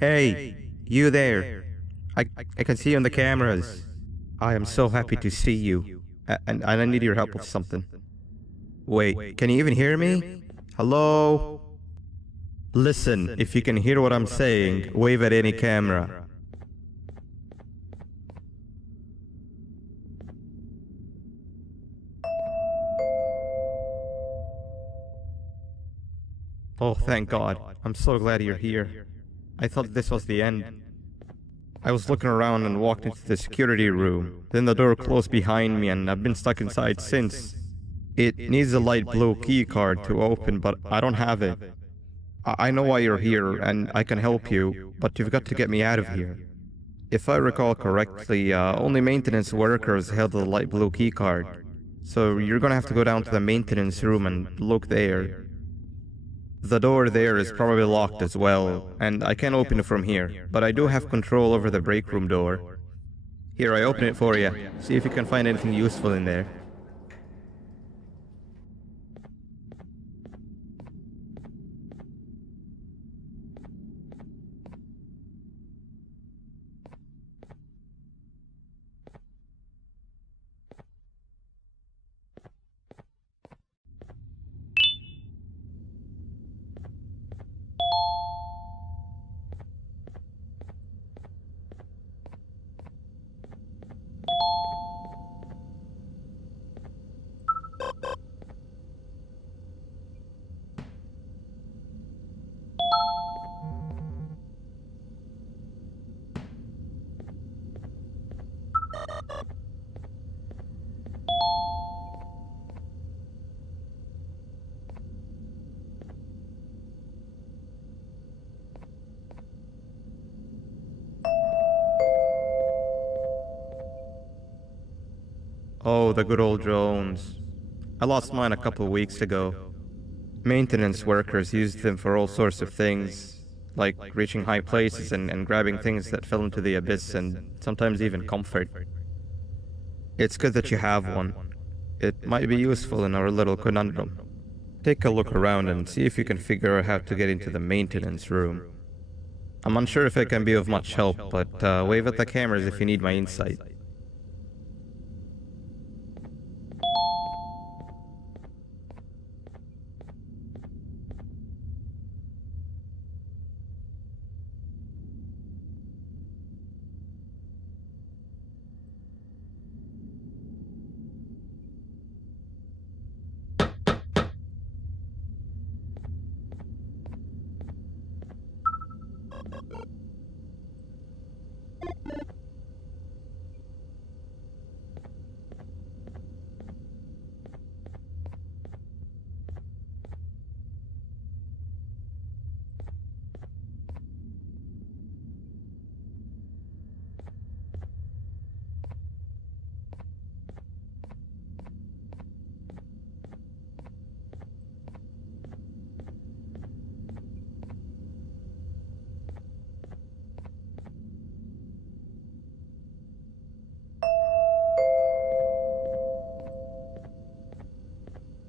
Hey, you there. I can see you on the cameras. I am so happy to see you. And I need your help with something. Wait, can you even hear me? Hello? Listen, if you can hear what I'm saying, wave at any camera. Oh, thank God. I'm so glad you're here. I thought this was the end. I was looking around and walked into the security room. Then the door closed behind me and I've been stuck inside since. It needs a light blue key card to open, but I don't have it. I know why you're here and I can help you, but you've got to get me out of here. If I recall correctly, only maintenance workers held the light blue key card. So you're gonna have to go down to the maintenance room and look there. The door there is probably locked as well, and I can't open it from here, but I do have control over the break room door. Here, I open it for you. See if you can find anything useful in there. Oh, the good old drones. I lost mine a couple of weeks ago. Maintenance workers used them for all sorts of things, like reaching high places and grabbing things that fell into the abyss and sometimes even comfort. It's good that you have one. It might be useful in our little conundrum. Take a look around and see if you can figure out how to get into the maintenance room. I'm unsure if it can be of much help, but wave at the cameras if you need my insight.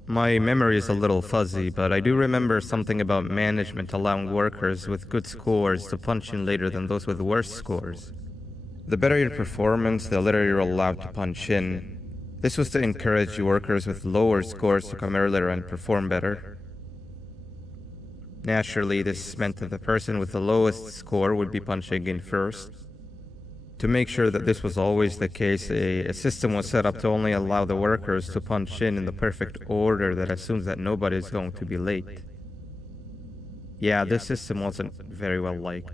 My memory is a little fuzzy, but I do remember something about management allowing workers with good scores to punch in later than those with worse scores. The better your performance, the later you're allowed to punch in. This was to encourage workers with lower scores to come earlier and perform better. Naturally, this meant that the person with the lowest score would be punching in first. To make sure that this was always the case, a system was set up to only allow the workers to punch in the perfect order that assumes that nobody is going to be late. Yeah, this system wasn't very well liked.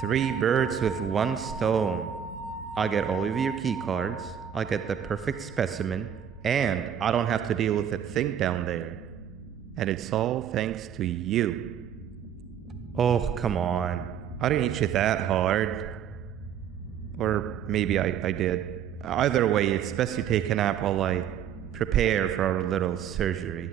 Three birds with one stone. I get all of your key cards, I get the perfect specimen, and I don't have to deal with that thing down there. And it's all thanks to you. Oh, come on. I didn't hit you that hard. Or maybe I did. Either way, it's best you take a nap while I prepare for our little surgery.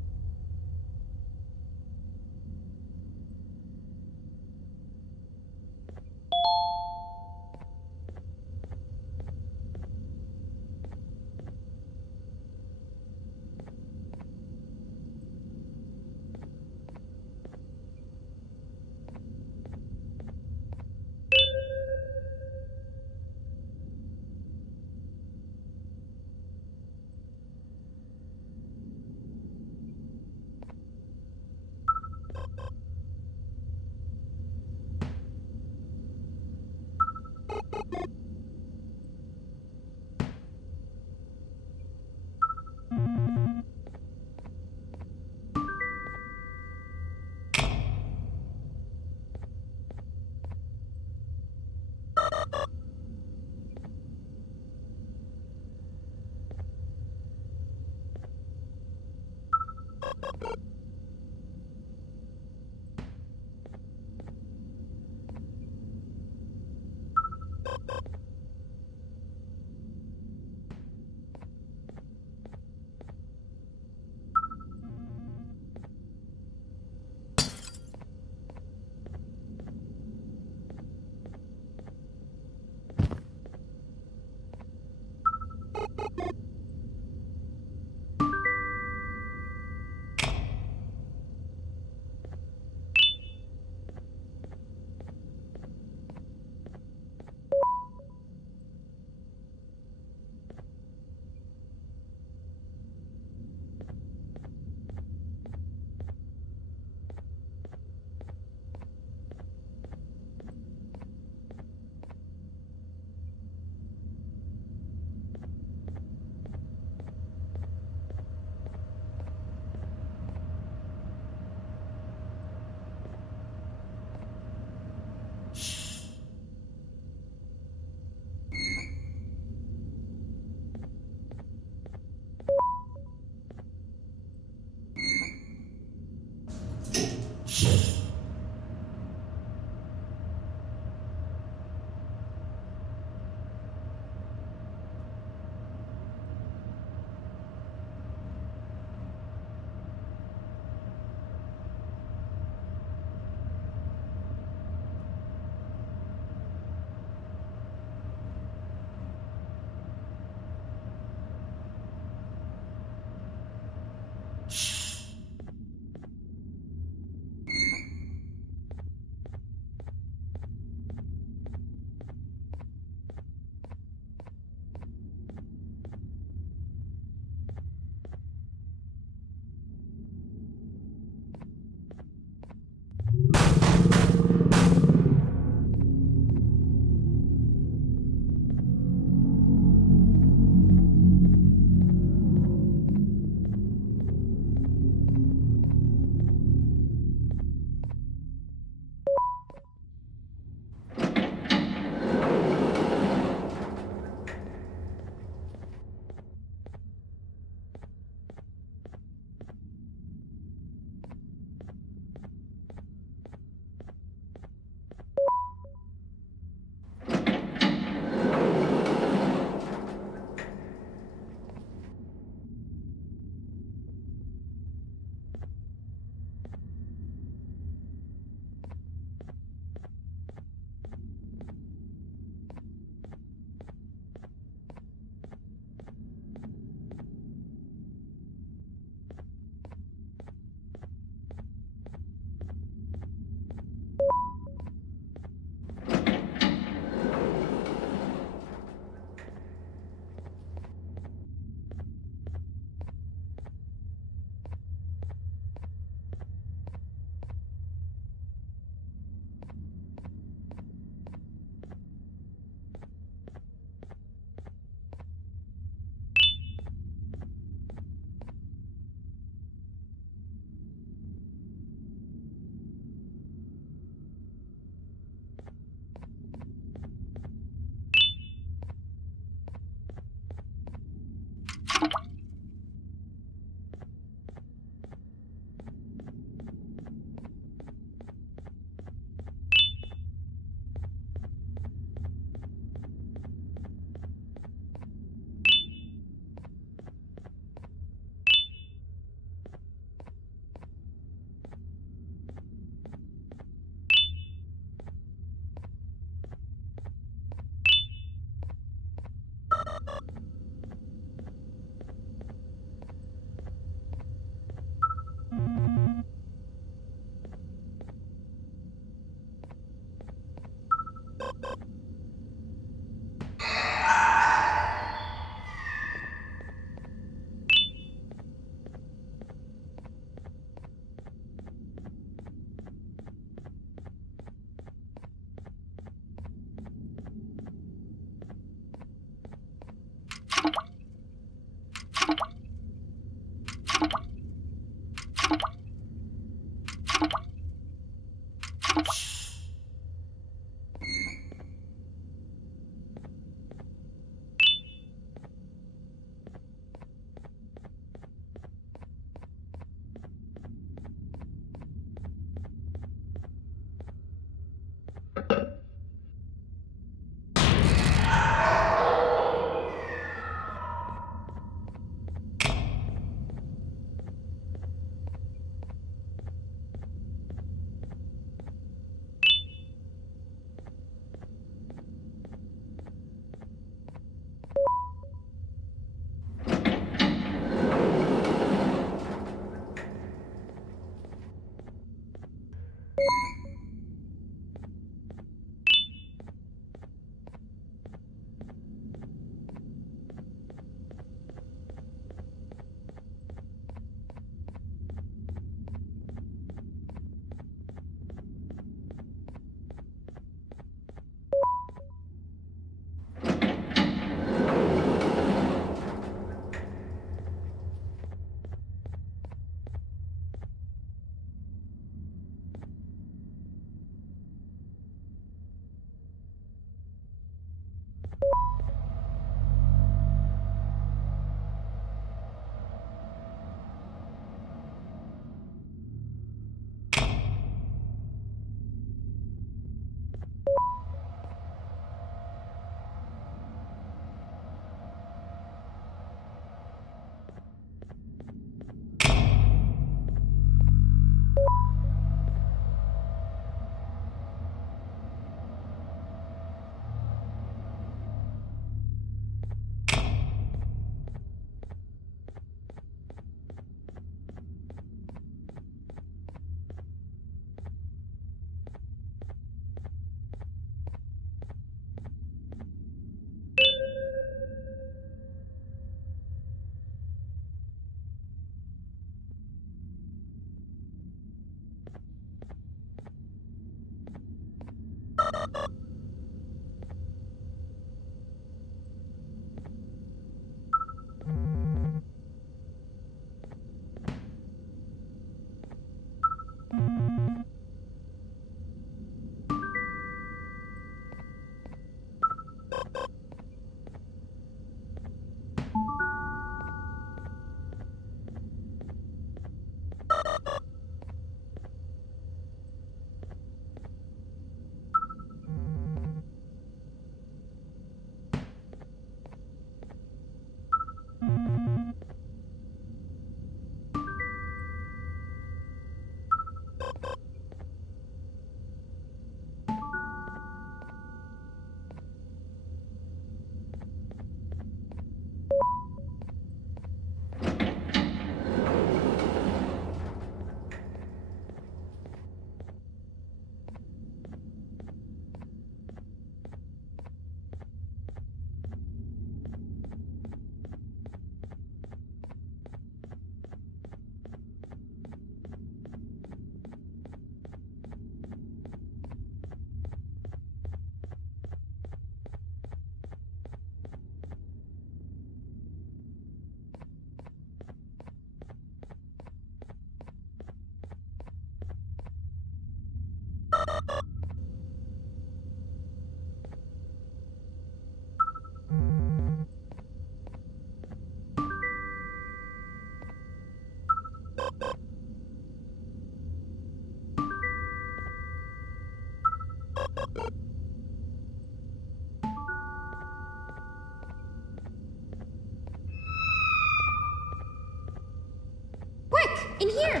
In here!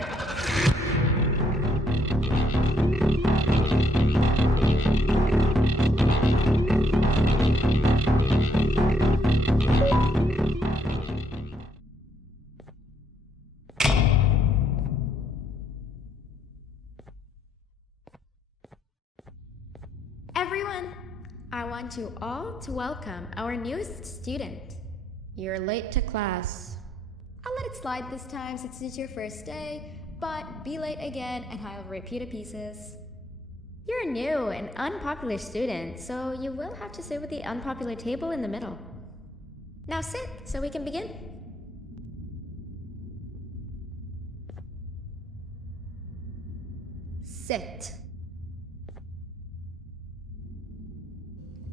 Everyone, I want you all to welcome our newest student. You're late to class. I'll let it slide this time since it's your first day, but be late again and I'll repeat the pieces. You're a new and unpopular student, so you will have to sit with the unpopular table in the middle. Now sit so we can begin. Sit.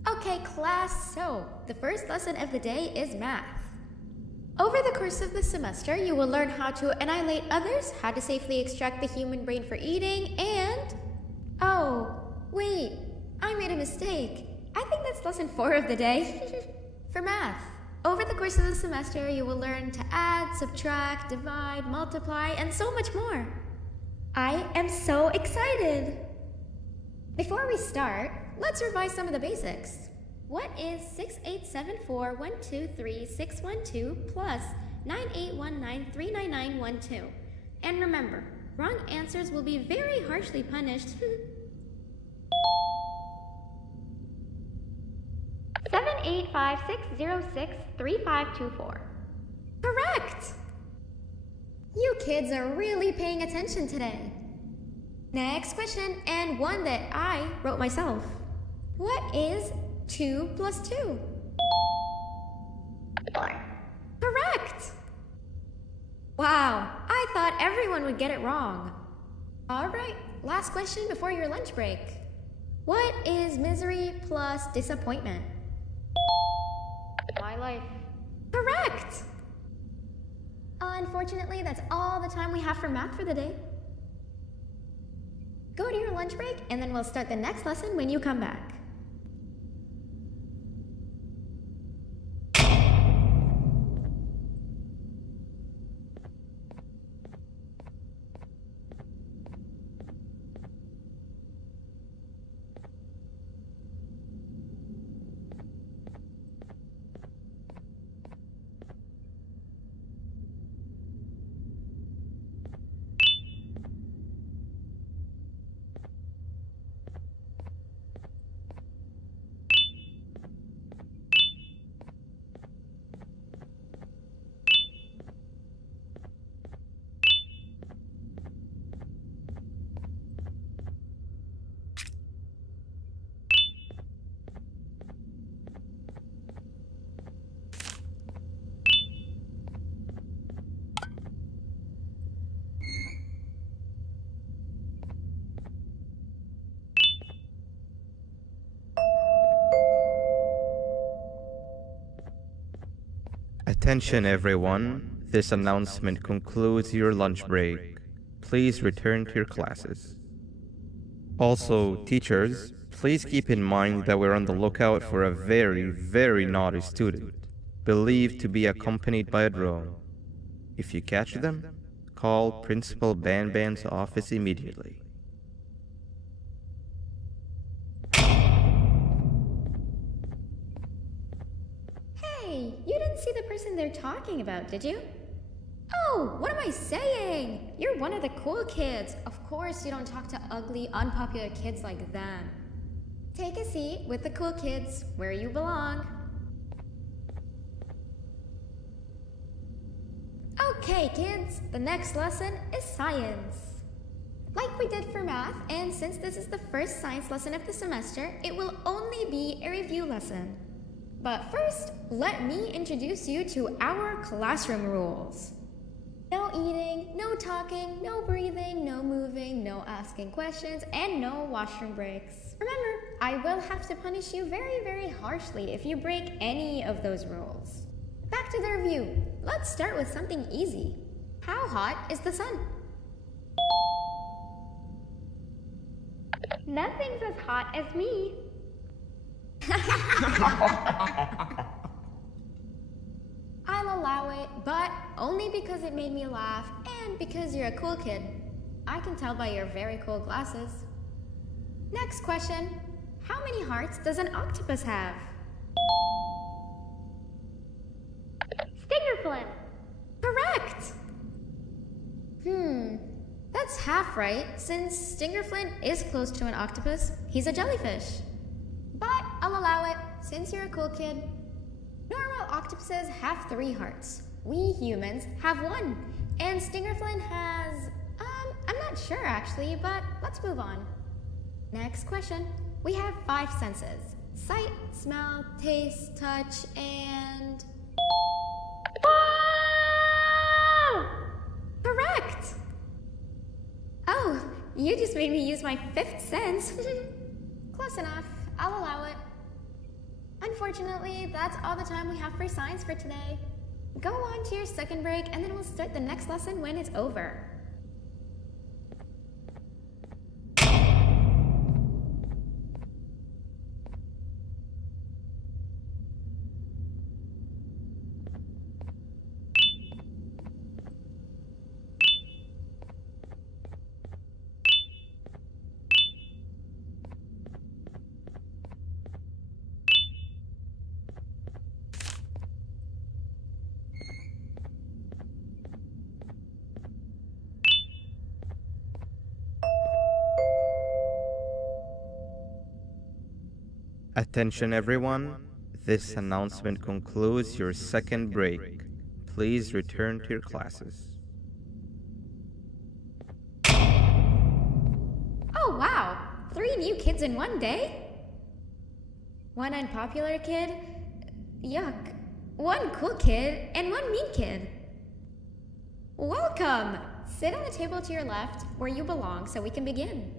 Okay, class, so the first lesson of the day is math. Over the course of the semester, you will learn how to annihilate others, how to safely extract the human brain for eating, and... Oh, wait, I made a mistake. I think that's lesson 4 of the day. For math, over the course of the semester, you will learn to add, subtract, divide, multiply, and so much more. I am so excited! Before we start, let's revise some of the basics. What is 6874123612 plus 9819399912? And remember, wrong answers will be very harshly punished. 785-606-3524. Correct! You kids are really paying attention today. Next question, and one that I wrote myself. What is 2 plus 2? 4. Correct! Wow, I thought everyone would get it wrong. Alright, last question before your lunch break. What is misery plus disappointment? My life. Correct! Unfortunately, that's all the time we have for math for the day. Go to your lunch break, and then we'll start the next lesson when you come back. Attention everyone, this announcement concludes your lunch break. Please return to your classes. Also, teachers, please keep in mind that we're on the lookout for a very naughty student, believed to be accompanied by a drone. If you catch them, call Principal Banban's office immediately. Hey, you didn't see the person they're talking about, did you? Oh, what am I saying? You're one of the cool kids. Of course you don't talk to ugly, unpopular kids like them. Take a seat with the cool kids, where you belong. Okay, kids, the next lesson is science. Like we did for math, and since this is the first science lesson of the semester, it will only be a review lesson. But first, let me introduce you to our classroom rules. No eating, no talking, no breathing, no moving, no asking questions, and no washroom breaks. Remember, I will have to punish you very harshly if you break any of those rules. Back to the review. Let's start with something easy. How hot is the sun? Nothing's as hot as me. I'll allow it, but only because it made me laugh and because you're a cool kid. I can tell by your very cool glasses. Next question. How many hearts does an octopus have? Stingerflint. Correct! That's half right, since Stingerflint is close to an octopus. He's a jellyfish. But I'll allow it, since you're a cool kid. Normal octopuses have 3 hearts. We humans have 1. And Stingerflint has... I'm not sure actually, but let's move on. Next question. We have 5 senses. Sight, smell, taste, touch, and... Correct! Oh, you just made me use my 5th sense. Close enough. I'll allow it. Unfortunately, that's all the time we have for science for today. Go on to your second break, and then we'll start the next lesson when it's over. Attention everyone, this announcement concludes your second break. Please return to your classes. Oh wow! 3 new kids in one day? 1 unpopular kid? Yuck. 1 cool kid and 1 mean kid. Welcome! Sit on the table to your left where you belong so we can begin.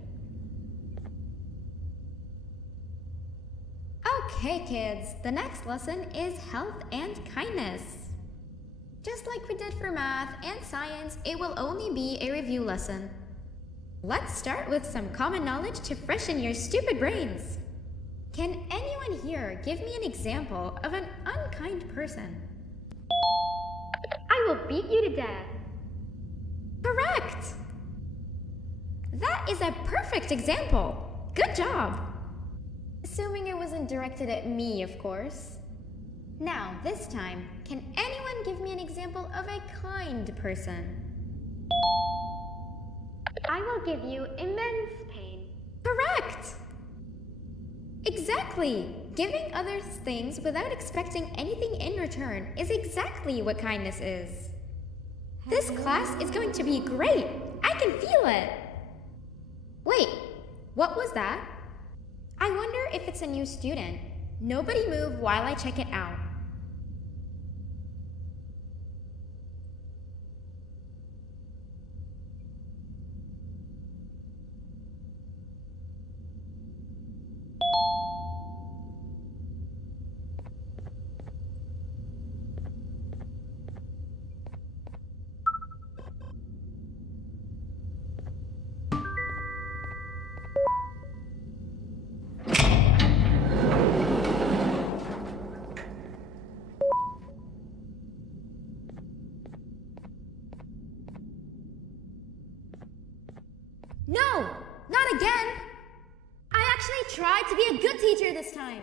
Okay, kids, the next lesson is health and kindness. Just like we did for math and science, it will only be a review lesson. Let's start with some common knowledge to freshen your stupid brains. Can anyone here give me an example of an unkind person? I will beat you to death. Correct! That is a perfect example. Good job. Assuming it wasn't directed at me, of course. Now, this time, can anyone give me an example of a kind person? I will give you immense pain. Correct! Exactly! Giving others things without expecting anything in return is exactly what kindness is. This class is going to be great! I can feel it! Wait, what was that? I wonder if it's a new student. Nobody move while I check it out. No! Not again! I actually tried to be a good teacher this time.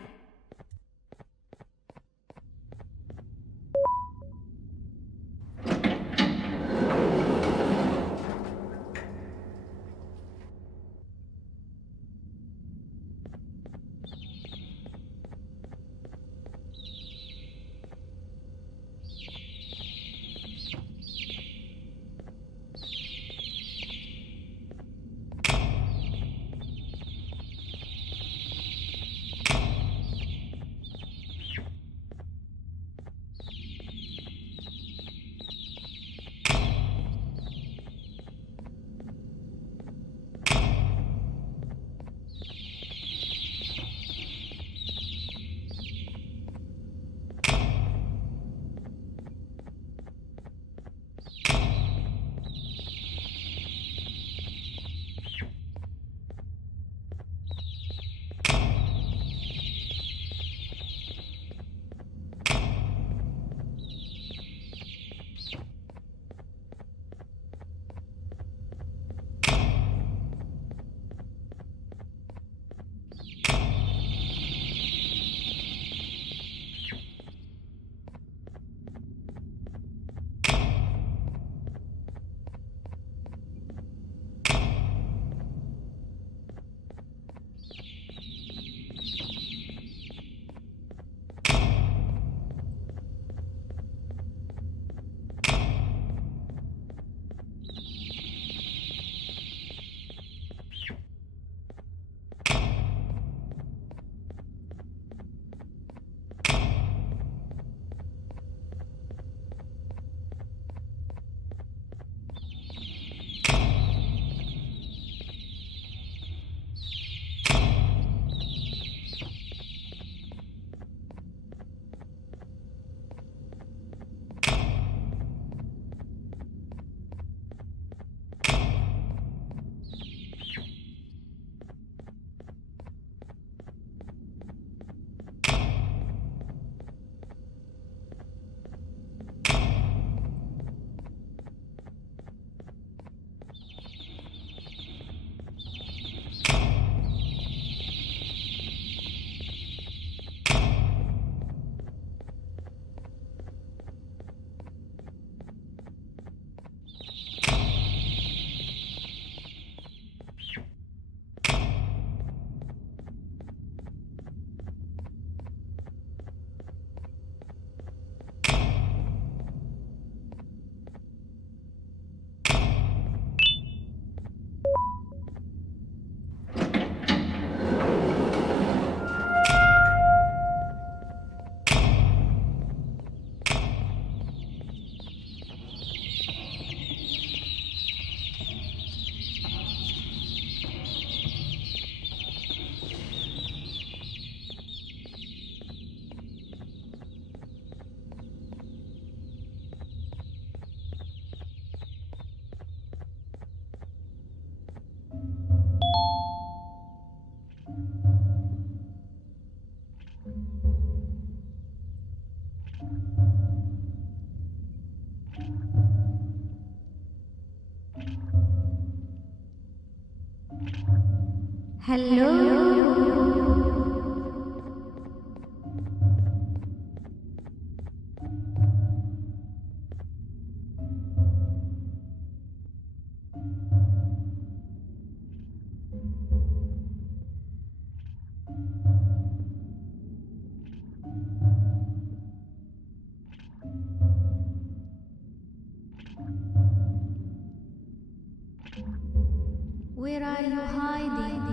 Hello? Where are you hiding?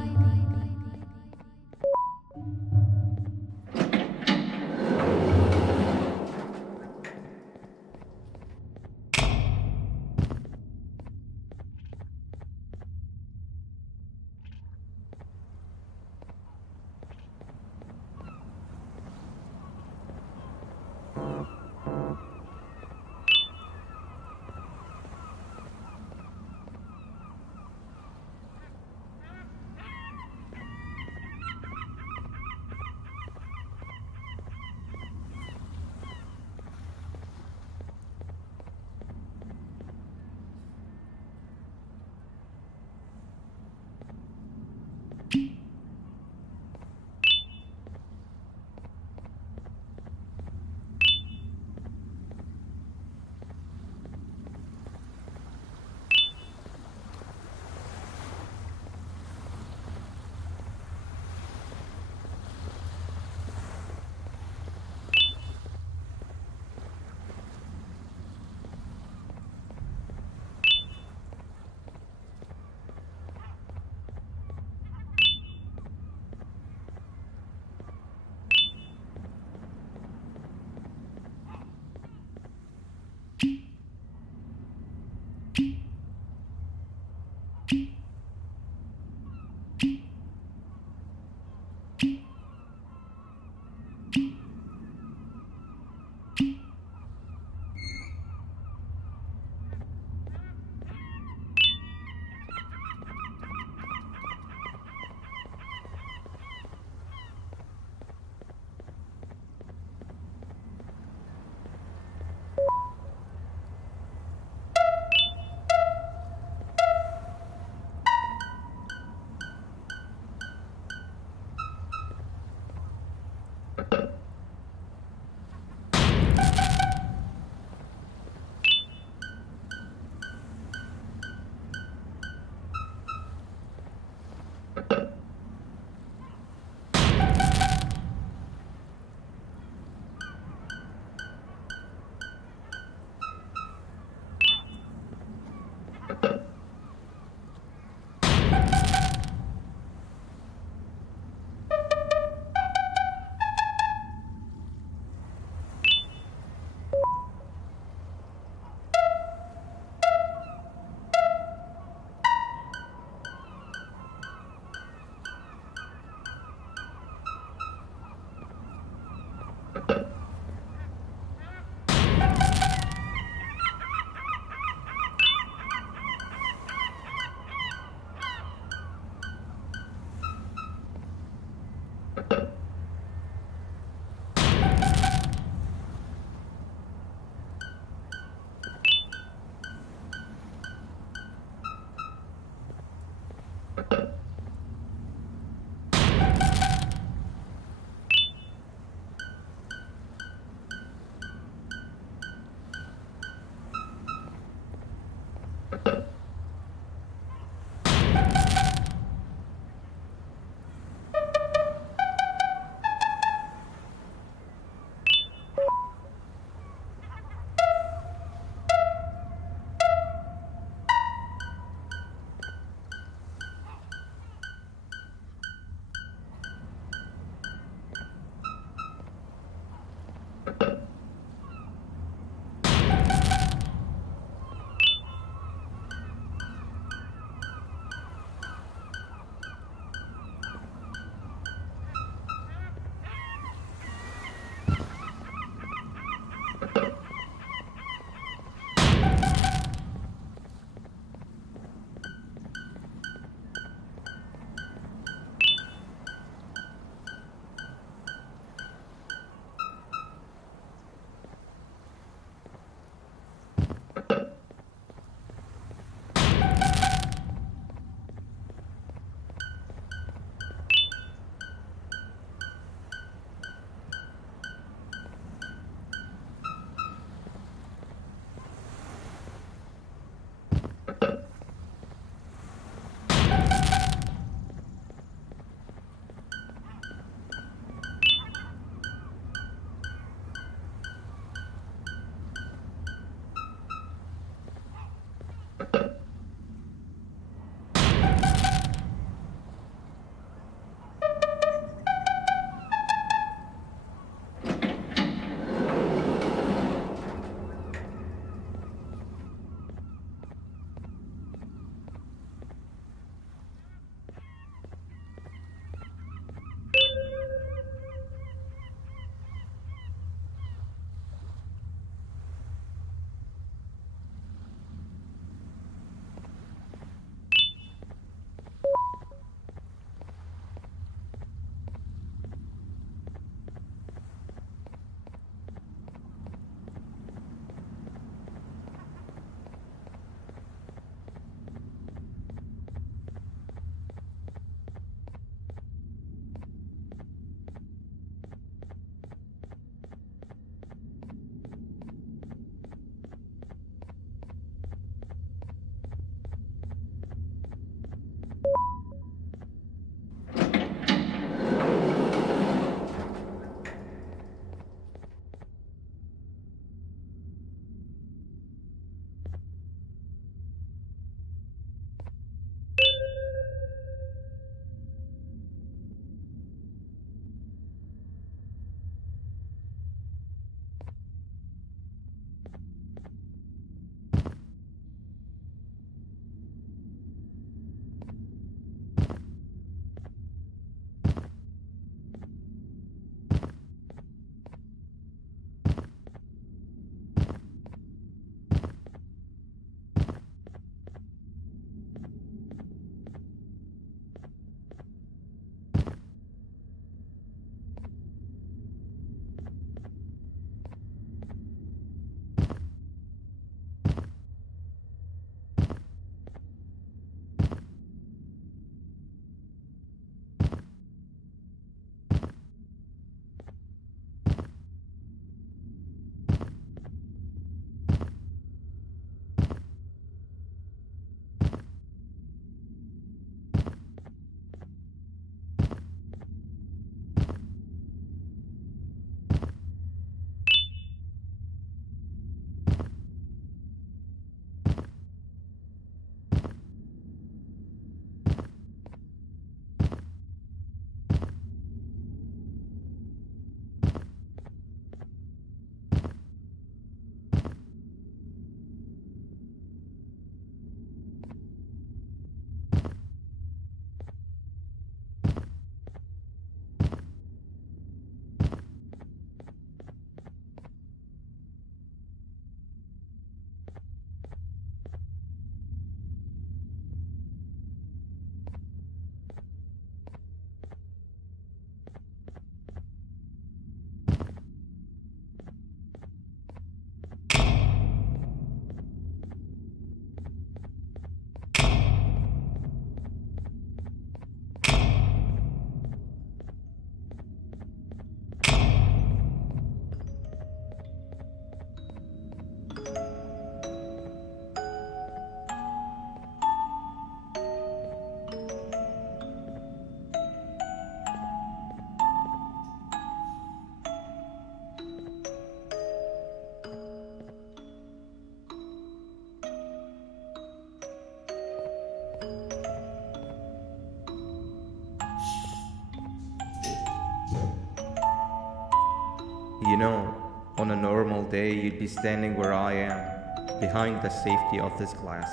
You know, on a normal day, you'd be standing where I am, behind the safety of this glass.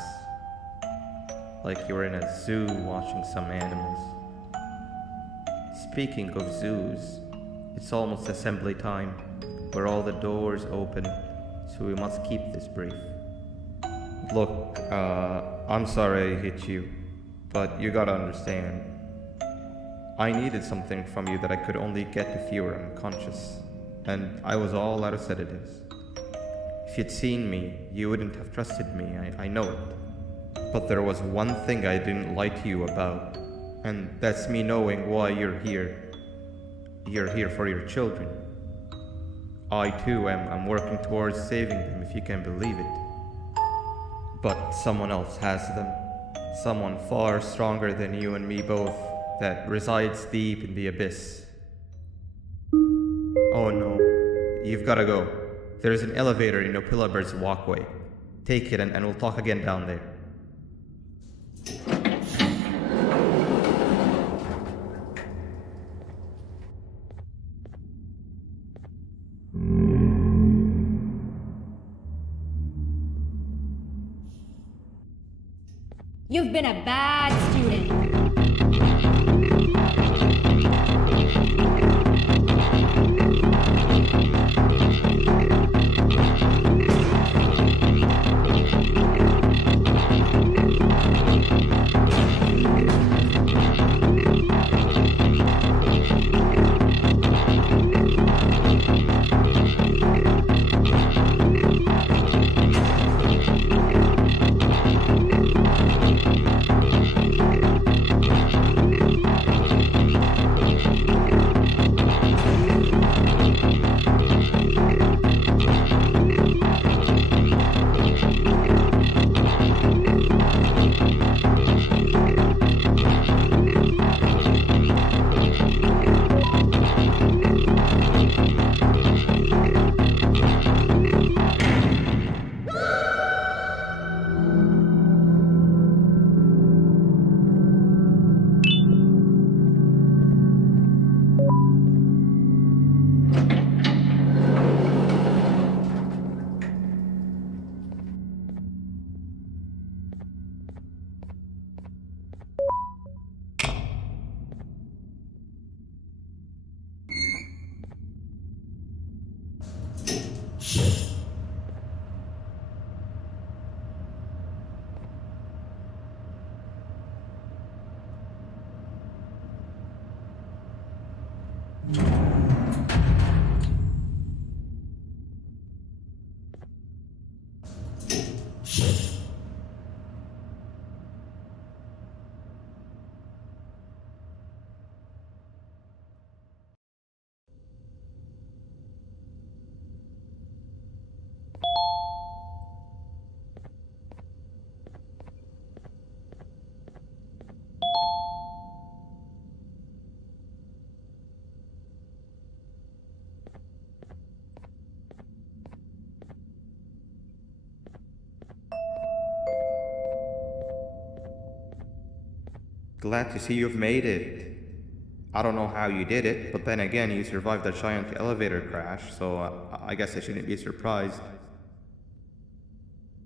Like you're in a zoo watching some animals. Speaking of zoos, it's almost assembly time, where all the doors open, so we must keep this brief. Look, I'm sorry I hit you, but you gotta understand. I needed something from you that I could only get if you were unconscious, and I was all out of sedatives. If you'd seen me, you wouldn't have trusted me, I know it. But there was one thing I didn't lie to you about, and that's me knowing why you're here. You're here for your children. I too am working towards saving them, if you can believe it. But someone else has them. Someone far stronger than you and me both, that resides deep in the abyss. Oh no, you've gotta go. There's an elevator in Opillabird's walkway. Take it and we'll talk again down there. You've been a bad student. Glad to see you've made it. I don't know how you did it, but then again, you survived a giant elevator crash, so I guess I shouldn't be surprised.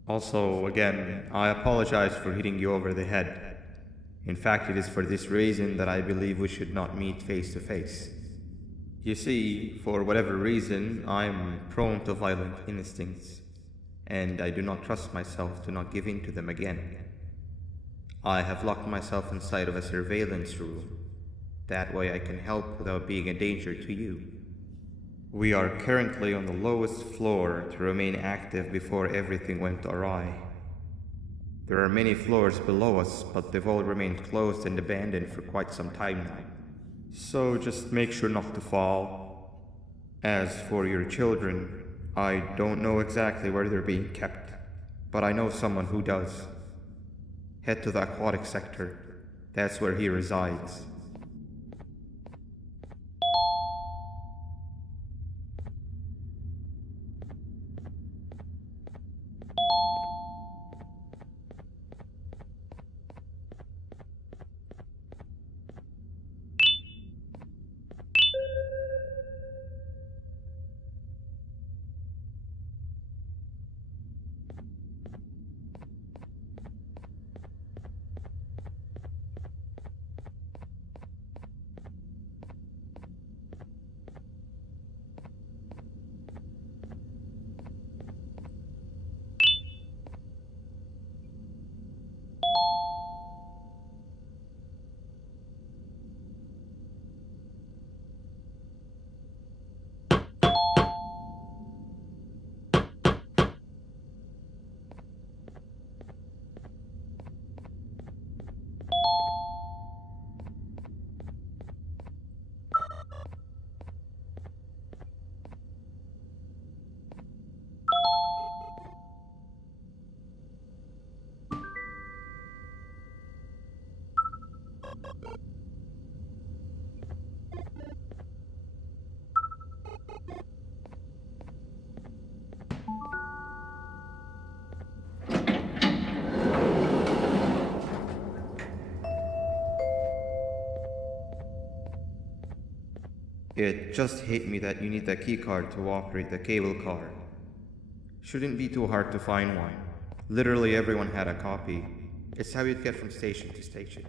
Also, again, I apologize for hitting you over the head. In fact, it is for this reason that I believe we should not meet face to face. You see, for whatever reason, I'm prone to violent instincts, and I do not trust myself to not give in to them again. I have locked myself inside of a surveillance room. That way I can help without being a danger to you. We are currently on the lowest floor to remain active before everything went awry. There are many floors below us, but they've all remained closed and abandoned for quite some time now. So just make sure not to fall. As for your children, I don't know exactly where they're being kept, but I know someone who does. Head to the aquatic sector. That's where he resides. It just hit me that you need the keycard to operate the cable car. Shouldn't be too hard to find one. Literally everyone had a copy. It's how you'd get from station to station.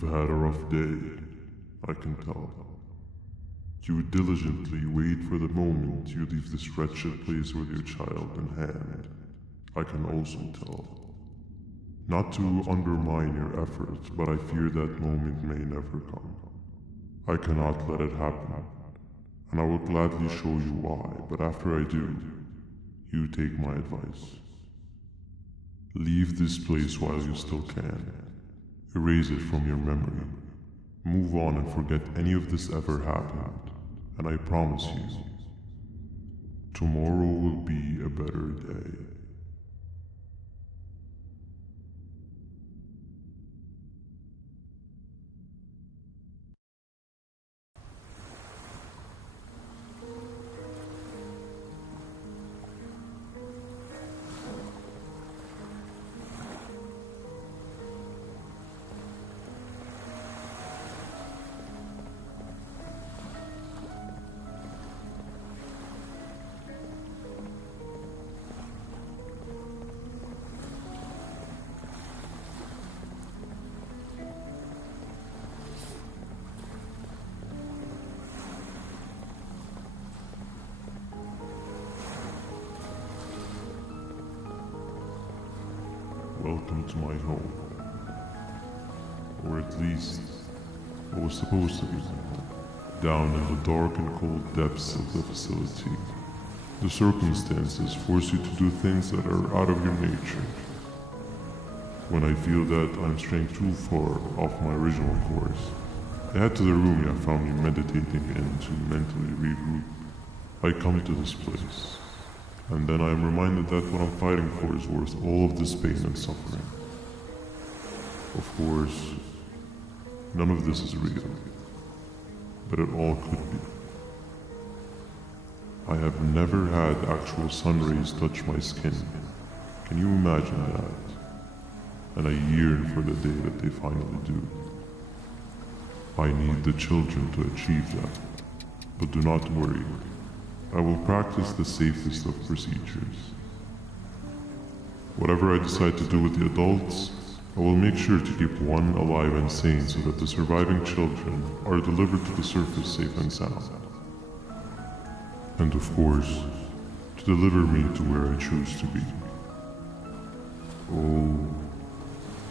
You've had a rough day, I can tell. You diligently wait for the moment you leave this wretched place with your child in hand. I can also tell. Not to undermine your efforts, but I fear that moment may never come. I cannot let it happen, and I will gladly show you why, but after I do, you take my advice. Leave this place while you still can. Erase it from your memory. Move on and forget any of this ever happened, and I promise you, tomorrow will be a better day. Welcome to my home. Or at least, what was supposed to be my home. Down in the dark and cold depths of the facility, the circumstances force you to do things that are out of your nature. When I feel that I'm straying too far off my original course, I head to the room you found me meditating in to mentally regroup. I come to this place. And then I am reminded that what I'm fighting for is worth all of this pain and suffering. Of course, none of this is real, but it all could be. I have never had actual sun rays touch my skin. Can you imagine that? And I yearn for the day that they finally do. I need the children to achieve that, but do not worry. I will practice the safest of procedures. Whatever I decide to do with the adults, I will make sure to keep one alive and sane so that the surviving children are delivered to the surface safe and sound. And of course, to deliver me to where I choose to be. Oh,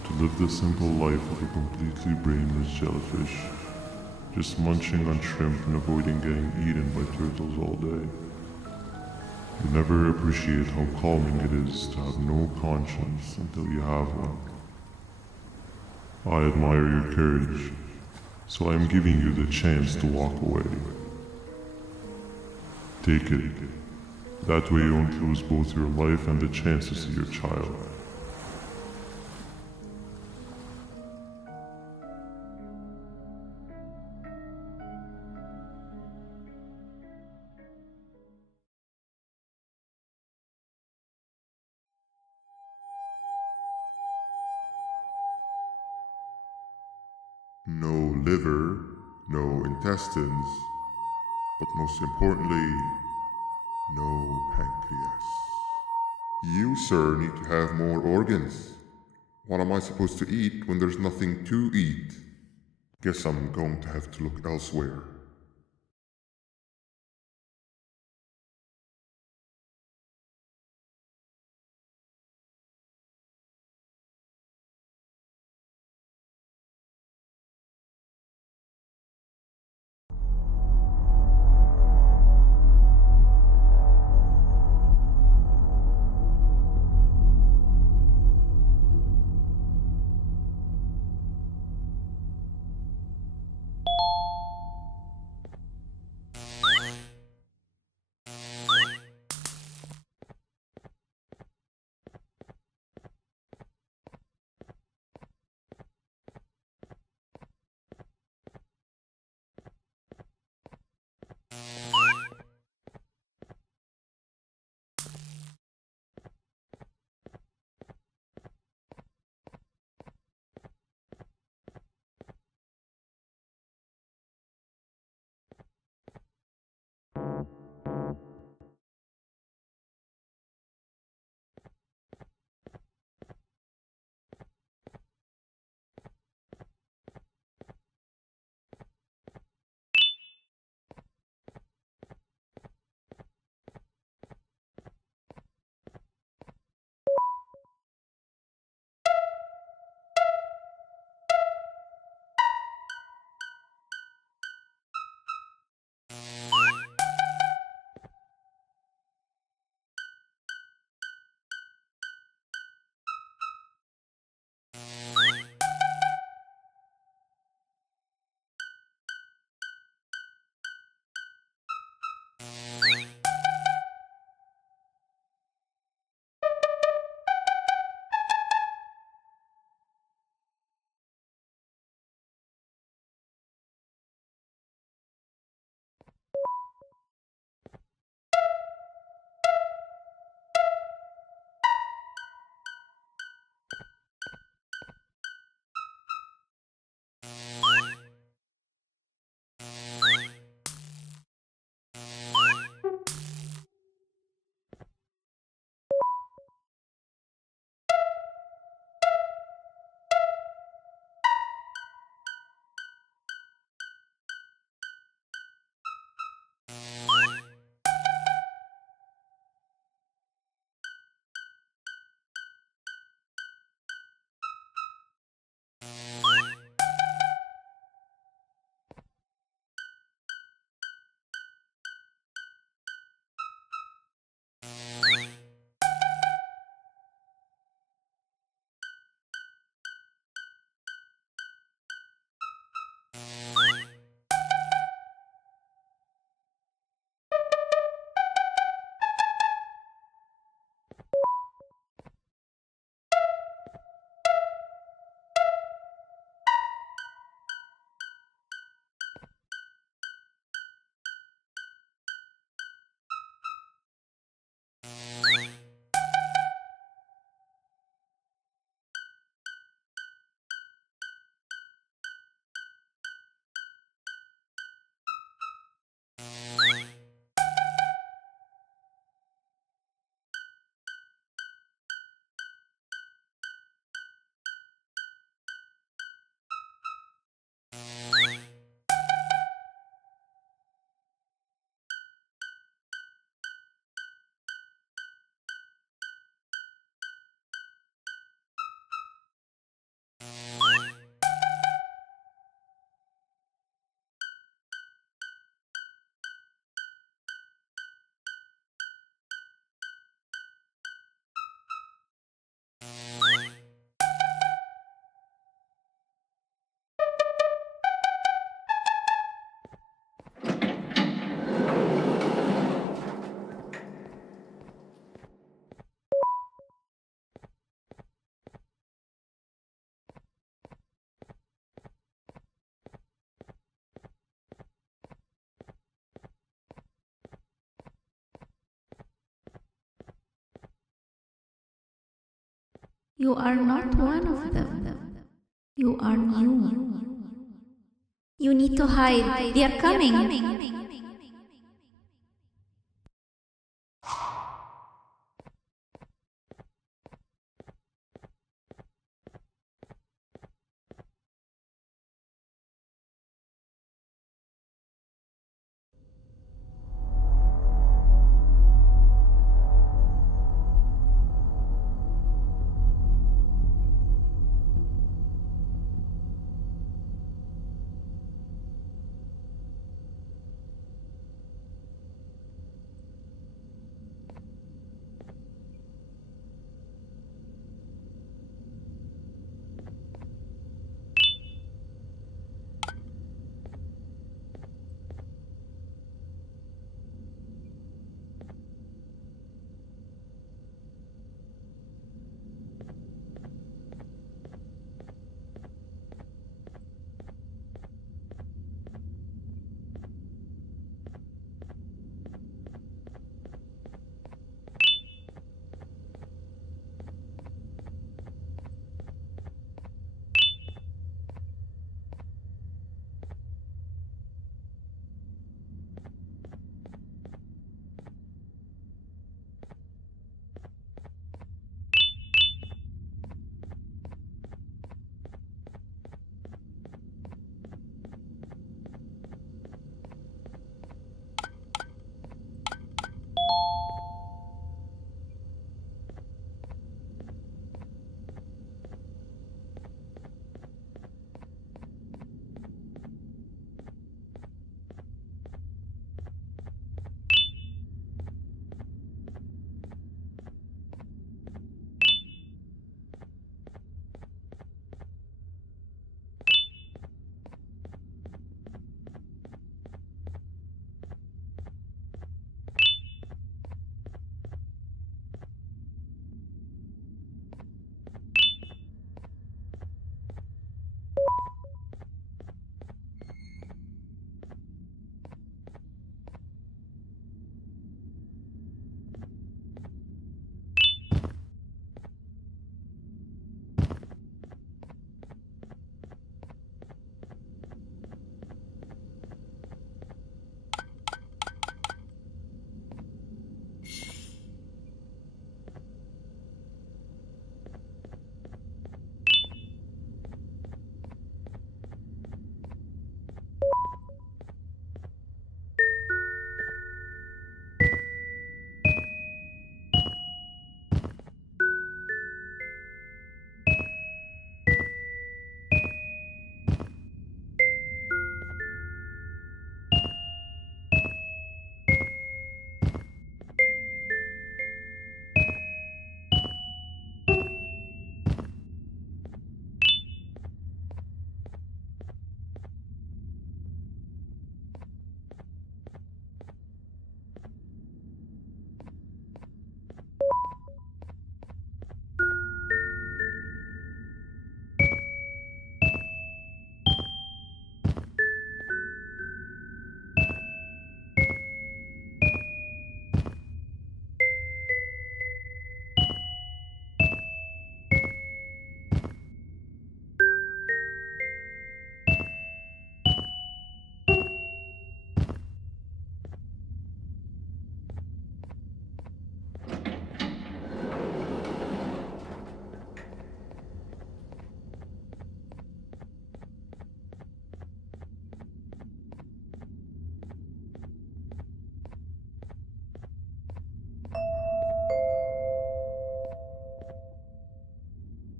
to live the simple life of a completely brainless jellyfish, just munching on shrimp and avoiding getting eaten by turtles all day. You never appreciate how calming it is to have no conscience until you have one. I admire your courage, so I am giving you the chance to walk away. Take it. That way you won't lose both your life and the chance to see your child. No liver, no intestines, but most importantly, no pancreas. You, sir, need to have more organs. What am I supposed to eat when there's nothing to eat? Guess I'm going to have to look elsewhere. You are not one of them. You are new. You need to hide. They are coming.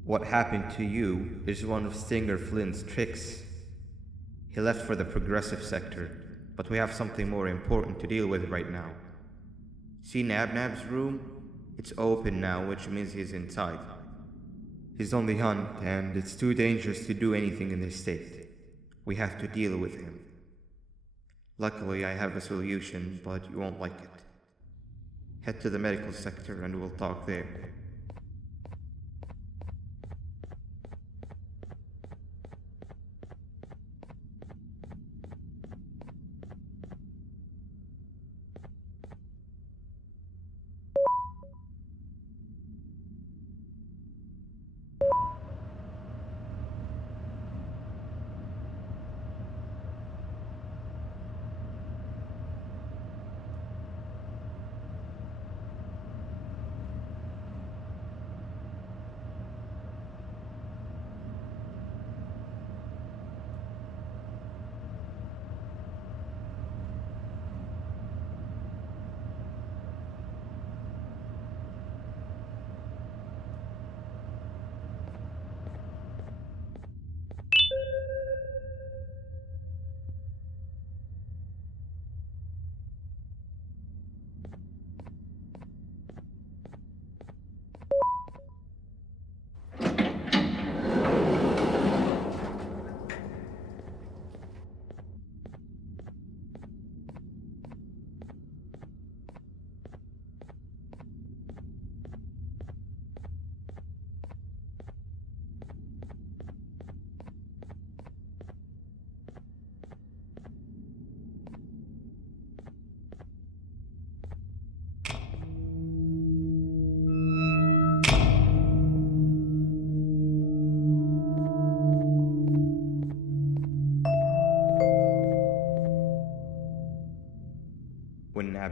What happened to you is one of Stinger Flynn's tricks. He left for the progressive sector, but we have something more important to deal with right now. See Nabnab's room? It's open now, which means he's inside. He's on the hunt, and it's too dangerous to do anything in this state. We have to deal with him. Luckily, I have a solution, but you won't like it. Head to the medical sector and we'll talk there.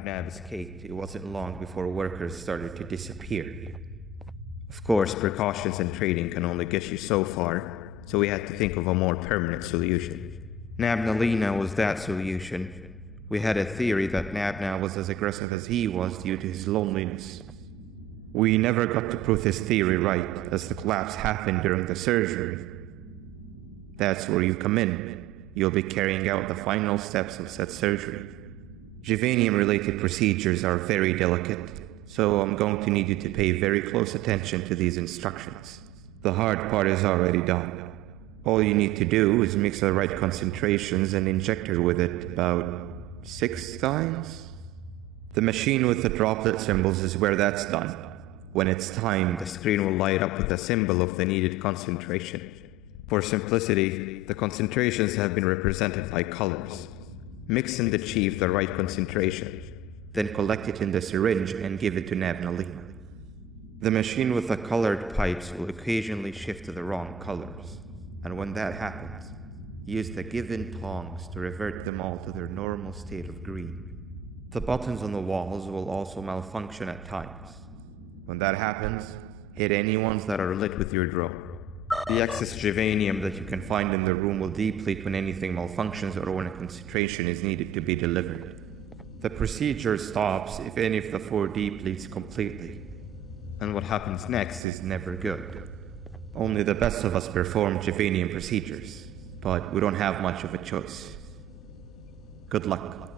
Nab escaped, it wasn't long before workers started to disappear. Of course, precautions and trading can only get you so far, so we had to think of a more permanent solution. Nabnalina was that solution. We had a theory that Nabna was as aggressive as he was due to his loneliness. We never got to prove this theory right, as the collapse happened during the surgery. That's where you come in. You'll be carrying out the final steps of said surgery. Juvanium-related procedures are very delicate, so I'm going to need you to pay very close attention to these instructions. The hard part is already done. All you need to do is mix the right concentrations and inject her with it about 6 times? The machine with the droplet symbols is where that's done. When it's time, the screen will light up with the symbol of the needed concentration. For simplicity, the concentrations have been represented by colors. Mix and achieve the right concentration, then collect it in the syringe and give it to Nabnalina. The machine with the colored pipes will occasionally shift to the wrong colors, and when that happens, use the given tongs to revert them all to their normal state of green. The buttons on the walls will also malfunction at times. When that happens, hit any ones that are lit with your drone. The excess juvanium that you can find in the room will deplete when anything malfunctions or when a concentration is needed to be delivered. The procedure stops if any of the 4 depletes completely, and what happens next is never good. Only the best of us perform juvanium procedures, but we don't have much of a choice. Good luck.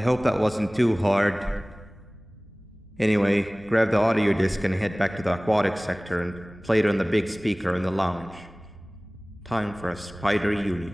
I hope that wasn't too hard. Anyway, grab the audio disc and head back to the aquatic sector and play it on the big speaker in the lounge. Time for a spider uni.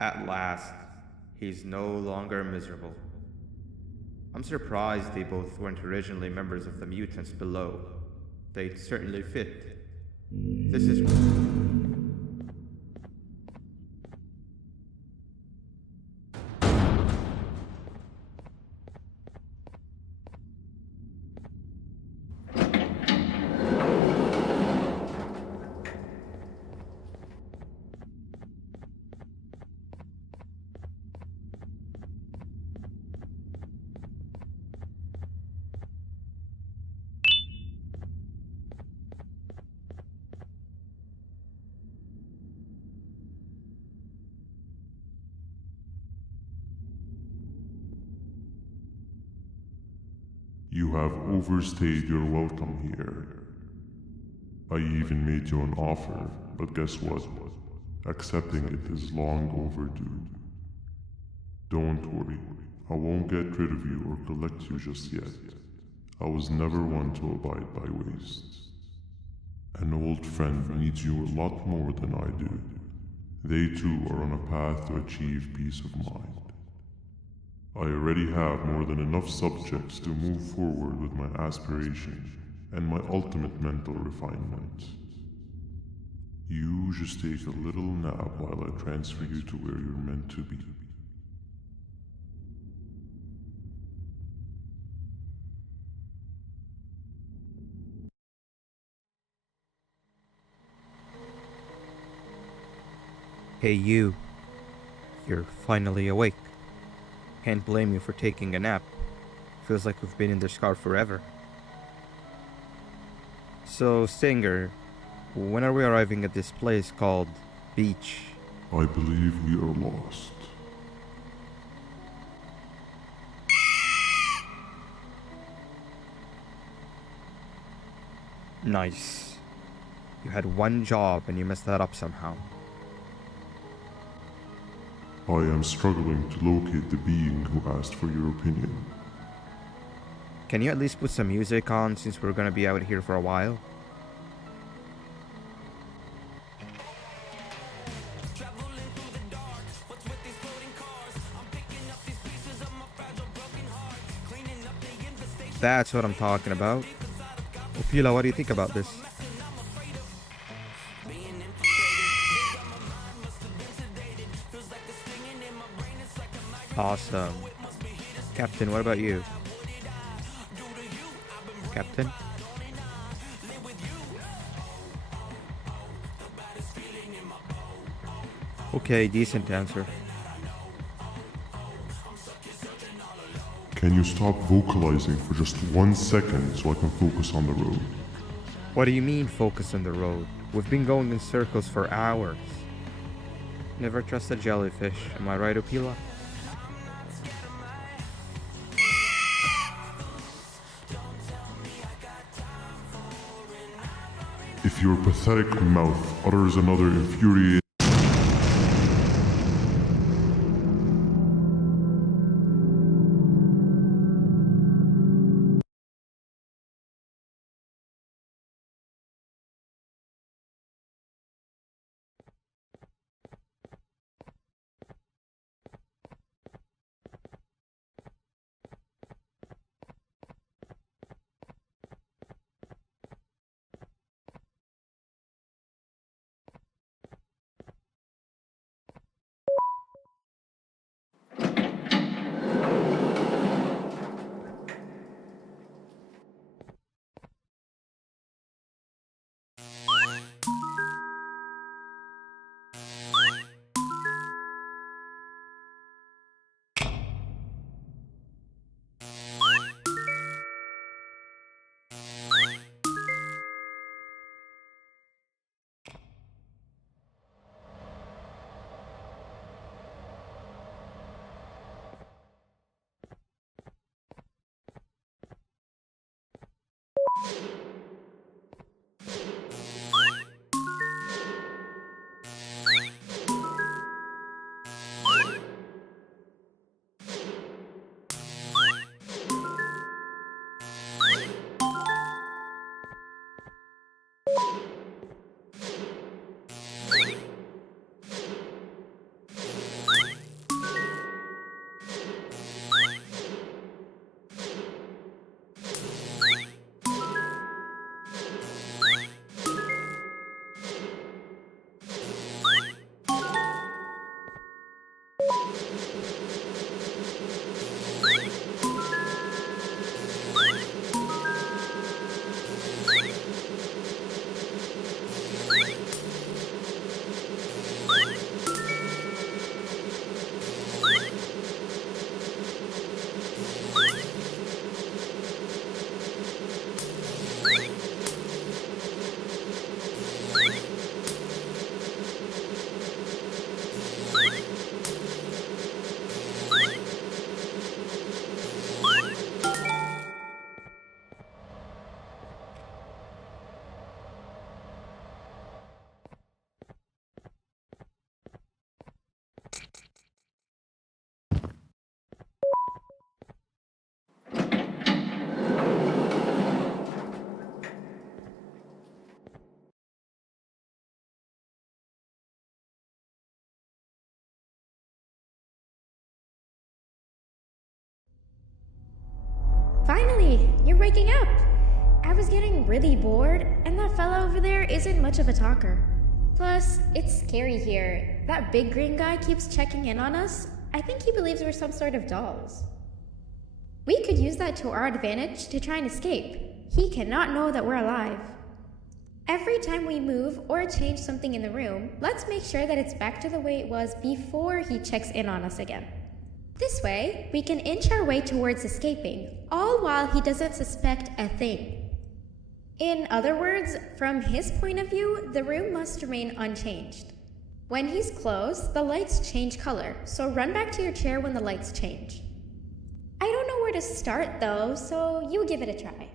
At last, he's no longer miserable. I'm surprised they both weren't originally members of the mutants below. They'd certainly fit. This is... You have overstayed your welcome here. I even made you an offer, but guess what? Accepting it is long overdue. Don't worry, I won't get rid of you or collect you just yet. I was never one to abide by waste. An old friend needs you a lot more than I do. They too are on a path to achieve peace of mind. I already have more than enough subjects to move forward with my aspiration and my ultimate mental refinement. You just take a little nap while I transfer you to where you're meant to be. Hey you. You're finally awake. Can't blame you for taking a nap. Feels like we've been in this car forever. So, Stinger, when are we arriving at this place called Beach? I believe we are lost. Nice. You had one job and you messed that up somehow. I am struggling to locate the being who asked for your opinion. Can you at least put some music on since we're gonna be out here for a while? That's what I'm talking about. Opila, what do you think about this? Awesome. Captain, what about you? Captain? Okay, decent answer. Can you stop vocalizing for just 1 second so I can focus on the road? What do you mean focus on the road? We've been going in circles for hours. Never trust a jellyfish, am I right, Opila? If your pathetic mouth utters another infuriating Finally, you're waking up! I was getting really bored, and that fella over there isn't much of a talker. Plus, it's scary here. That big green guy keeps checking in on us. I think he believes we're some sort of dolls. We could use that to our advantage to try and escape. He cannot know that we're alive. Every time we move or change something in the room, let's make sure that it's back to the way it was before he checks in on us again. This way, we can inch our way towards escaping, all while he doesn't suspect a thing. In other words, from his point of view, the room must remain unchanged. When he's close, the lights change color, so run back to your chair when the lights change. I don't know where to start though, so you give it a try.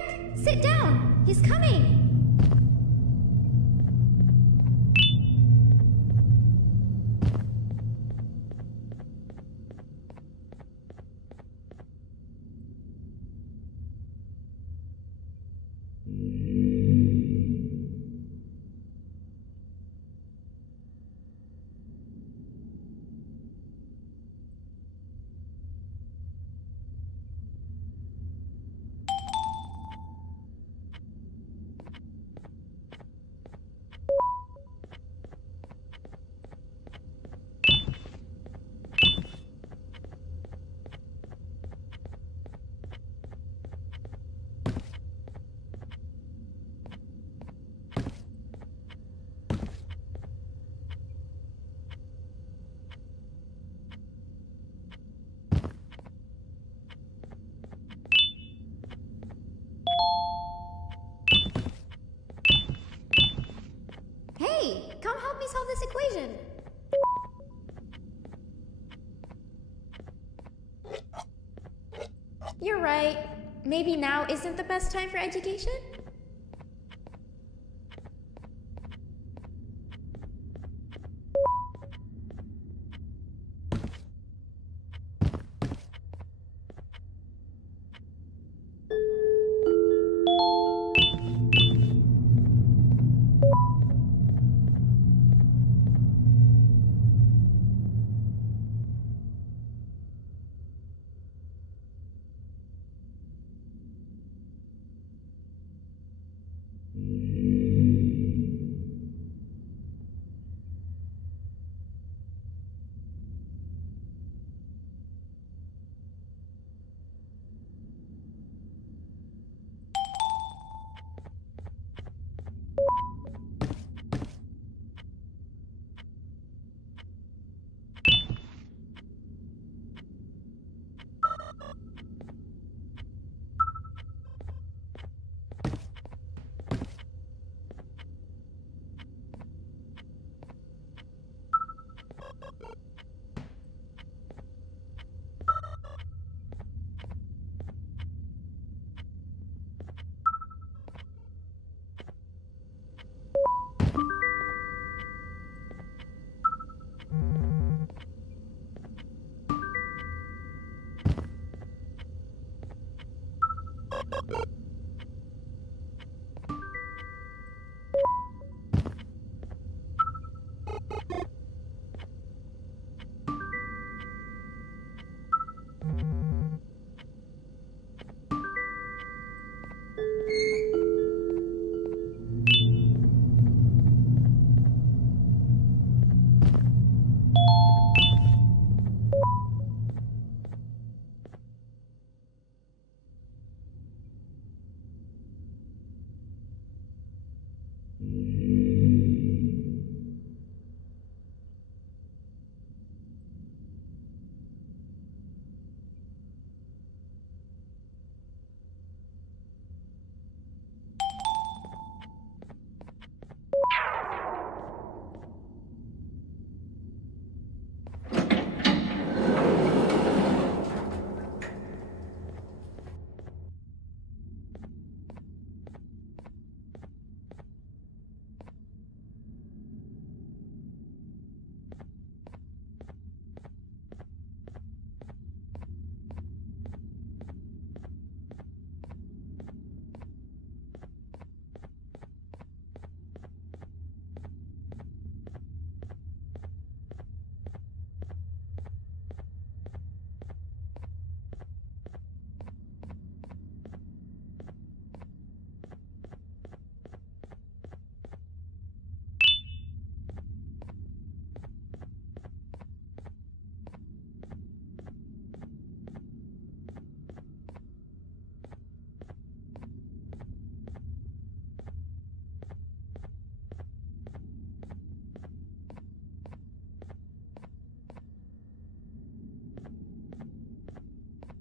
Quick! Sit down! He's coming! Hey, come help me solve this equation. You're right. Maybe now isn't the best time for education?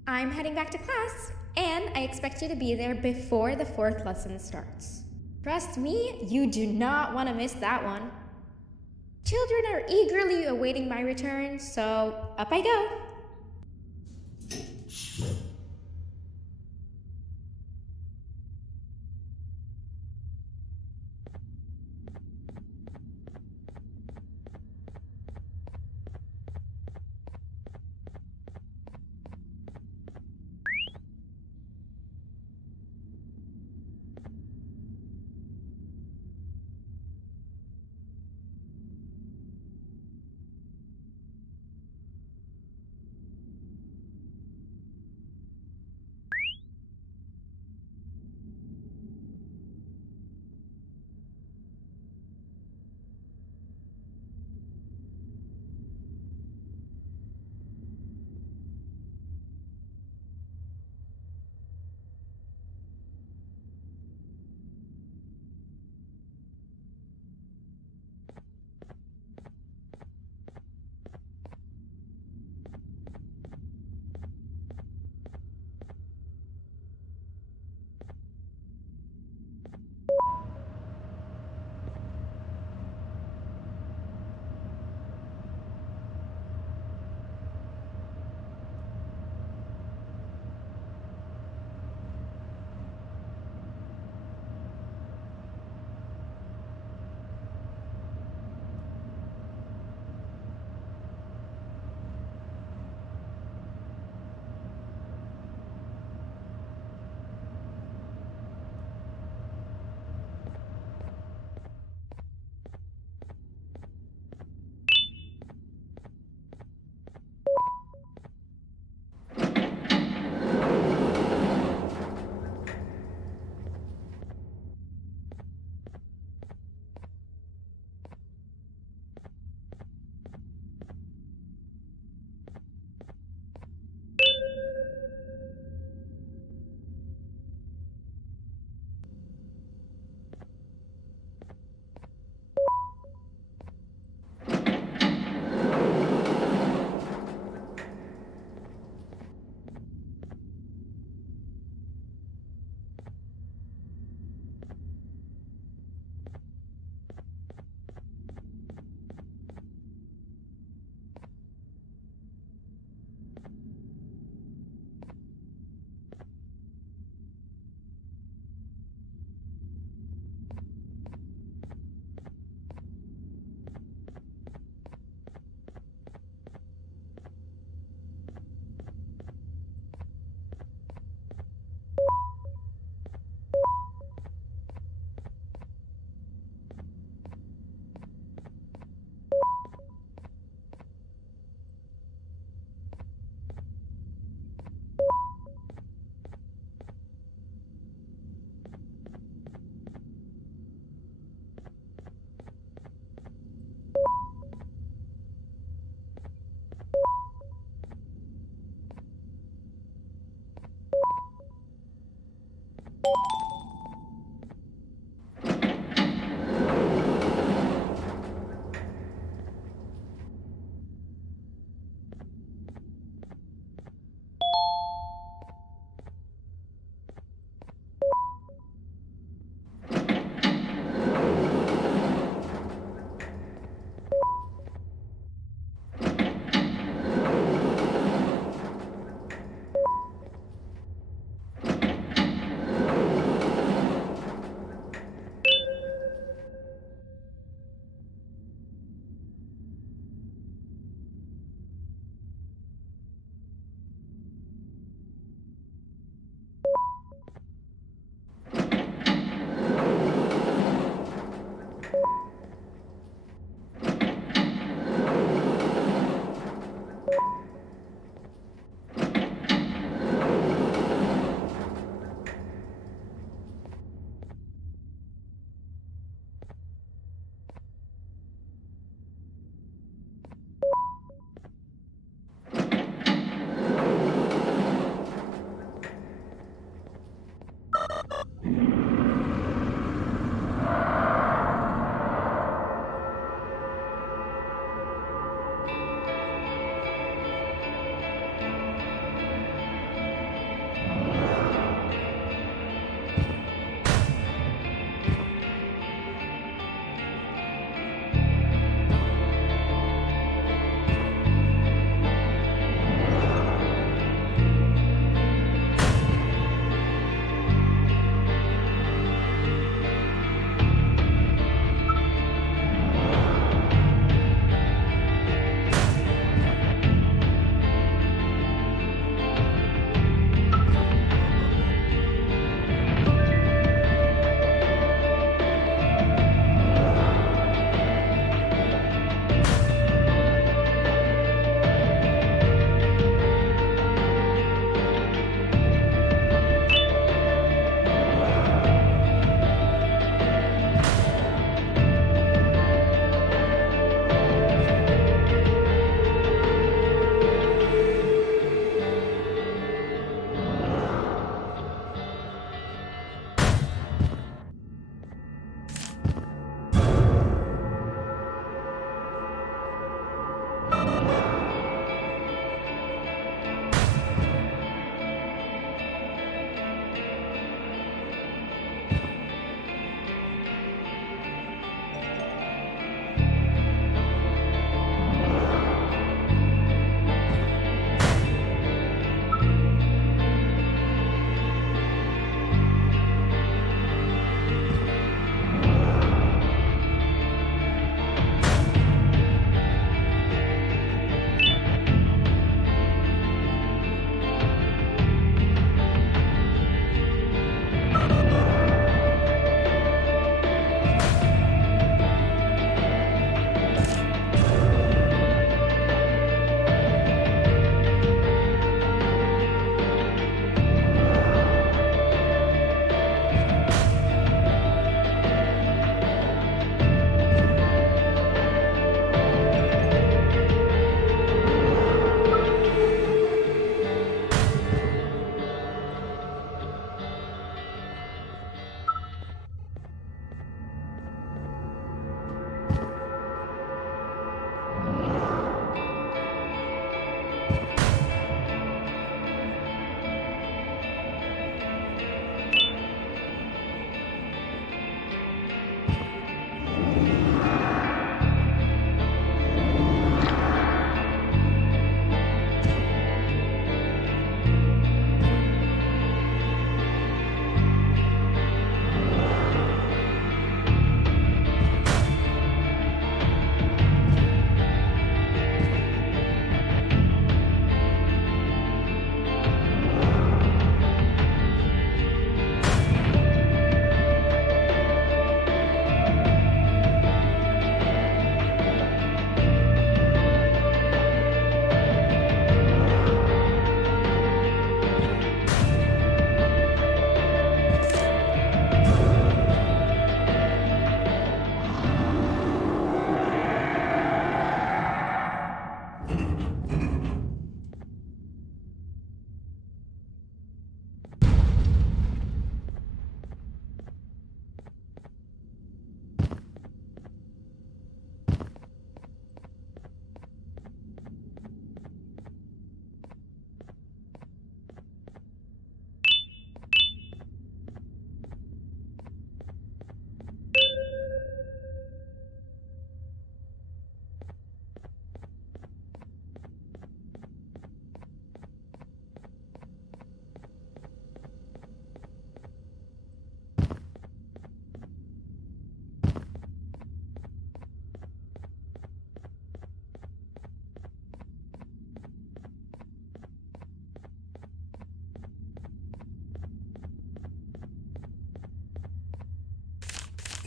I'm heading back to class, and I expect you to be there before the 4th lesson starts. Trust me, you do not want to miss that one. Children are eagerly awaiting my return, so up I go.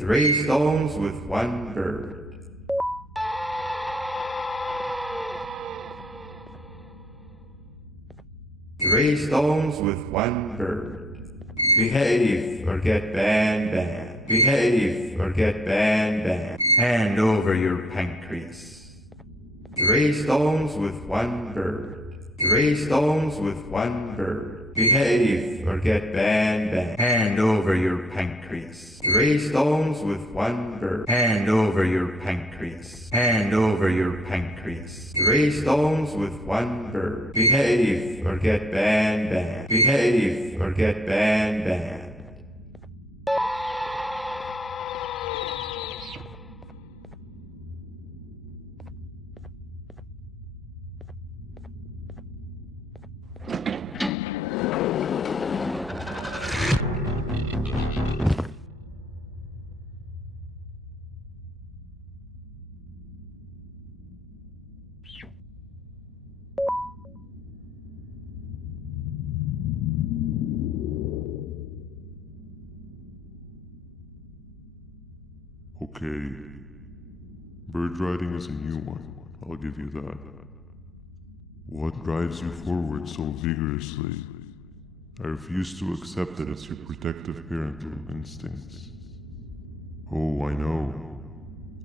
3 stones with 1 bird. Three stones with 1 bird. Behave or get banned. Behave or get banned. Hand over your pancreas. 3 stones with 1 bird. 3 stones with 1 bird. Behave or get banned. Hand over your pancreas. 3 stones with 1 bird. Hand over your pancreas. Hand over your pancreas. 3 stones with 1 bird. Behave or get banned. Behave or get banned. Okay. Bird riding is a new one, I'll give you that. What drives you forward so vigorously? I refuse to accept that it's your protective parental instincts. Oh, I know.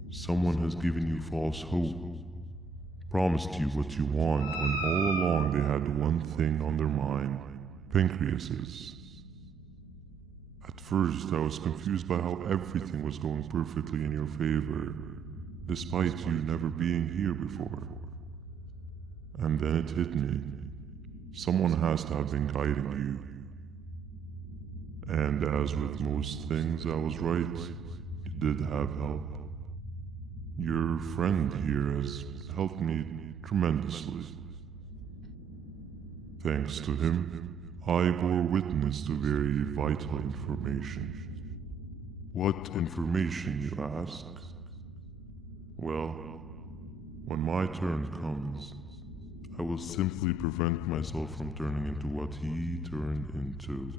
Someone has given you false hope. Promised you what you want when all along they had one thing on their mind. Pancreases. At first, I was confused by how everything was going perfectly in your favor, despite you never being here before. And then it hit me. Someone has to have been guiding you. And as with most things, I was right. You did have help. Your friend here has helped me tremendously. Thanks to him, I bore witness to very vital information. What information, you ask? Well, when my turn comes, I will simply prevent myself from turning into what he turned into.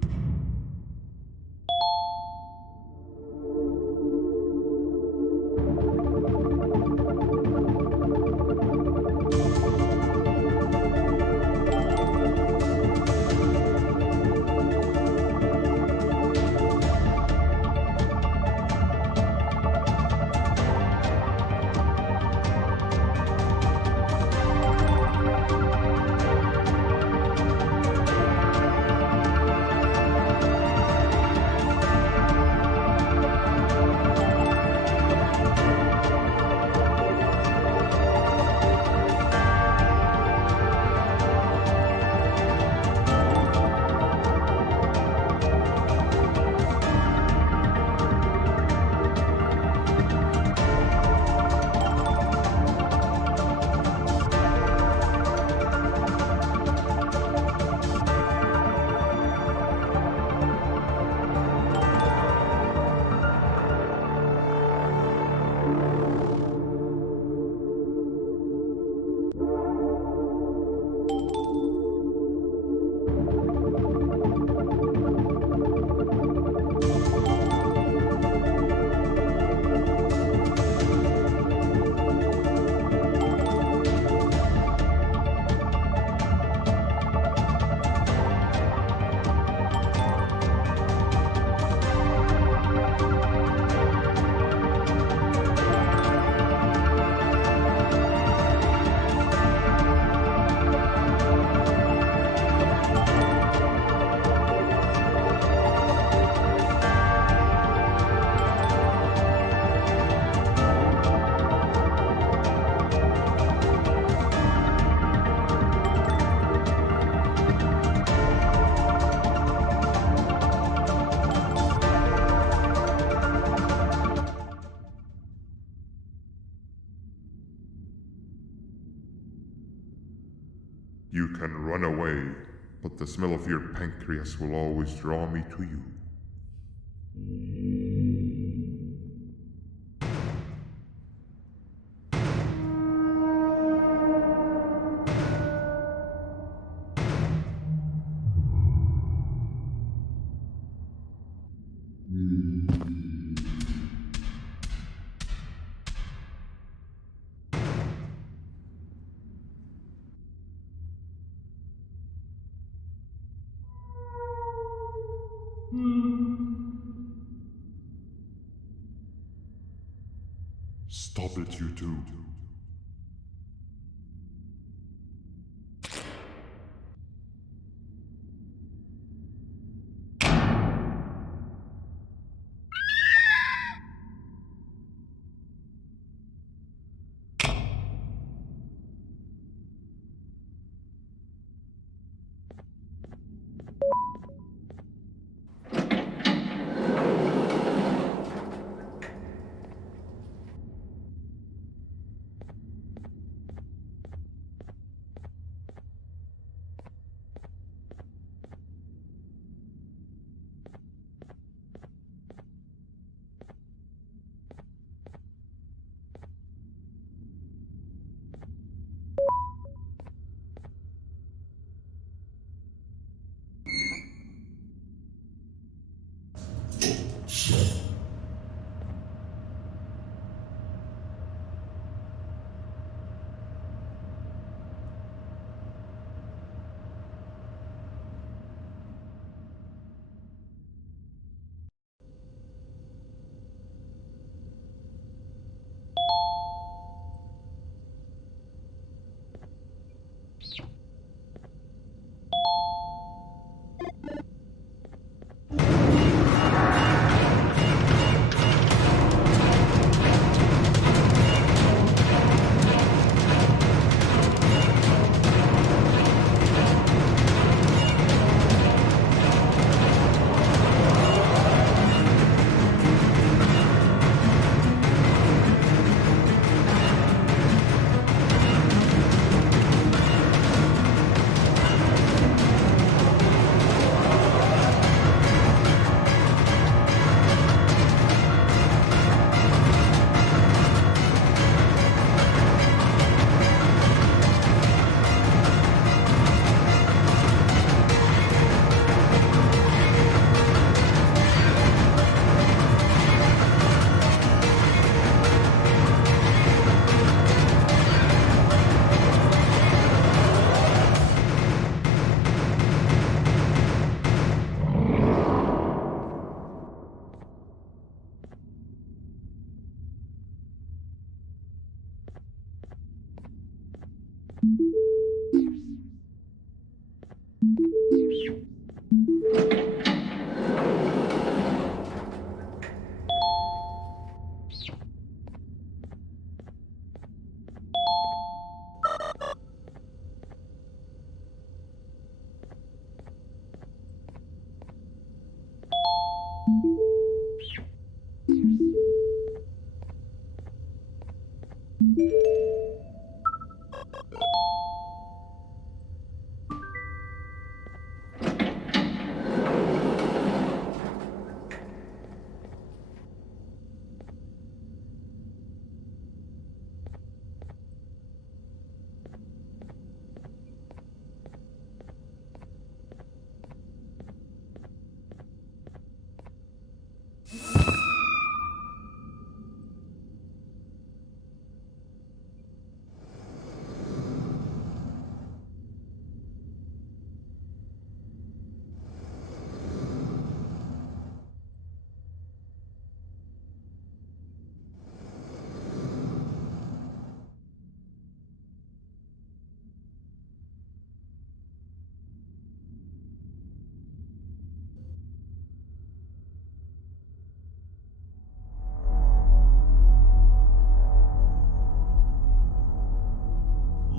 You can run away, but the smell of your pancreas will always draw me to you. Stop it, you two.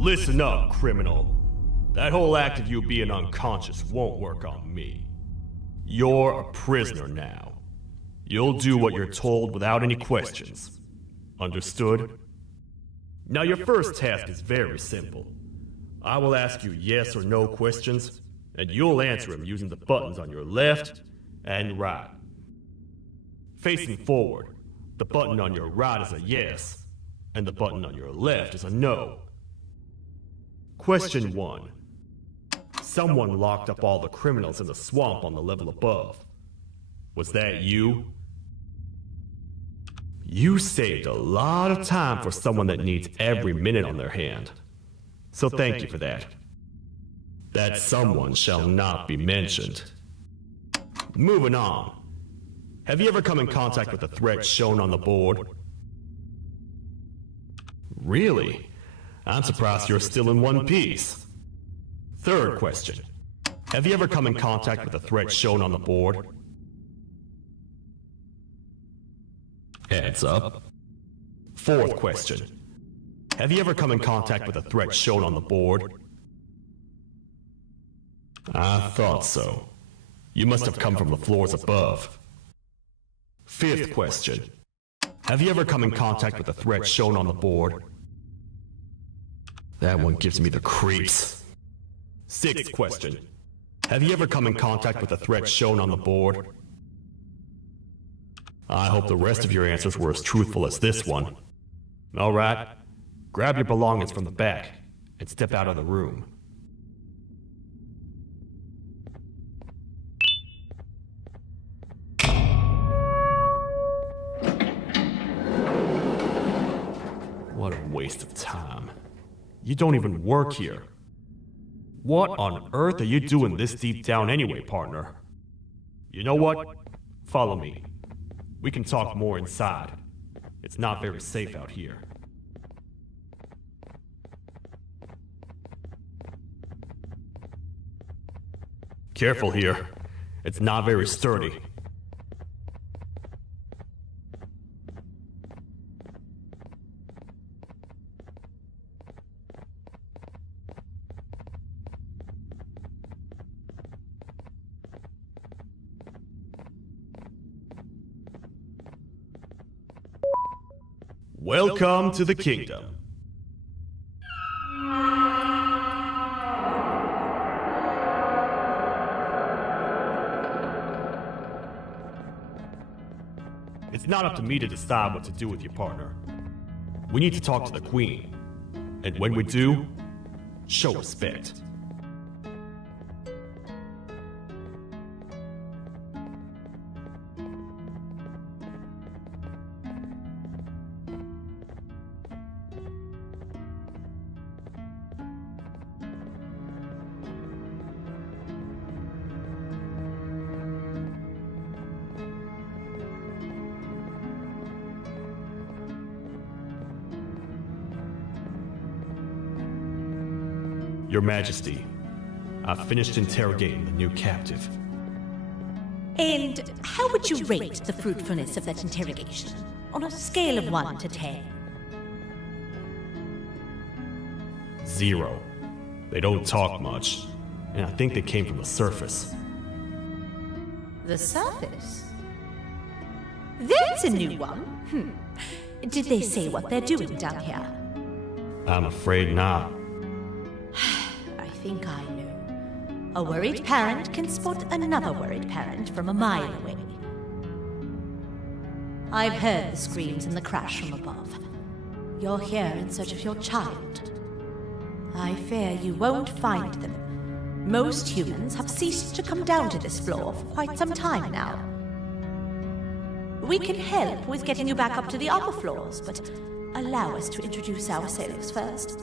Listen up, criminal. That whole act of you being unconscious won't work on me. You're a prisoner now. You'll do what you're told without any questions. Understood? Now your first task is very simple. I will ask you yes or no questions, and you'll answer them using the buttons on your left and right. Facing forward, the button on your right is a yes, and the button on your left is a no. Question 1. Someone locked up all the criminals in the swamp on the level above. Was that you? You saved a lot of time for someone that needs every minute on their hand. So thank you for that. That someone shall not be mentioned. Moving on. Have you ever come in contact with the threat shown on the board? Really? I'm surprised you're still in one piece. Third question. Have you ever come in contact with the threat shown on the board? Heads up. Fourth question. Have you ever come in contact with the threat shown on the board? I thought so. You must have come from the floors above. Fifth question. Have you ever come in contact with the threat shown on the board? That one gives me the creeps. Sixth question. Have you ever come in contact with the threat shown on the board? I hope the rest of your answers were as truthful as this one. All right. Grab your belongings from the back and step out of the room. What a waste of time. You don't even work here. What on earth are you doing this deep down anyway, partner? You know what? Follow me. We can talk more inside. It's not very safe out here. Careful here. It's not very sturdy. Welcome to the kingdom. It's not up to me to decide what to do with your partner. We need to talk to the queen. And when we do, show respect. Your Majesty, I've finished interrogating the new captive. And how would you rate the fruitfulness of that interrogation, on a scale of 1 to 10? 0. They don't talk much, and I think they came from the surface. The surface? That's a new one. Did they say what they're doing down here? I'm afraid not. I think I know. A worried parent can spot another worried parent from a mile away. I've heard the screams and the crash from above. You're here in search of your child. I fear you won't find them. Most humans have ceased to come down to this floor for quite some time now. We can help with getting you back up to the upper floors, but allow us to introduce ourselves first.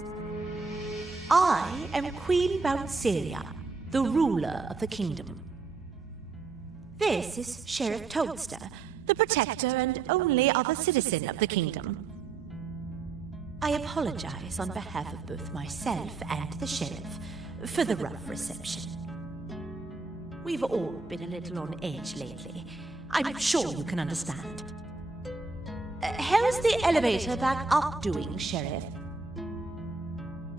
I am Queen Bouncelia, the ruler of the kingdom. This is Sheriff Toadster, the protector and only other citizen of the kingdom. I apologize on behalf of both myself and the sheriff for the rough reception. We've all been a little on edge lately. I'm sure you can understand. How's the elevator back up doing, Sheriff?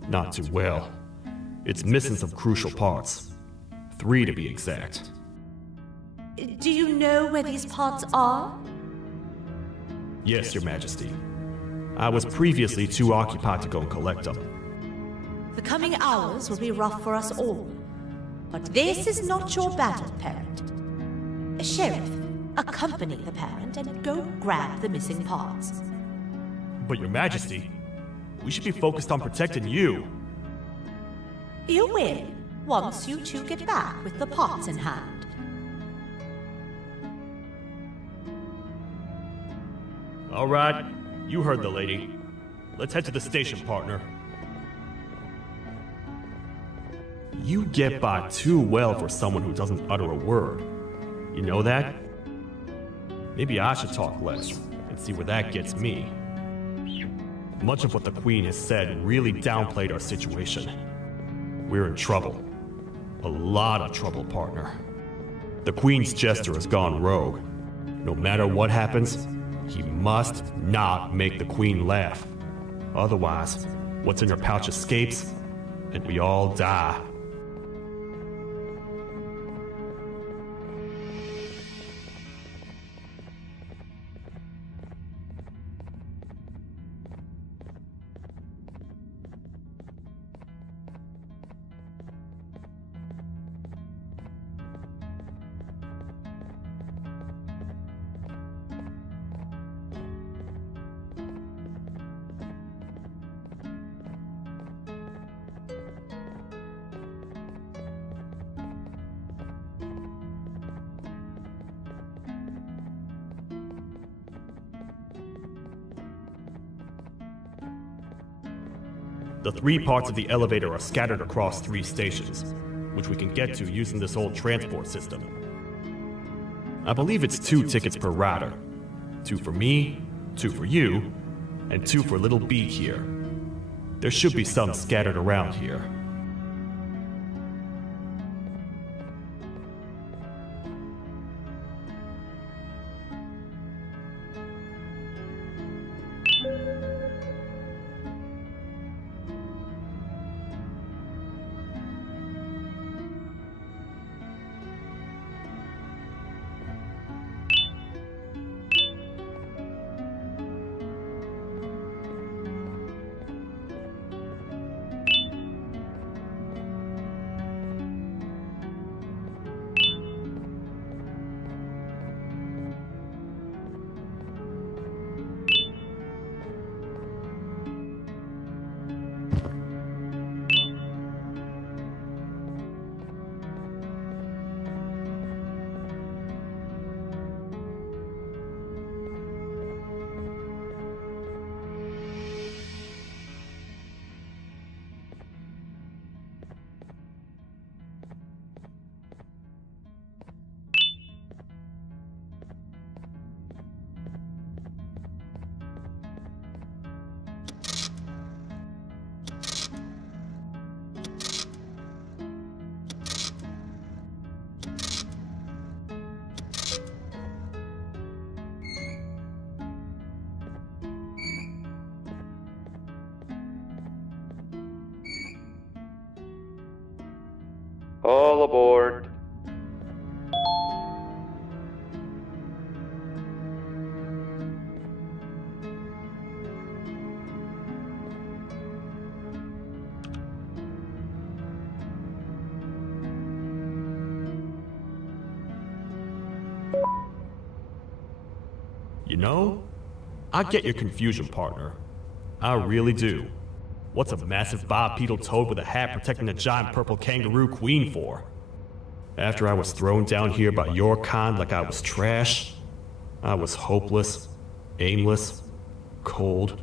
Not too well. It's missing some crucial parts. 3 to be exact. Do you know where these parts are? Yes, Your Majesty. I was previously too occupied to go and collect them. The coming hours will be rough for us all. But this is not your battle, parent. Sheriff, accompany the parent and go grab the missing parts. But Your Majesty, we should be focused on protecting you. You will, once you two get back with the parts in hand. All right, you heard the lady. Let's head to the station, partner. You get by too well for someone who doesn't utter a word. You know that? Maybe I should talk less and see where that gets me. Much of what the Queen has said really downplayed our situation. We're in trouble. A lot of trouble, partner. The Queen's jester has gone rogue. No matter what happens, he must not make the Queen laugh. Otherwise, what's in her pouch escapes, and we all die. The 3 parts of the elevator are scattered across 3 stations, which we can get to using this old transport system. I believe it's 2 tickets per rider. 2 for me, 2 for you, and 2 for little B here. There should be some scattered around here. All aboard. You know, I get your confusion, partner. I really do. What's a massive bipedal toad with a hat protecting a giant purple kangaroo queen for? After I was thrown down here by your kind like I was trash, I was hopeless, aimless, cold,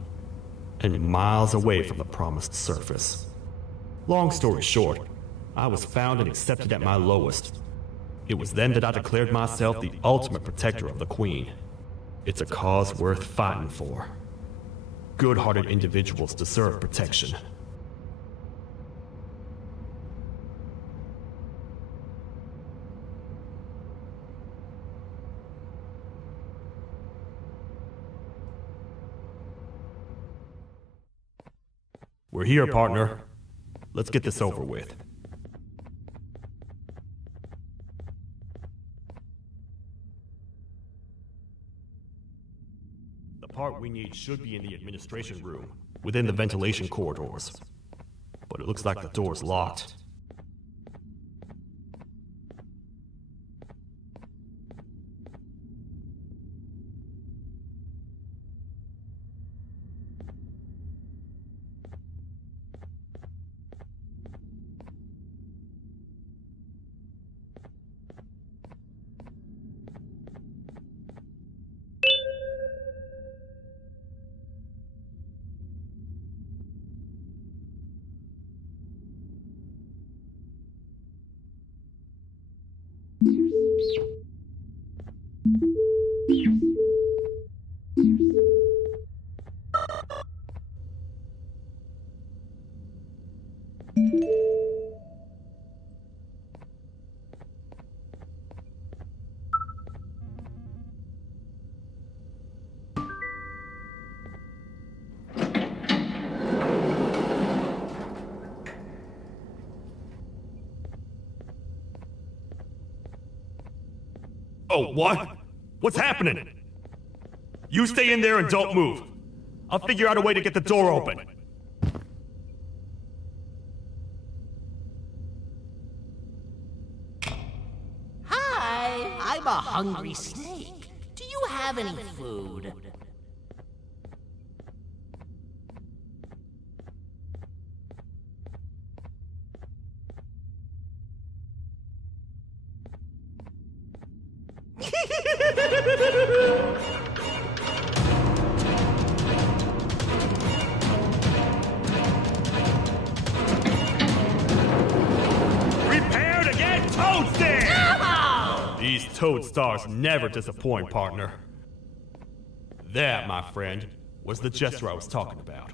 and miles away from the promised surface. Long story short, I was found and accepted at my lowest. It was then that I declared myself the ultimate protector of the Queen. It's a cause worth fighting for. Good-hearted individuals deserve protection. We're here, partner. Let's get this over with. The part we need should be in the administration room, within the ventilation corridors. But it looks like the door's locked. Oh, what? What's happening? You stay in there and don't move. I'll figure out a way to get the door open. Hi, I'm a hungry snake. Do you have any food? Prepare to get toasted! These toad stars never disappoint, partner. That, my friend, was the jester I was talking about.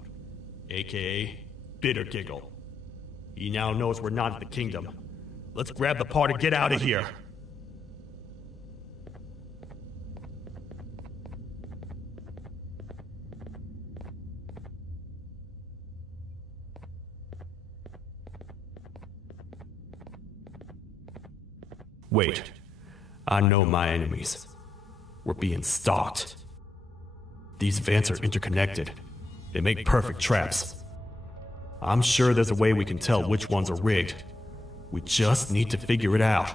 AKA Bitter Giggle. He now knows we're not at the kingdom. Let's grab the part and get out of here. Wait. I know my enemies. We're being stalked. These vents are interconnected. They make perfect traps. I'm sure there's a way we can tell which ones are rigged. We just need to figure it out.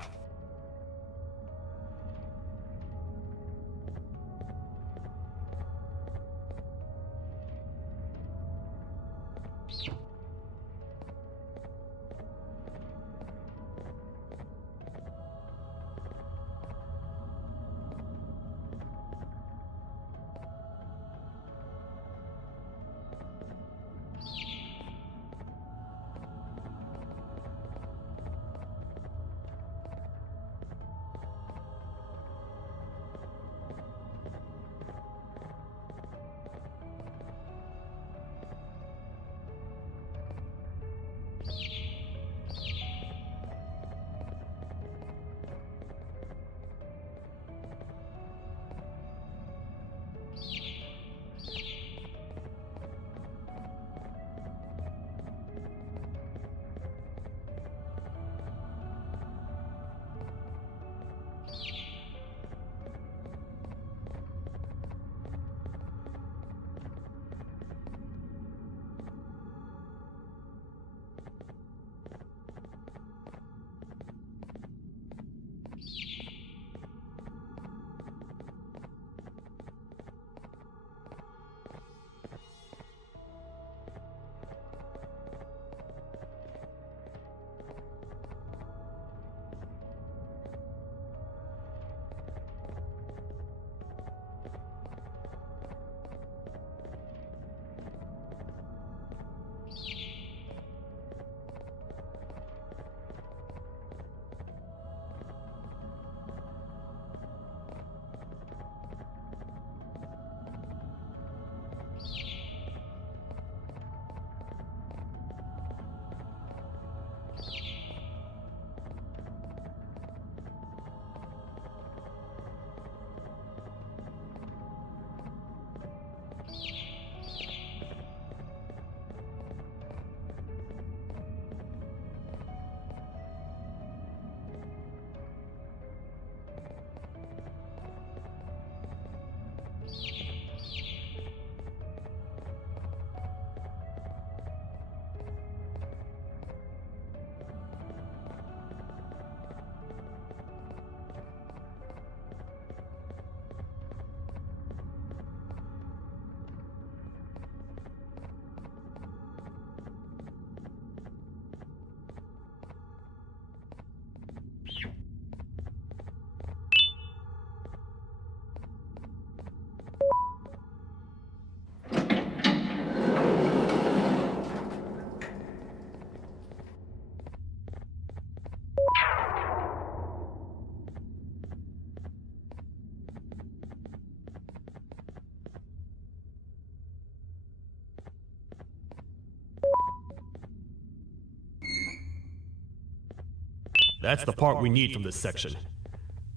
That's the part we need from this section.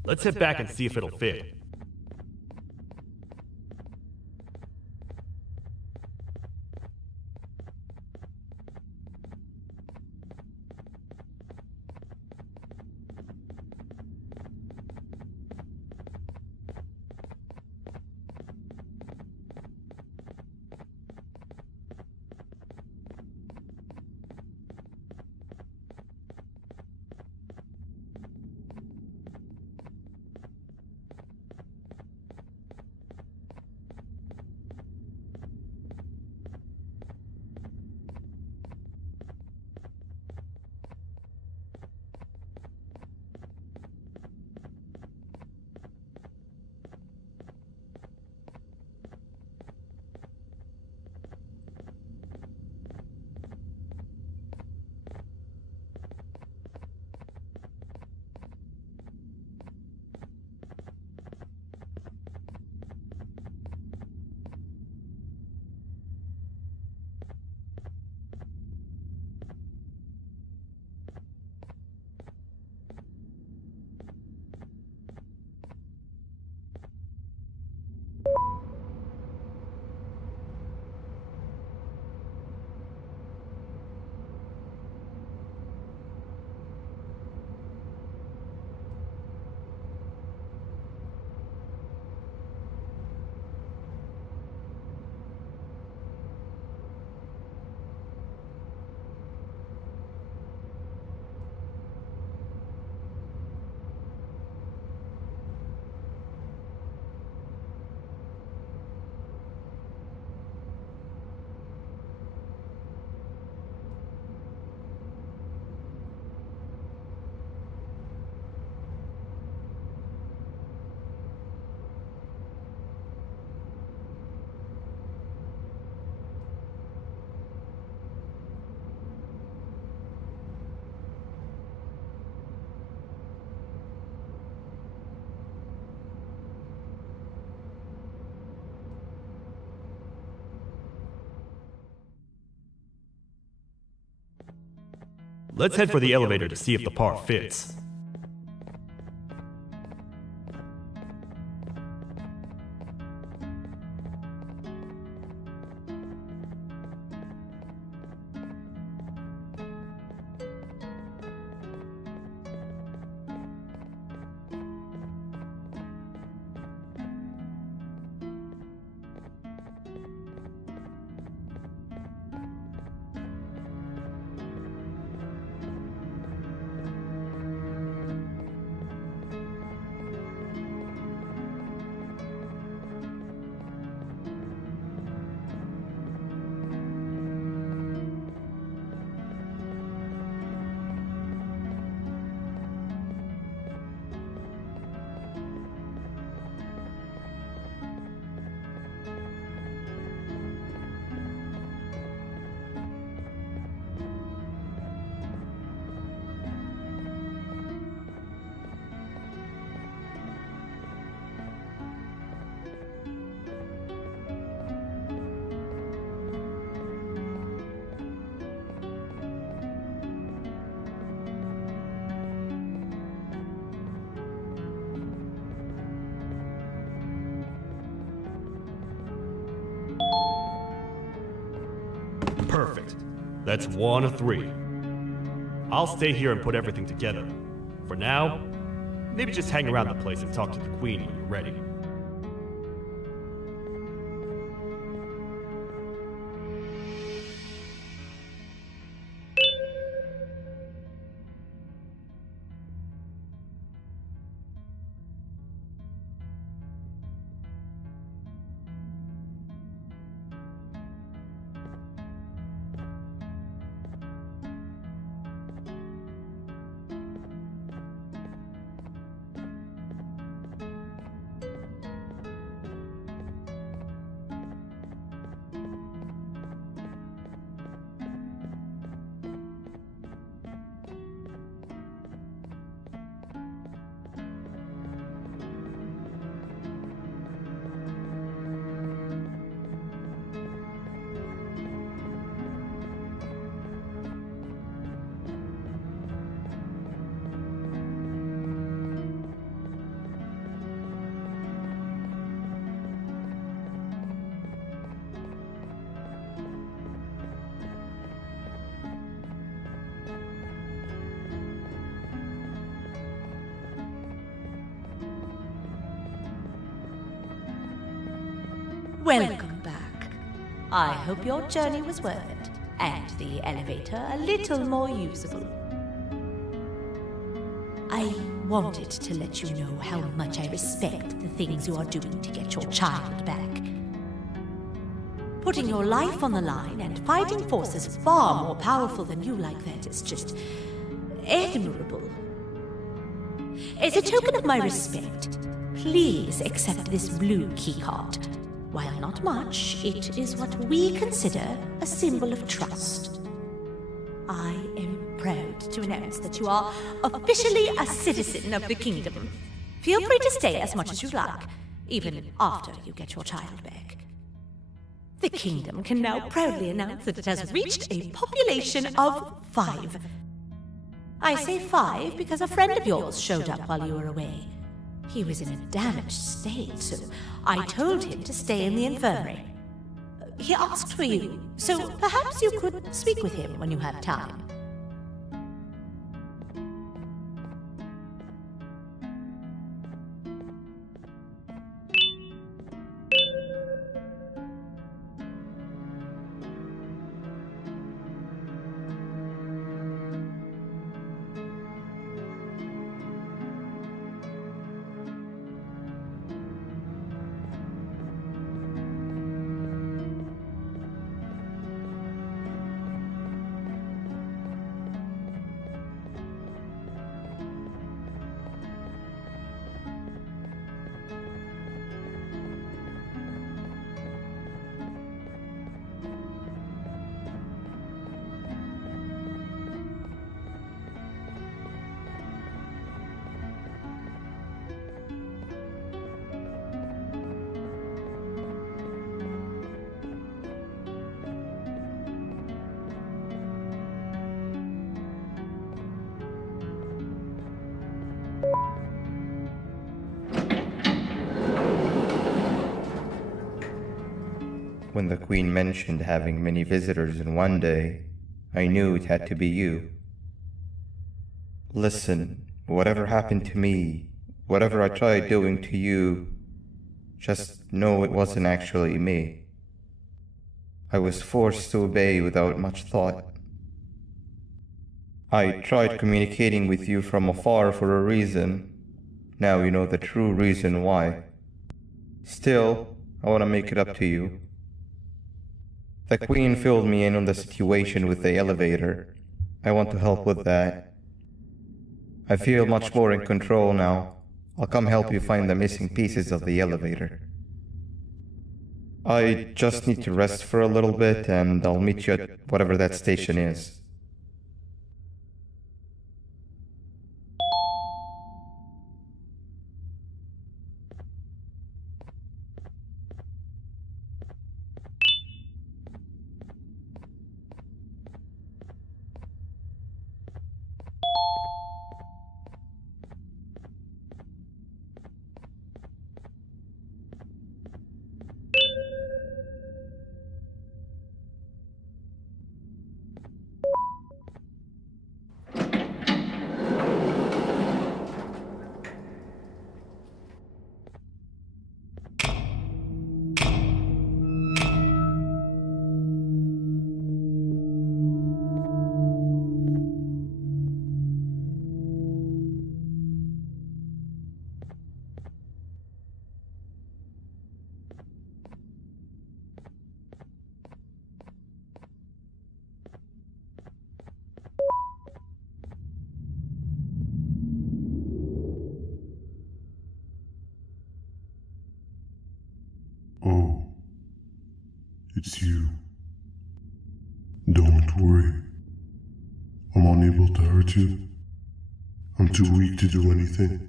Let's head back and see if it'll fit. Let's head for the elevator to see if the part fits. Perfect. That's 1 of 3. I'll stay here and put everything together. For now, maybe just hang around the place and talk to the Queen when you're ready. Welcome back. I hope your journey was worth it, and the elevator a little more usable. I wanted to let you know how much I respect the things you are doing to get your child back. Putting your life on the line and fighting forces far more powerful than you like that is just admirable. As a token of my respect, please accept this blue keycard. While not much, it is what we consider a symbol of trust. I am proud to announce that you are officially a citizen of the kingdom. Feel free to stay as much as you like, even after you get your child back. The kingdom can now proudly announce that it has reached a population of 5. I say 5 because a friend of yours showed up while you were away. He was in a damaged state, so I told him to stay in the infirmary. He asked for you, so perhaps you could speak with him when you have time. When the Queen mentioned having many visitors in one day, I knew it had to be you. Listen, whatever happened to me, whatever I tried doing to you, just know it wasn't actually me. I was forced to obey without much thought. I tried communicating with you from afar for a reason. Now you know the true reason why. Still, I want to make it up to you. The Queen filled me in on the situation with the elevator. I want to help with that. I feel much more in control now. I'll come help you find the missing pieces of the elevator. I just need to rest for a little bit and I'll meet you at whatever that station is. Oh, it's you. Don't worry. I'm unable to hurt you. I'm too weak to do anything.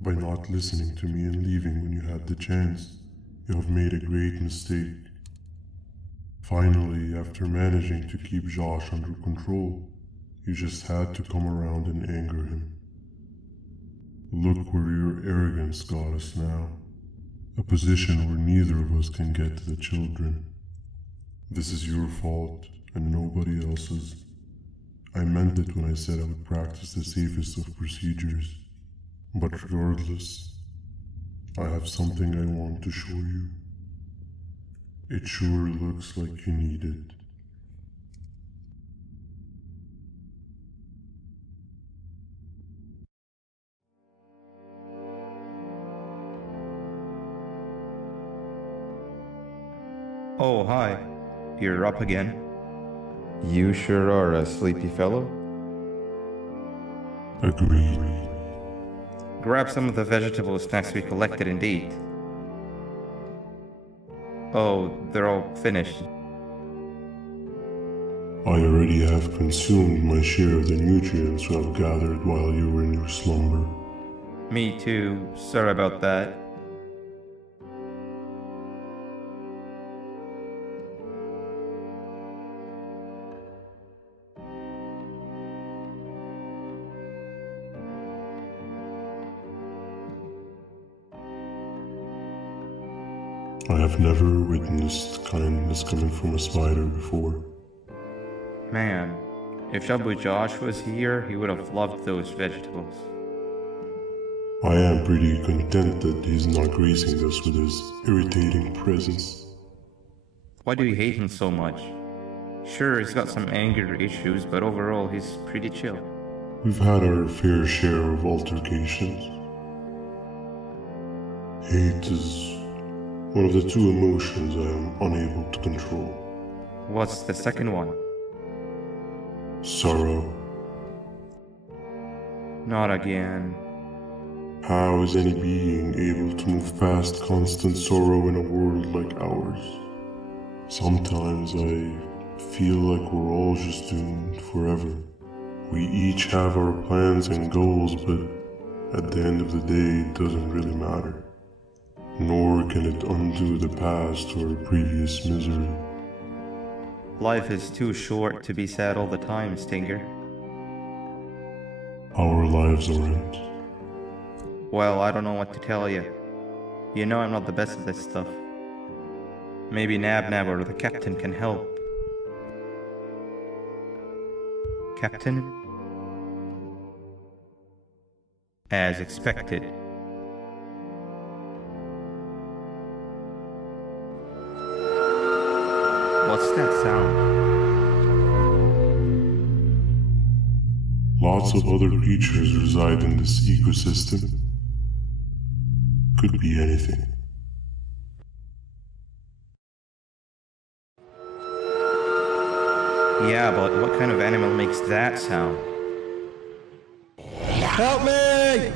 By not listening to me and leaving when you had the chance, you have made a great mistake. Finally, after managing to keep Josh under control, you just had to come around and anger him. Look where your arrogance got us now. A position where neither of us can get to the children. This is your fault and nobody else's. I meant it when I said I would practice the safest of procedures. But regardless, I have something I want to show you. It sure looks like you need it. Oh, hi. You're up again. You sure are a sleepy fellow. Agreed. Grab some of the vegetable snacks we collected and eat. Oh, they're all finished. I already have consumed my share of the nutrients you have gathered while you were in your slumber. Me too. Sorry about that. I have never witnessed kindness coming from a spider before. Man, if Abu Josh was here, he would have loved those vegetables. I am pretty content that he's not gracing us with his irritating presence. Why do you hate him so much? Sure, he's got some anger issues, but overall he's pretty chill. We've had our fair share of altercations. Hate is one of the two emotions I am unable to control. What's the second one? Sorrow. Not again. How is any being able to move past constant sorrow in a world like ours? Sometimes I feel like we're all just doomed forever. We each have our plans and goals, but at the end of the day, it doesn't really matter. Nor can it undo the past or previous misery. Life is too short to be sad all the time, Stinger. Our lives aren't. Well, I don't know what to tell you. You know I'm not the best at this stuff. Maybe Nab or the captain can help. Captain? As expected. What's that sound? Lots of other creatures reside in this ecosystem. Could be anything. Yeah, but what kind of animal makes that sound? Help me!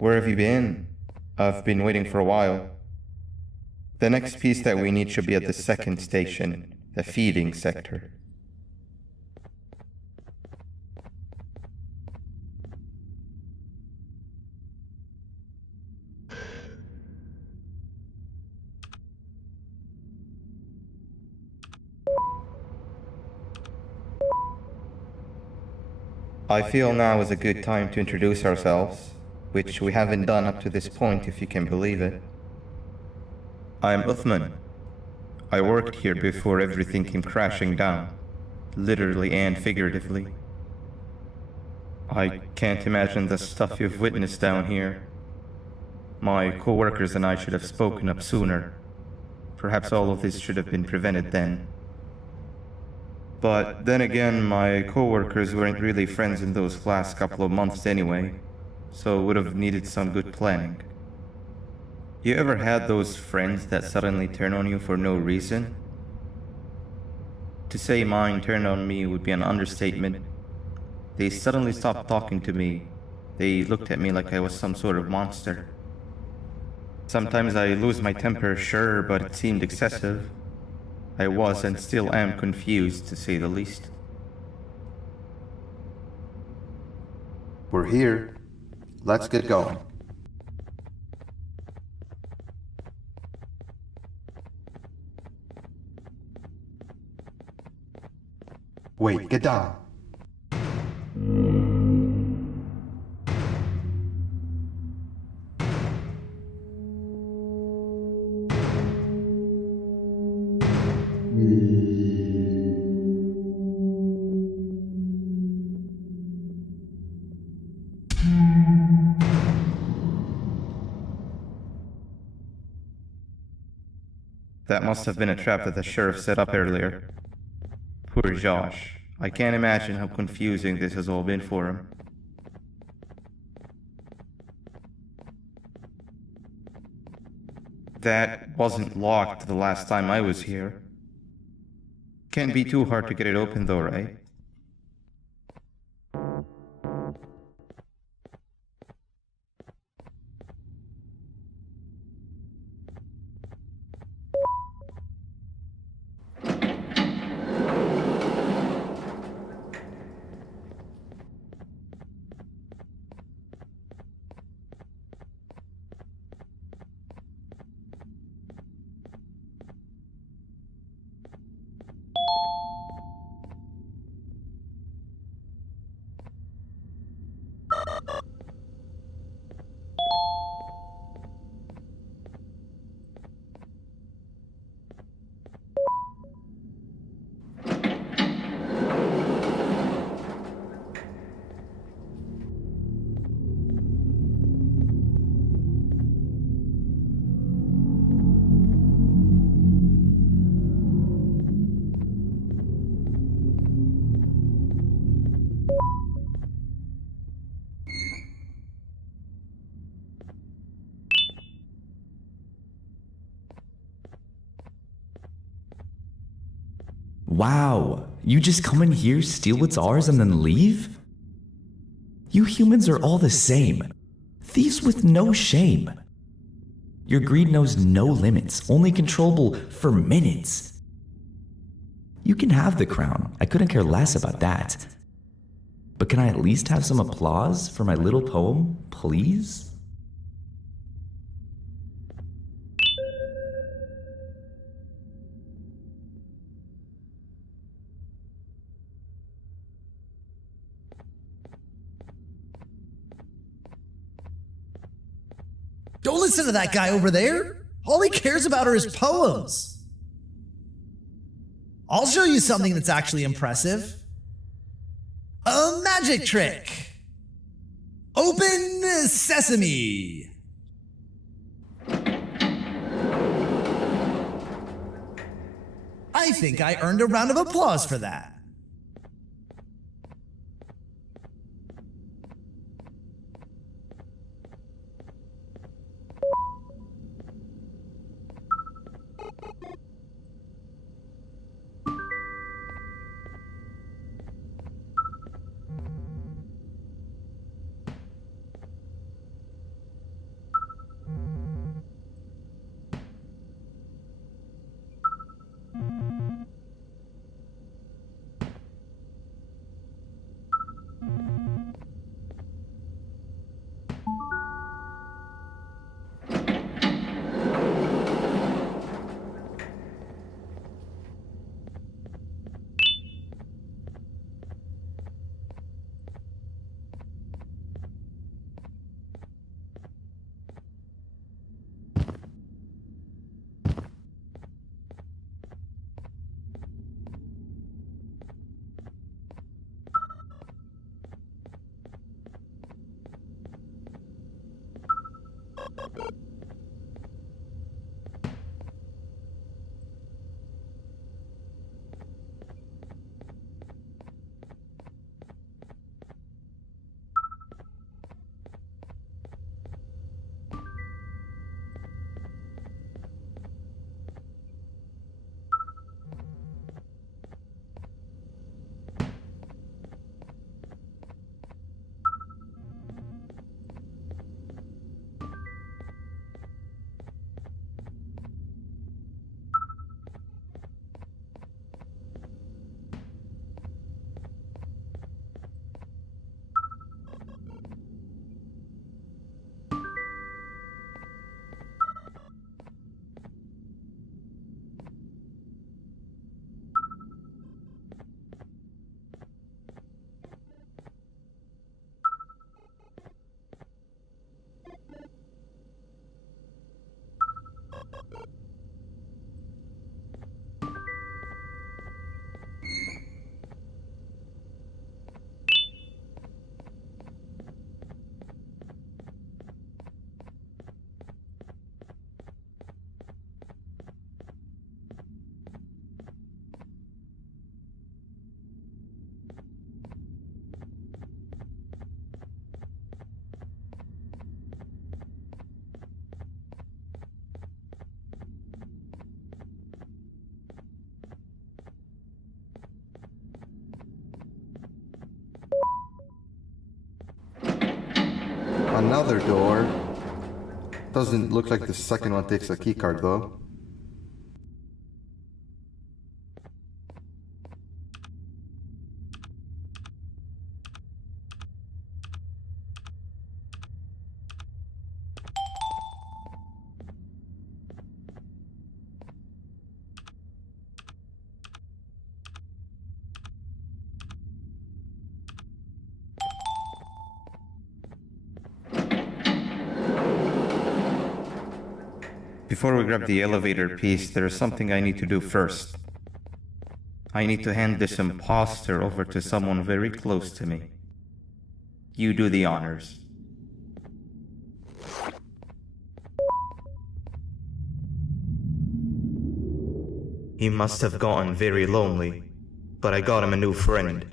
Where have you been? I've been waiting for a while. The next piece that we need should be at the second station, the feeding sector. I feel now is a good time to introduce ourselves, which we haven't done up to this point, if you can believe it. I'm Uthman. I worked here before everything came crashing down, literally and figuratively. I can't imagine the stuff you've witnessed down here. My co-workers and I should have spoken up sooner. Perhaps all of this should have been prevented then. But then again, my co-workers weren't really friends in those last couple of months anyway, so would have needed some good planning. You ever had those friends that suddenly turn on you for no reason? To say mine turned on me would be an understatement. They suddenly stopped talking to me. They looked at me like I was some sort of monster. Sometimes I lose my temper, sure, but it seemed excessive. I was and still am confused, to say the least. We're here. Let's get going. Wait, get down. That must have been a trap that the sheriff set up earlier. Poor Josh. I can't imagine how confusing this has all been for him. That wasn't locked the last time I was here. Can't be too hard to get it open though, right? Wow, you just come in here, steal what's ours, and then leave? You humans are all the same. Thieves with no shame. Your greed knows no limits, only controllable for minutes. You can have the crown, I couldn't care less about that. But can I at least have some applause for my little poem, please? Don't listen to that guy over there. All he cares about are his poems. I'll show you something that's actually impressive. A magic trick. Open sesame. I think I earned a round of applause for that. Another door. Doesn't look like the second one takes a keycard though. Before we grab the elevator piece, there is something I need to do first. I need to hand this imposter over to someone very close to me. You do the honors. He must have gotten very lonely, but I got him a new friend.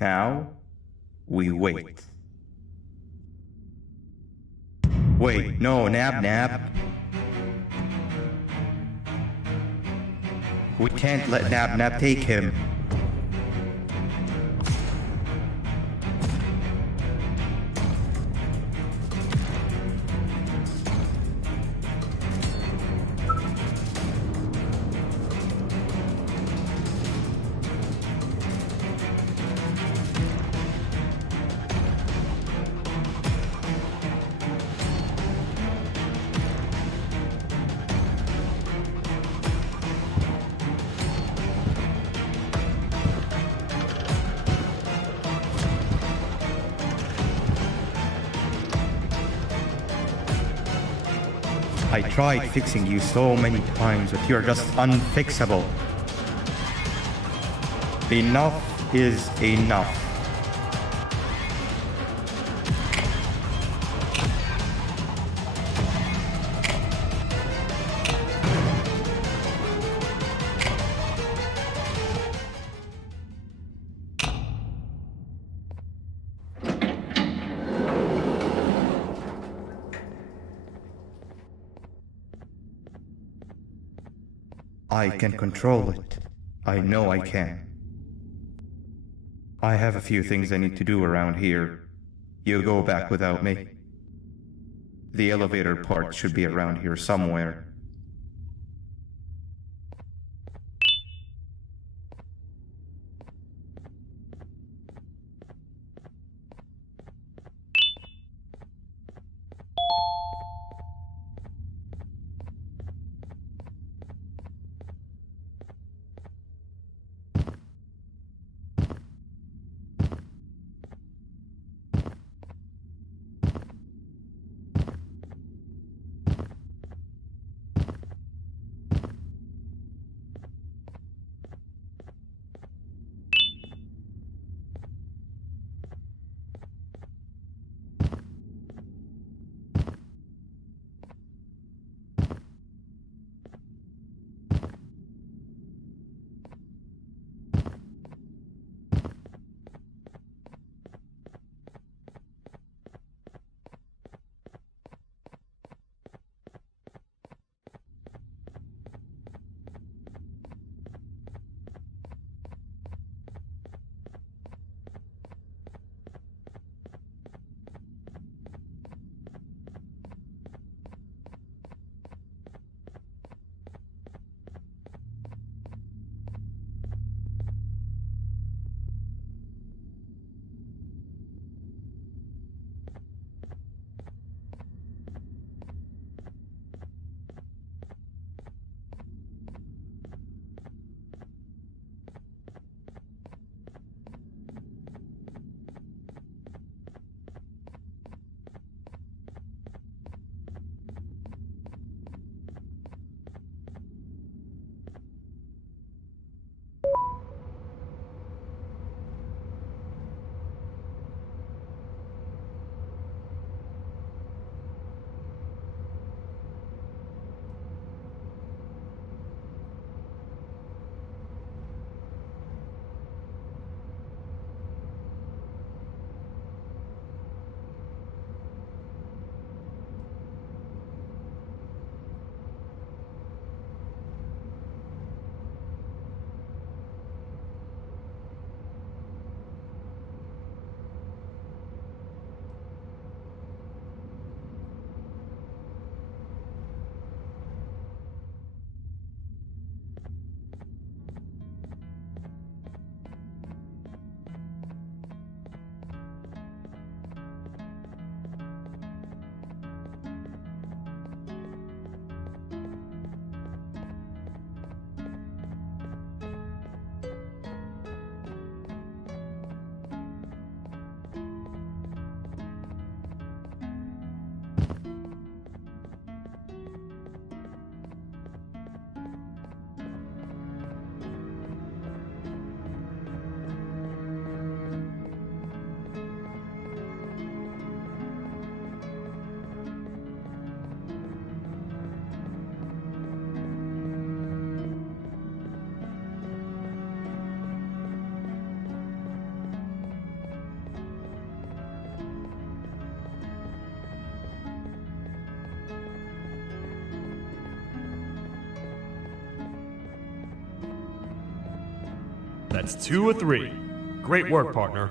Now, we wait. Wait, no, Nab. We can't let Nab take him. I tried fixing you so many times, but you're just unfixable. Enough is enough. I can control it. I know I can. I have a few things I need to do around here. You go back without me. The elevator part should be around here somewhere. That's 2 of 3. Great work, partner.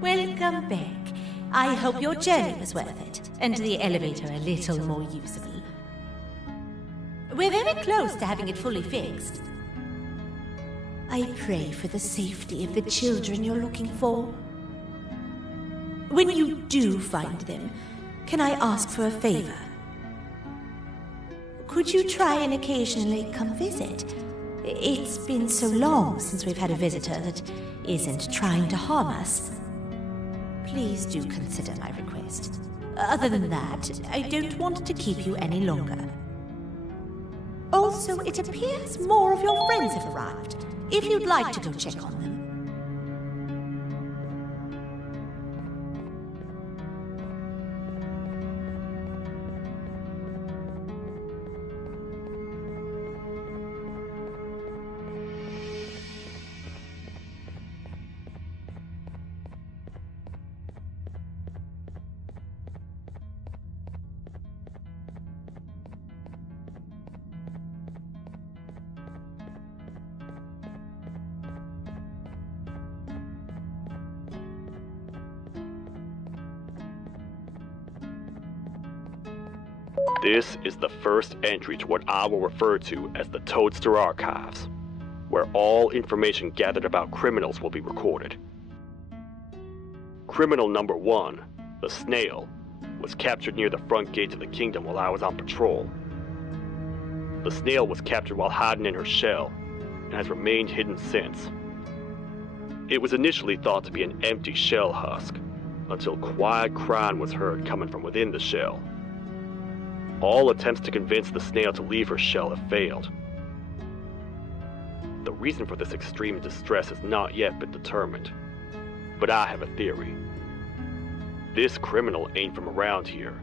Welcome back. I hope your journey was worth it, and the elevator a little more usable. We're very close to having it fully fixed. I pray for the safety of the children you're looking for. When you do find them, can I ask for a favor? Could you try and occasionally come visit? It's been so long since we've had a visitor that isn't trying to harm us. Please do consider my request. Other than that, I don't want to keep you any longer. Also, it appears more of your friends have arrived, if you'd like to go check on them. This is the first entry to what I will refer to as the Toadster Archives, where all information gathered about criminals will be recorded. Criminal number 1, the Snail, was captured near the front gates of the kingdom while I was on patrol. The Snail was captured while hiding in her shell, and has remained hidden since. It was initially thought to be an empty shell husk, until quiet crying was heard coming from within the shell. All attempts to convince the Snail to leave her shell have failed. The reason for this extreme distress has not yet been determined, but I have a theory. This criminal ain't from around here,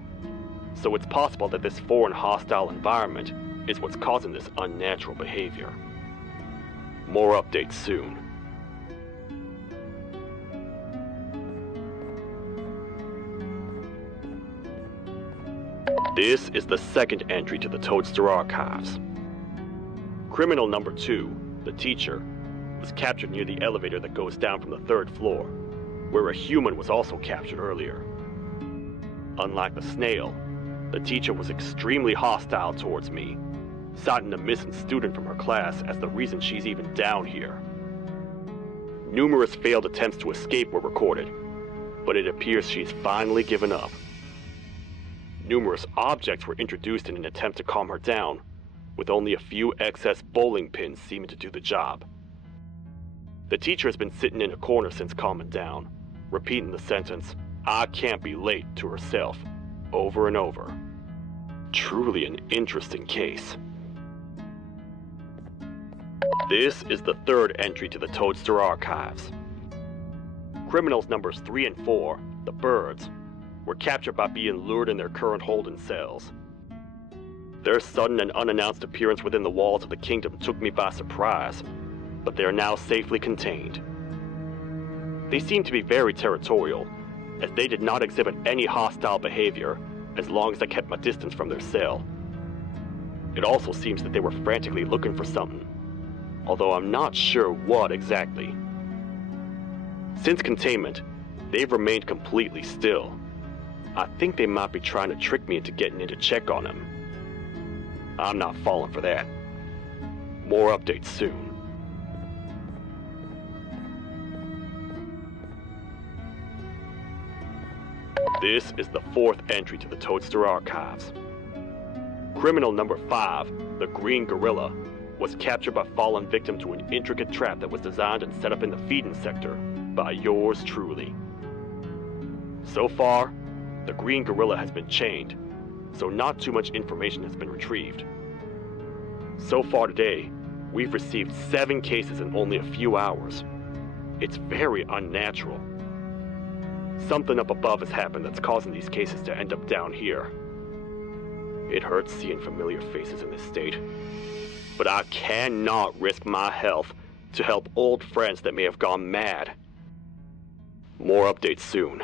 so it's possible that this foreign hostile environment is what's causing this unnatural behavior. More updates soon. This is the second entry to the Toadster Archives. Criminal number 2, the teacher, was captured near the elevator that goes down from the 3rd floor, where a human was also captured earlier. Unlike the Snail, the teacher was extremely hostile towards me, citing a missing student from her class as the reason she's even down here. Numerous failed attempts to escape were recorded, but it appears she's finally given up. Numerous objects were introduced in an attempt to calm her down, with only a few excess bowling pins seeming to do the job. The teacher has been sitting in a corner since calming down, repeating the sentence, "I can't be late," to herself, over and over. Truly an interesting case. This is the 3rd entry to the Toadster Archives. Criminals numbers 3 and 4, the Birds, were captured by being lured in their current holding cells. Their sudden and unannounced appearance within the walls of the kingdom took me by surprise, but they are now safely contained. They seem to be very territorial, as they did not exhibit any hostile behavior as long as I kept my distance from their cell. It also seems that they were frantically looking for something, although I'm not sure what exactly. Since containment, they've remained completely still. I think they might be trying to trick me into getting in to check on them. I'm not falling for that. More updates soon. This is the 4th entry to the Toadster Archives. Criminal number 5, the Green Gorilla, was captured by fallen victim to an intricate trap that was designed and set up in the feeding sector by yours truly. So far, the Green Gorilla has been chained, so not too much information has been retrieved. So far today, we've received 7 cases in only a few hours. It's very unnatural. Something up above has happened that's causing these cases to end up down here. It hurts seeing familiar faces in this state, but I cannot risk my health to help old friends that may have gone mad. More updates soon.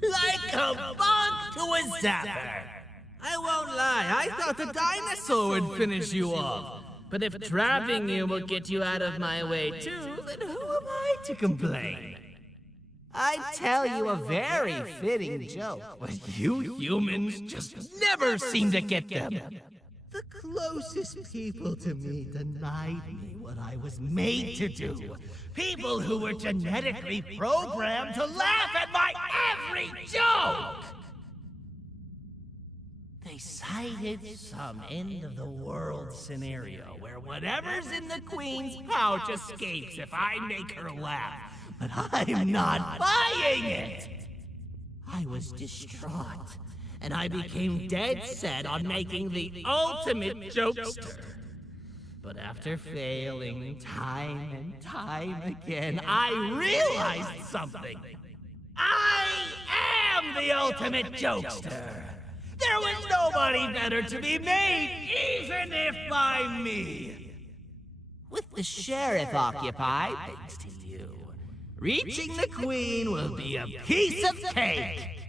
Like a bug to a zapper. I won't lie, I thought the dinosaur would finish you off. But if trapping you will get you out of my way too, then who am I to complain? I tell you a very fitting joke, but you humans just never seem to get them. The closest people to me denied me what I was made to do. People who were genetically programmed to laugh at my every joke! They cited some end-of-the-world scenario where whatever's in the Queen's pouch escapes if I make her laugh. But I'm not buying it! I was distraught, and I became dead set on making the ultimate jokester. But after failing time and time again, I realized something. I am the ultimate jokester! There was nobody better to be made, even if by me! With the sheriff occupied, thanks to Reaching the Queen will be a piece of cake!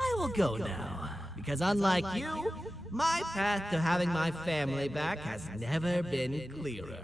I will go now, because unlike you, my path to having my family back has never been clearer.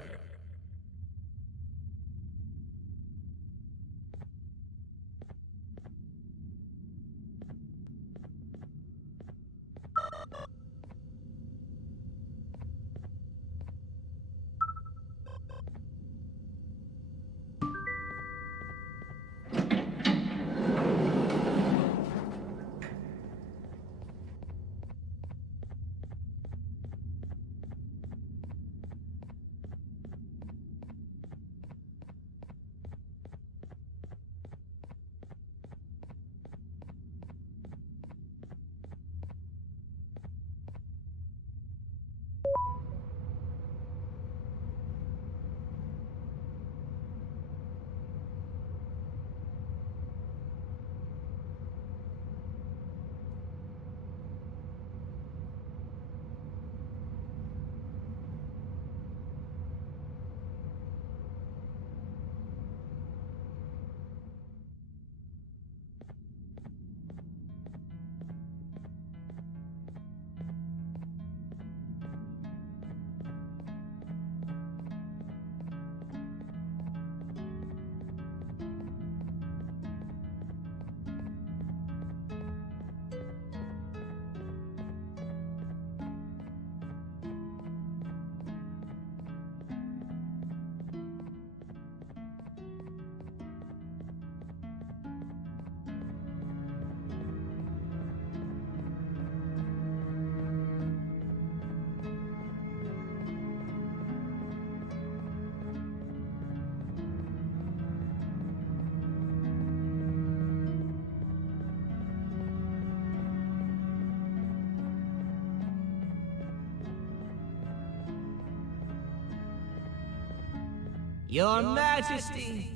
Your Majesty,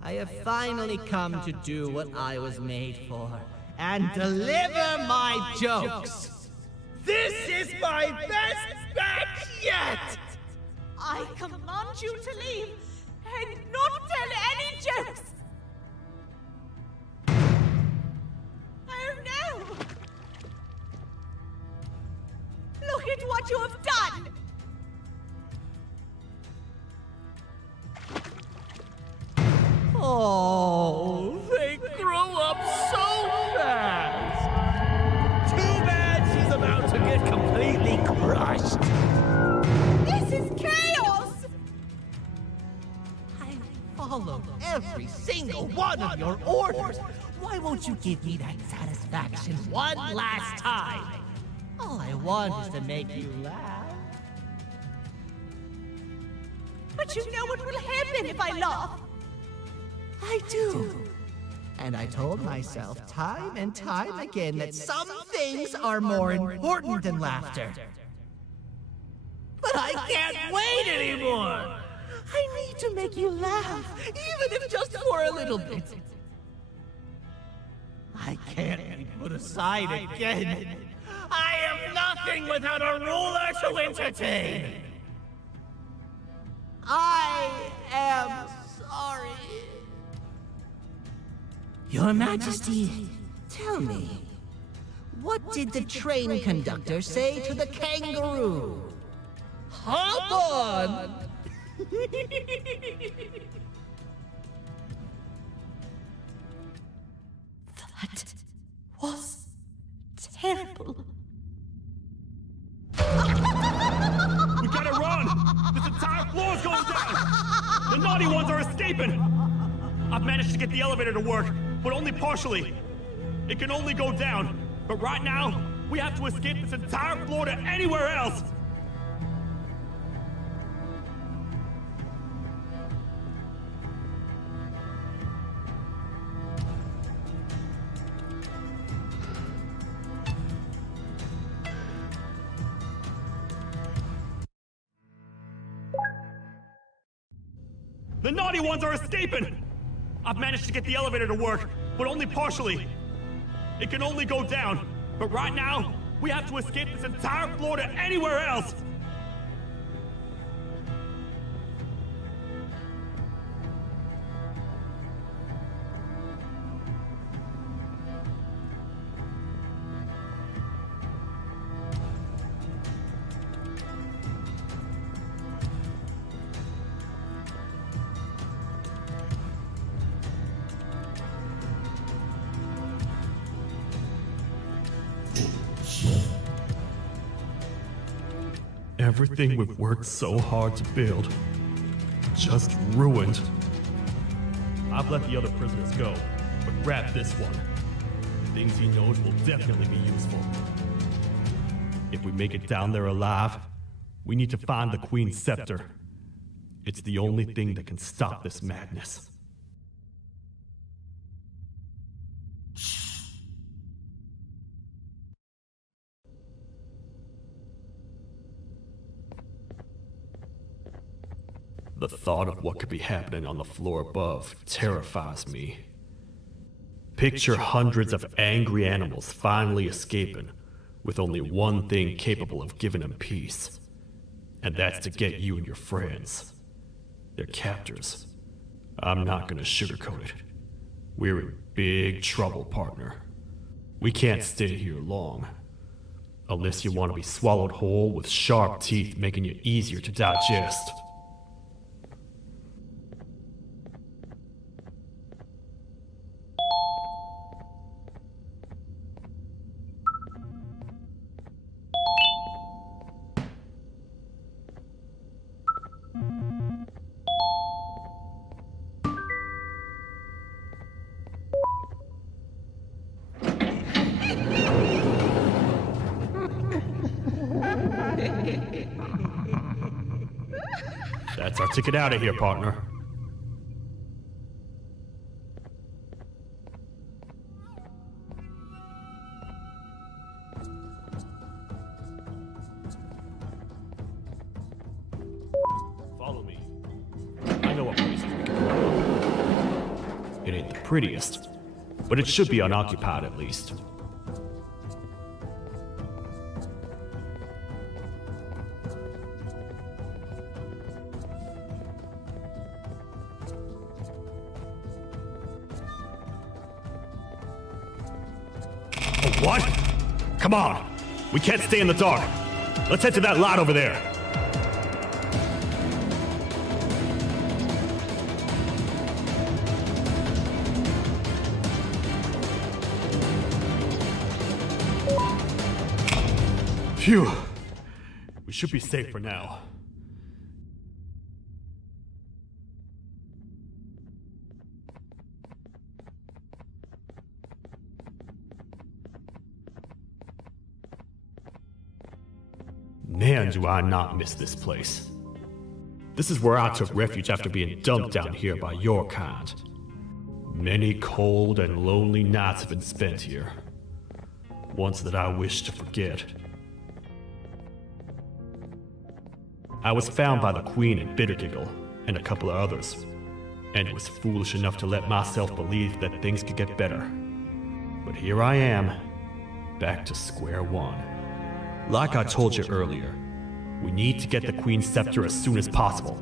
I have finally come to do what I was made for, and deliver my jokes. This is my best batch yet! I command you to leave and not tell any jokes! Oh no! Look at what you have done! Oh, they grow up so fast! Too bad she's about to get completely crushed! This is chaos! I followed every single one of your orders! Why won't you give me that satisfaction one last time? All I want is to make you laugh. But you know what will happen if I laugh! I do. And I told myself time and time again that some things are more important than laughter. But I can't wait anymore! I need to make you laugh, even if just for a little bit. I can't be put aside again. I am nothing without a ruler to entertain. I am sorry. Your Majesty, tell me, what did the train conductor say to the kangaroo? Hop on! That was terrible. We gotta run! This entire floor's going down! The naughty ones are escaping! I've managed to get the elevator to work, but only partially. It can only go down, but right now, we have to escape this entire floor to anywhere else! The naughty ones are escaping! I've managed to get the elevator to work, but only partially. It can only go down, but right now, we have to escape this entire floor to anywhere else! Everything we've worked so hard to build, just ruined. I've let the other prisoners go, but grab this one. Things he knows will definitely be useful. If we make it down there alive, we need to find the Queen's scepter. It's the only thing that can stop this madness. The thought of what could be happening on the floor above terrifies me. Picture hundreds of angry animals finally escaping, with only one thing capable of giving them peace. And that's to get you and your friends. They're captors. I'm not gonna sugarcoat it. We're in big trouble, partner. We can't stay here long. Unless you want to be swallowed whole with sharp teeth making you easier to digest. That's our ticket out of here, partner. Follow me. I know what place we can go. It ain't the prettiest, but it should be unoccupied at least. What? Come on! We can't stay in the dark! Let's head to that lot over there! Phew! We should be safe for now. Man, do I not miss this place. This is where I took refuge after being dumped down here by your kind. Many cold and lonely nights have been spent here. Ones that I wish to forget. I was found by the Queen and Bittergiggle, and a couple of others, and was foolish enough to let myself believe that things could get better. But here I am, back to square one. Like I told you earlier, we need to get the Queen's scepter as soon as possible.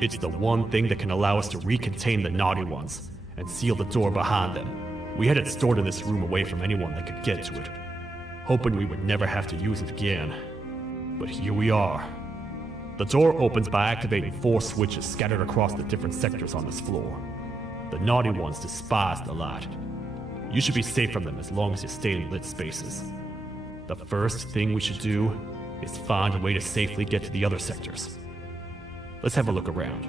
It's the one thing that can allow us to recontain the naughty ones and seal the door behind them. We had it stored in this room away from anyone that could get to it, hoping we would never have to use it again. But here we are. The door opens by activating 4 switches scattered across the different sectors on this floor. The naughty ones despise the light. You should be safe from them as long as you stay in lit spaces. The first thing we should do is find a way to safely get to the other sectors. Let's have a look around.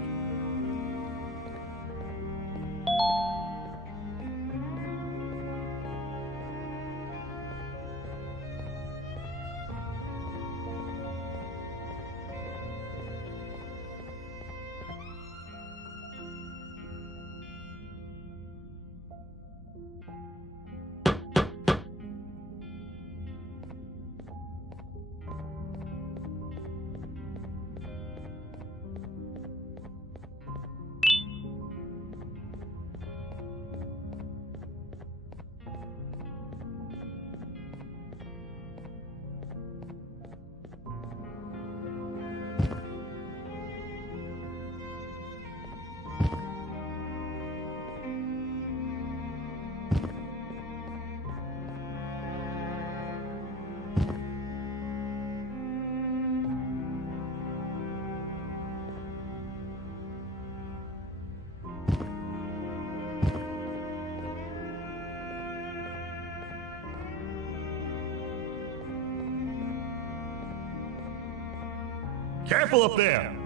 Careful up there!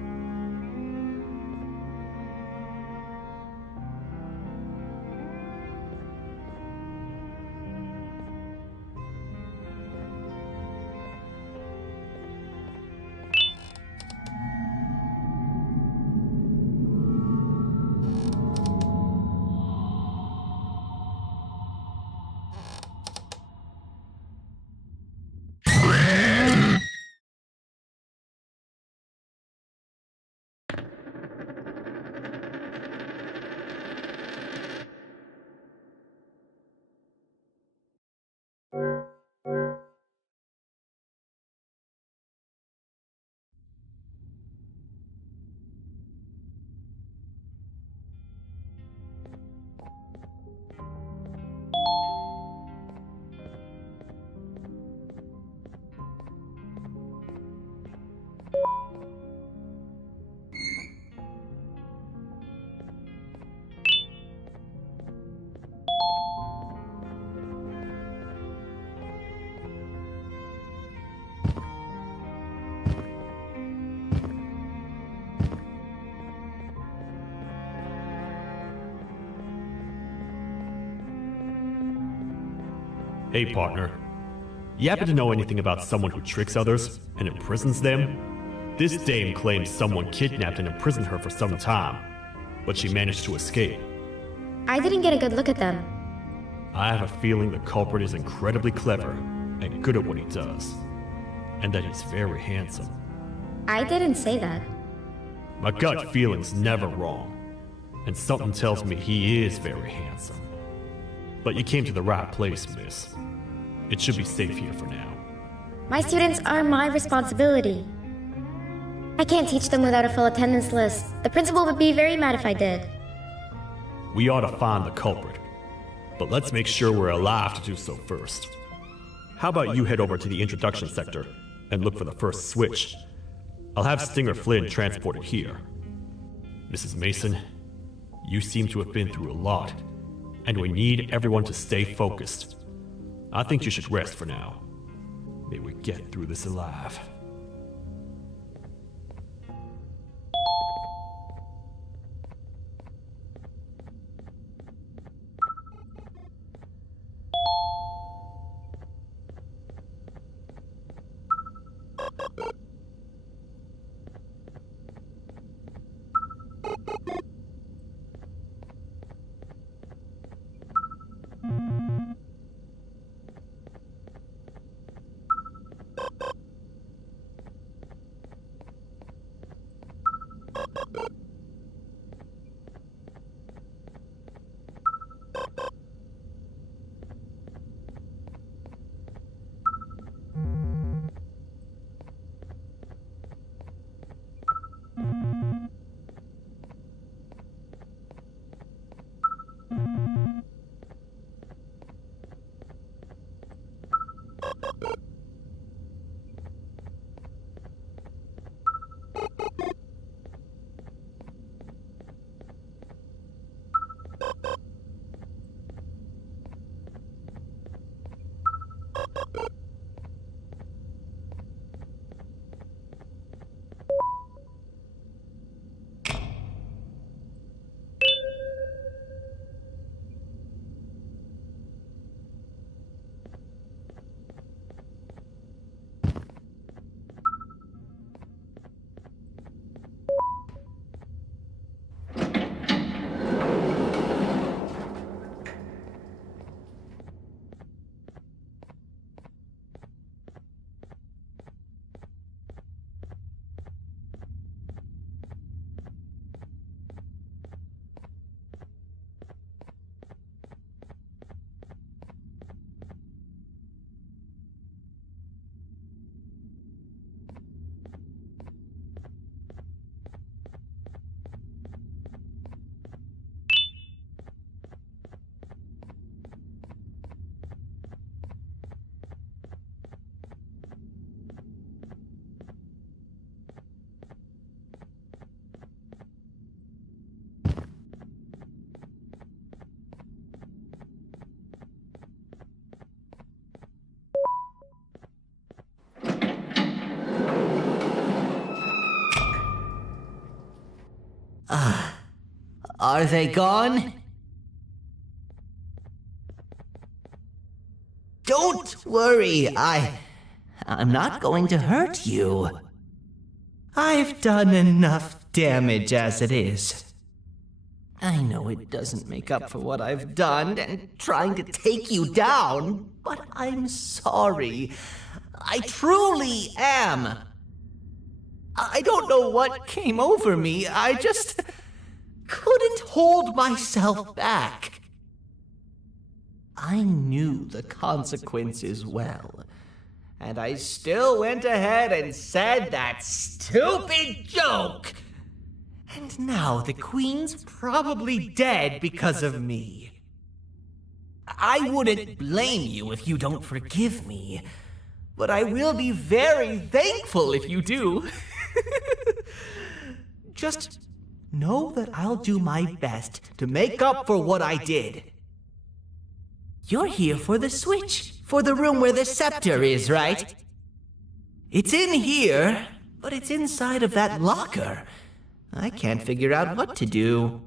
Hey, partner. You happen to know anything about someone who tricks others and imprisons them? This dame claims someone kidnapped and imprisoned her for some time, but she managed to escape. I didn't get a good look at them. I have a feeling the culprit is incredibly clever and good at what he does, and that he's very handsome. I didn't say that. My gut feeling's never wrong, and something tells me he is very handsome. But you came to the right place, miss. It should be safe here for now. My students are my responsibility. I can't teach them without a full attendance list. The principal would be very mad if I did. We ought to find the culprit, but let's make sure we're alive to do so first. How about you head over to the introduction sector and look for the first switch? I'll have Stinger Flynn transported here. Mrs. Mason, you seem to have been through a lot, and we need everyone to stay focused. I think you should rest for now. May we get through this alive. Are they gone? Don't worry, I'm not going to hurt you. I've done enough damage as it is. I know it doesn't make up for what I've done and trying to take you down, but I'm sorry. I truly am. I don't know what came over me. I just couldn't hold myself back. I knew the consequences well, and I still went ahead and said that stupid joke. And now the Queen's probably dead because of me. I wouldn't blame you if you don't forgive me, but I will be very thankful if you do. Just know that I'll do my best to make up for what I did. You're here for the switch, for the room where the scepter is, right? It's in here, but it's inside of that locker. I can't figure out what to do.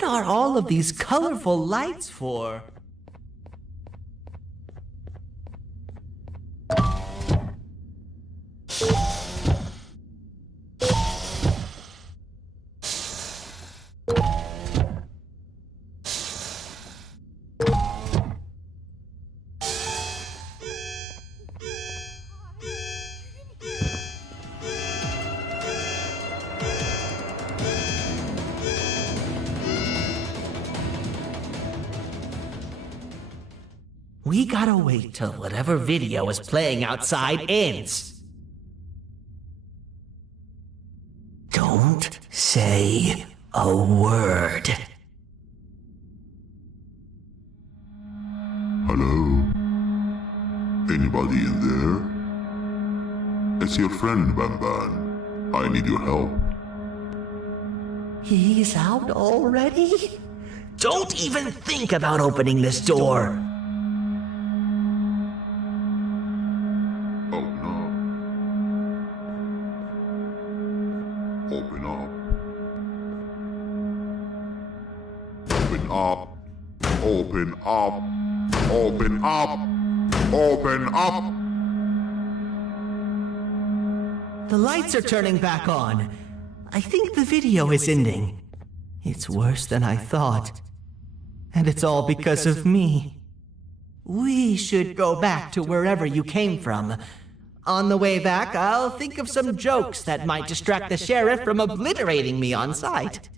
What are all of these colorful lights for? We gotta wait till whatever video is playing outside ends. Don't say a word. Hello? Anybody in there? It's your friend, Banban. I need your help. He's out already? Don't even think about opening this door. Open up. Open up. Open up. Open up. Open up. Open up. The lights are turning back on. I think the video is ending. It's worse than I thought. And it's all because of me. We should go back to wherever you came from. On the way back, I'll think of some jokes that might distract the sheriff from obliterating me on sight.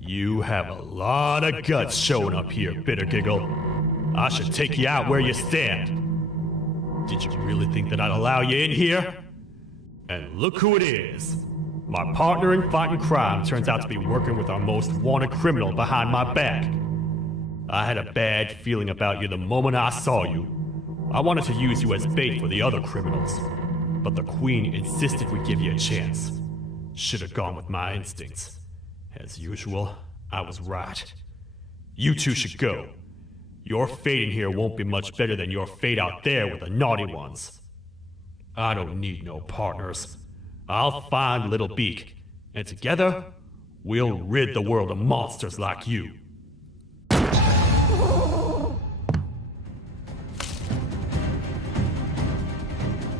You have a lot of guts showing up here, Bitter Giggle. I should take you out where you stand. Did you really think that I'd allow you in here? And look who it is. My partner in fighting crime turns out to be working with our most wanted criminal behind my back. I had a bad feeling about you the moment I saw you. I wanted to use you as bait for the other criminals, but the Queen insisted we give you a chance. Should have gone with my instincts. As usual, I was right. You two should go. Your fate in here won't be much better than your fate out there with the naughty ones. I don't need no partners. I'll find Little Beak, and together, we'll rid the world of monsters like you.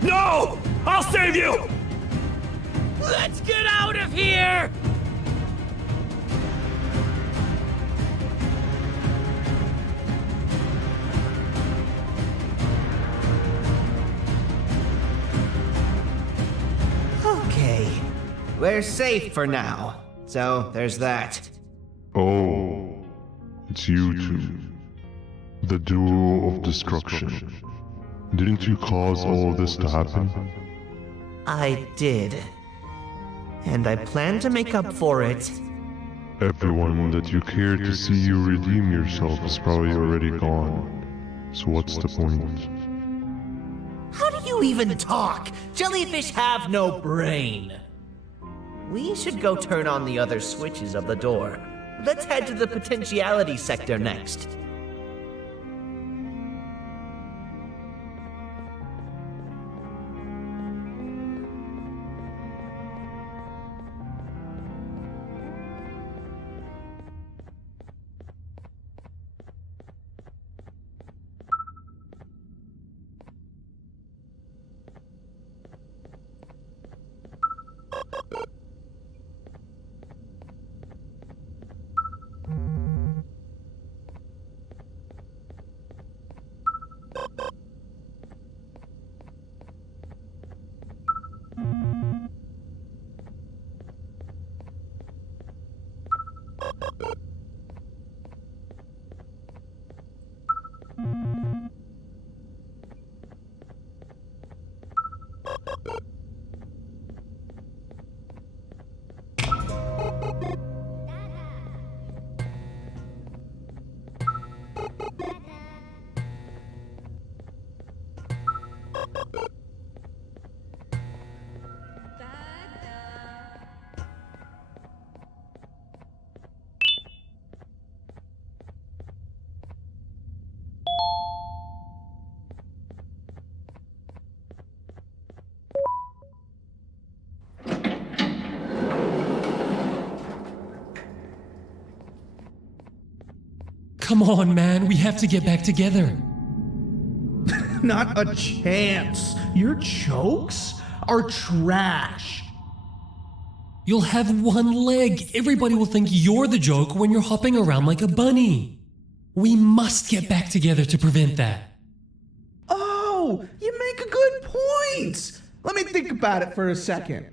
No! I'll save you! Let's get out of here! Okay, we're safe for now, so there's that. Oh, it's you two. The duo of destruction. Didn't you cause all of this to happen? I did. And I plan to make up for it. Everyone that you care to see you redeem yourself is probably already gone. So what's the point? How do you even talk? Jellyfish have no brain. We should go turn on the other switches of the door. Let's head to the potentiality sector next. Come on, man, we have to get back together. Not a chance. Your jokes are trash. You'll have one leg. Everybody will think you're the joke when you're hopping around like a bunny. We must get back together to prevent that. Oh, you make a good point. Let me think about it for a second.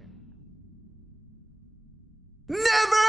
Never!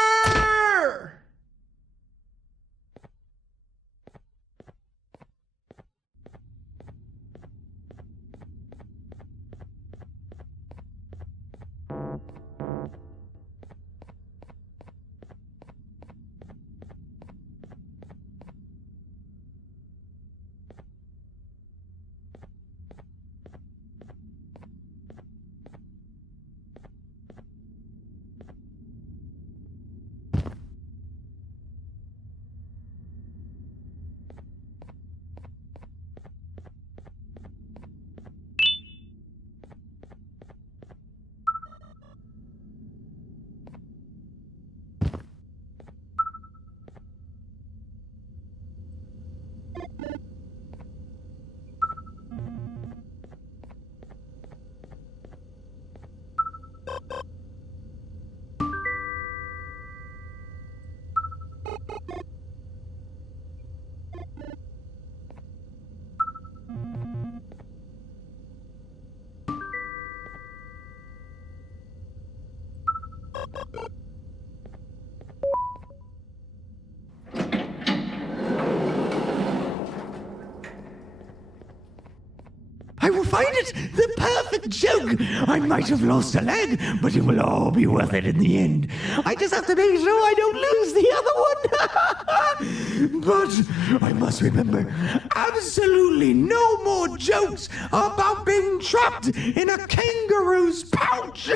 I will find it! The perfect joke! I might have lost a leg, but it will all be worth it in the end. I just have to make sure I don't lose the other one! But I must remember, absolutely no more jokes about being trapped in a kangaroo's pouch!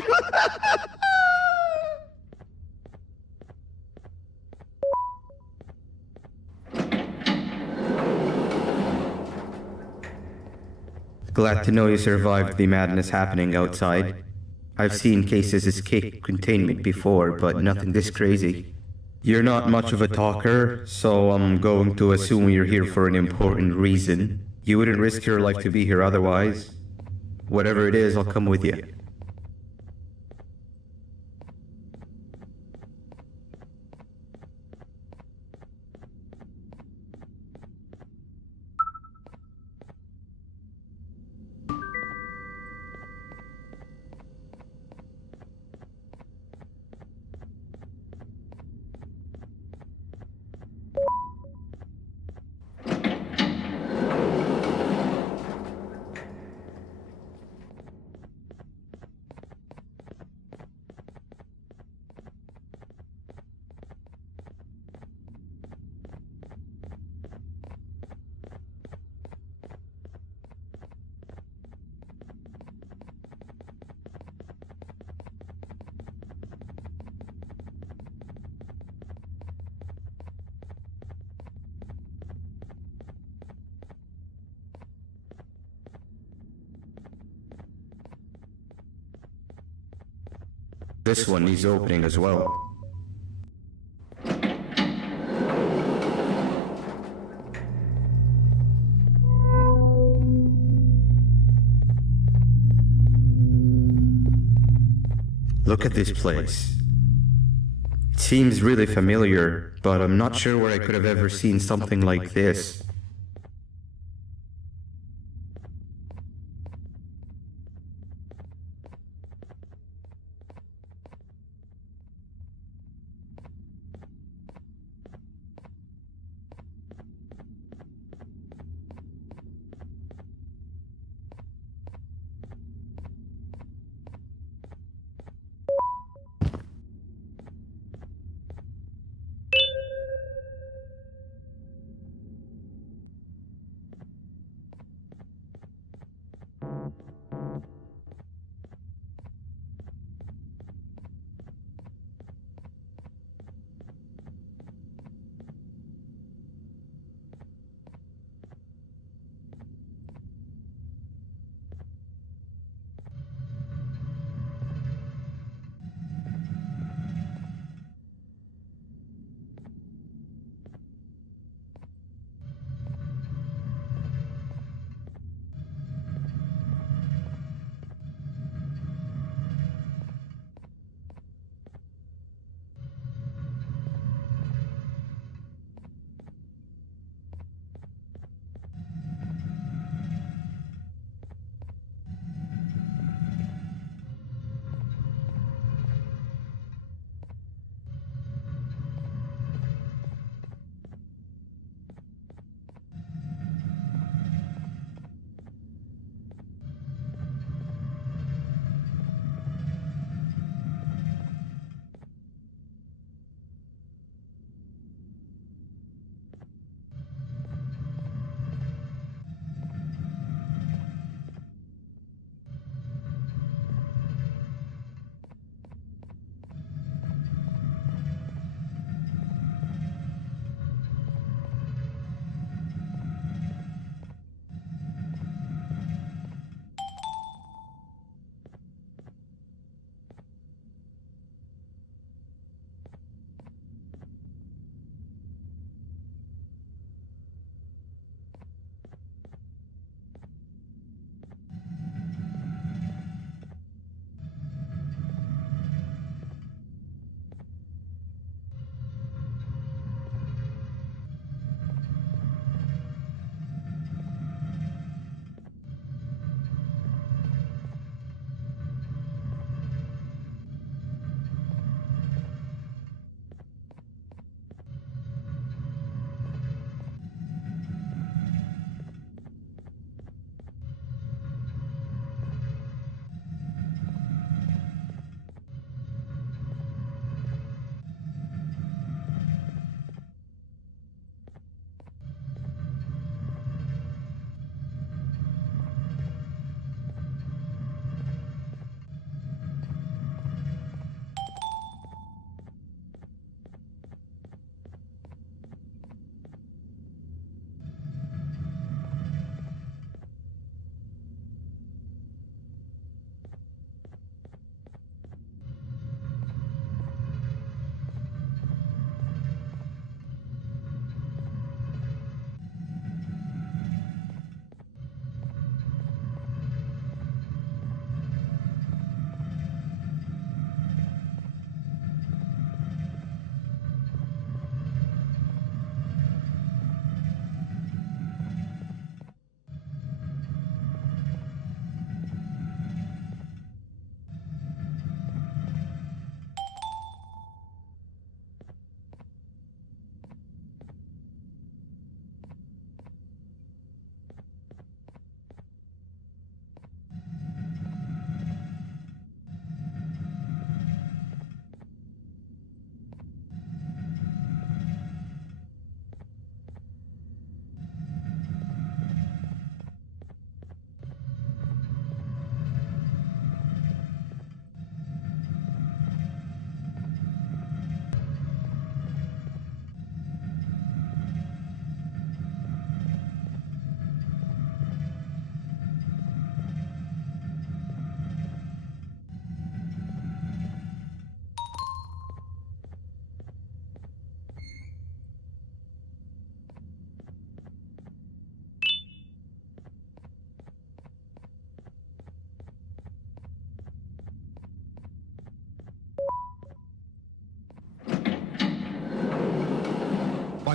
Glad to know you survived the madness happening outside. I've seen cases escape containment before, but nothing this crazy. You're not much of a talker, so I'm going to assume you're here for an important reason. You wouldn't risk your life to be here otherwise. Whatever it is, I'll come with you. This one needs opening as well. Look at this place. It seems really familiar, but I'm not sure where I could have ever seen something like this.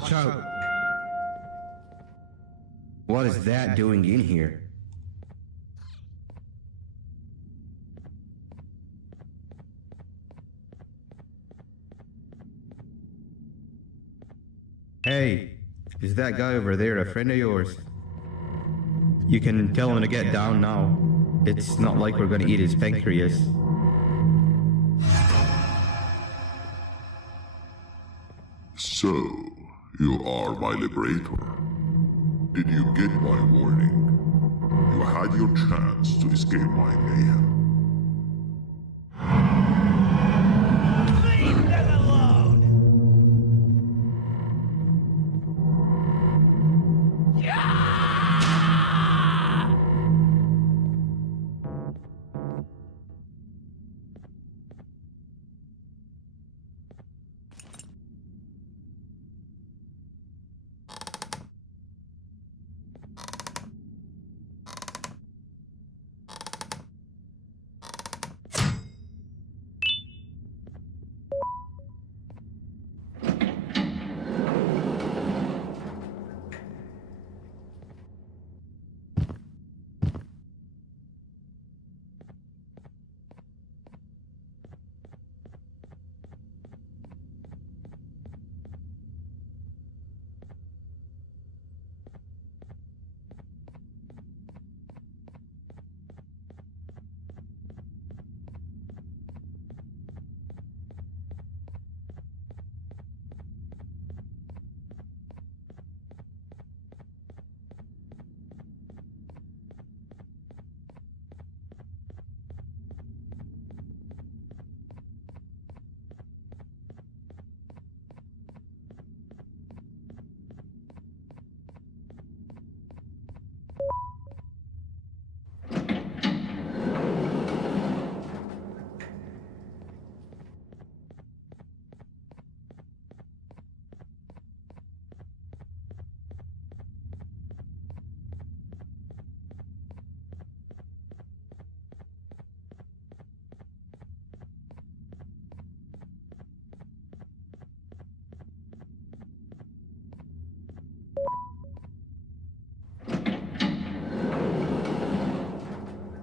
Watch out! What is that doing in here? Hey, is that guy over there a friend of yours? You can tell him to get down now. It's not like we're gonna eat his pancreas. So, you are my liberator. Did you get my warning? You had your chance to escape my mayhem. Leave them alone!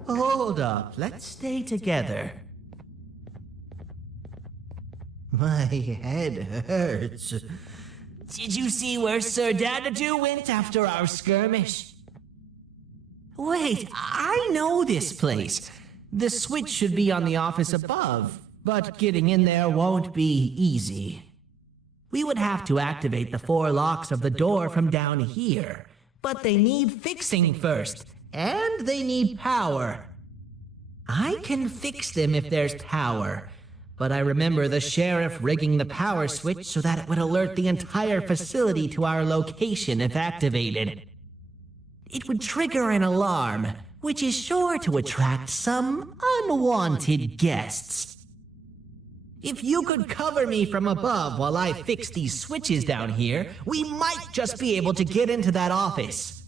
Hold up, let's stay together. My head hurts. Did you see where Sir Dadadoo went after our skirmish? Wait, I know this place. The switch should be on the office above, but getting in there won't be easy. We would have to activate the 4 locks of the door from down here, but they need fixing first, and they need power. I can fix them if there's power, but I remember the sheriff rigging the power switch so that it would alert the entire facility to our location if activated. It would trigger an alarm, which is sure to attract some unwanted guests. If you could cover me from above while I fix these switches down here, we might just be able to get into that office.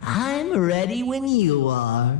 I'm ready when you are.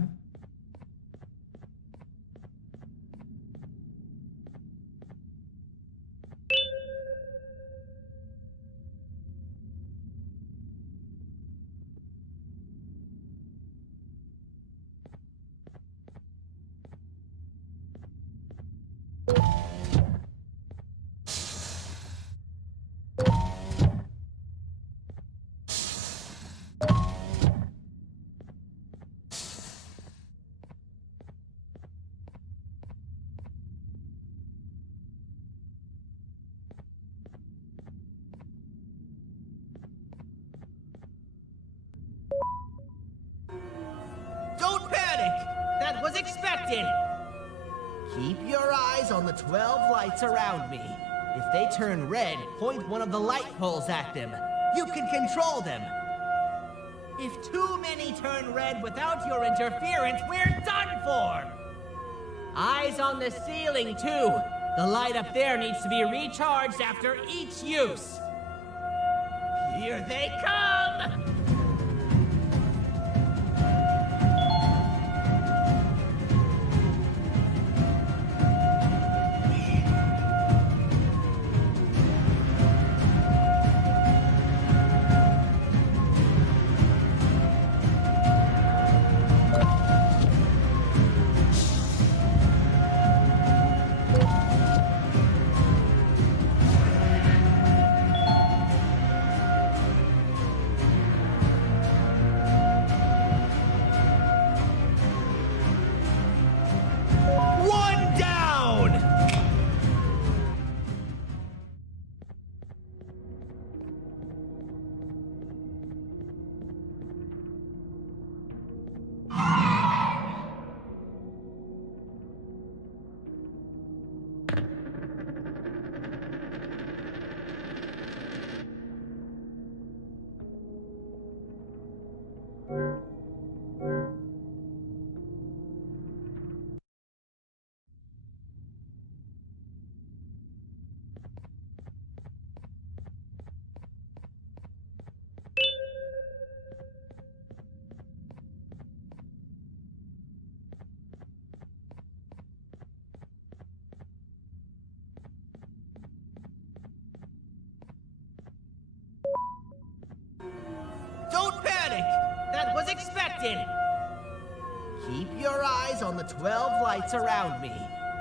Don't panic! That was expected! Keep your eyes on the 12 lights around me. If they turn red, point one of the light poles at them. You can control them. If too many turn red without your interference, we're done for! Eyes on the ceiling, too. The light up there needs to be recharged after each use. Here they come! that was expected. Keep your eyes on the 12 lights around me.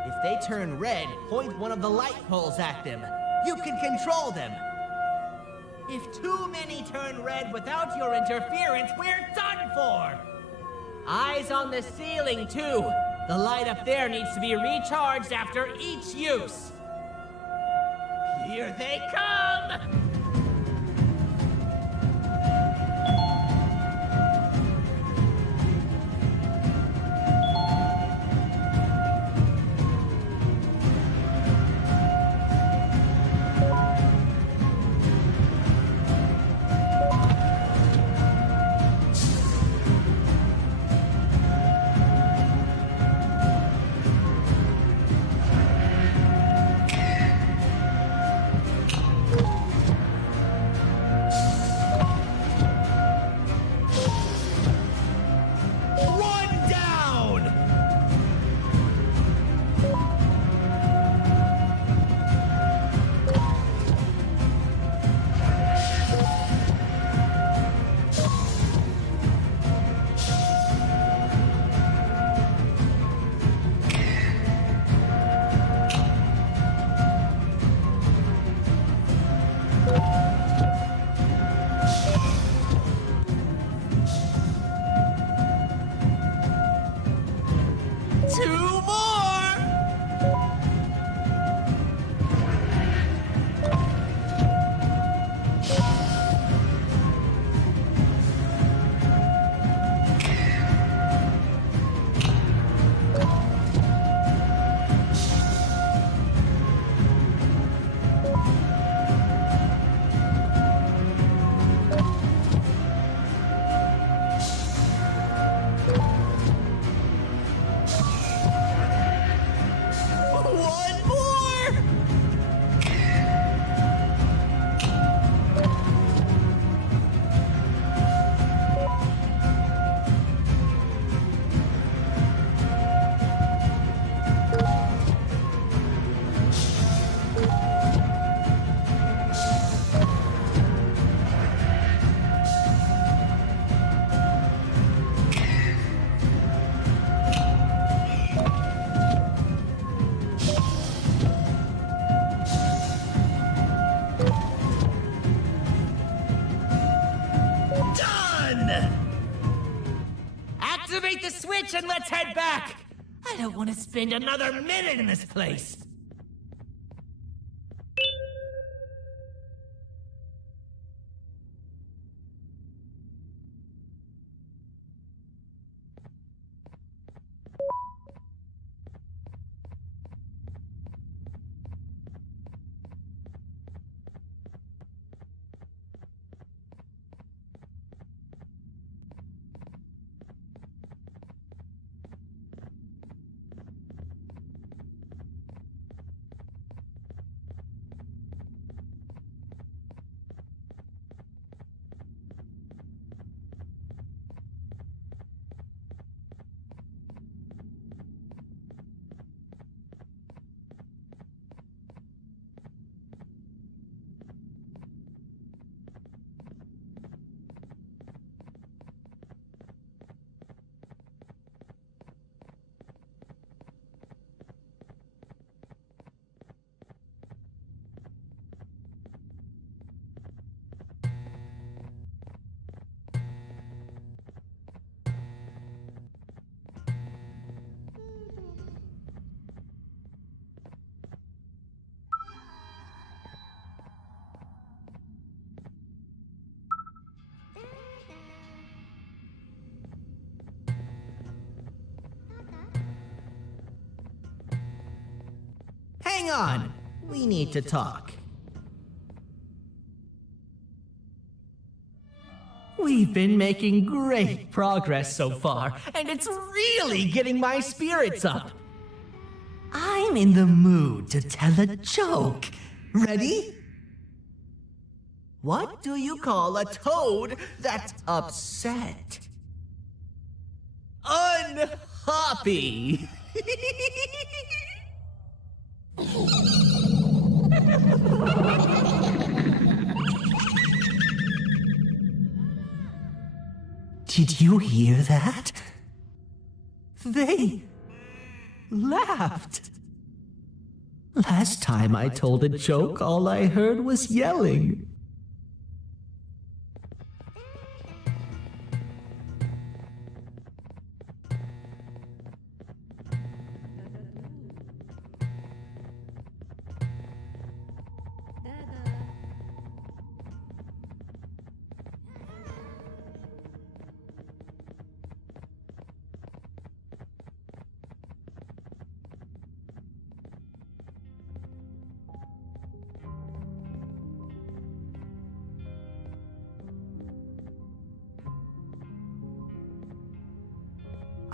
If they turn red, point one of the light poles at them. You can control them. If too many turn red without your interference, we're done for! Eyes on the ceiling, too. The light up there needs to be recharged after each use. Here they come! Activate the switch and let's head back! I don't want to spend another minute in this place! Hang on, we need to talk. We've been making great progress so far, and it's really getting my spirits up. I'm in the mood to tell a joke. Ready? What do you call a toad that's upset? Unhappy. Did you hear that? They laughed. Last time I told a joke, all I heard was yelling.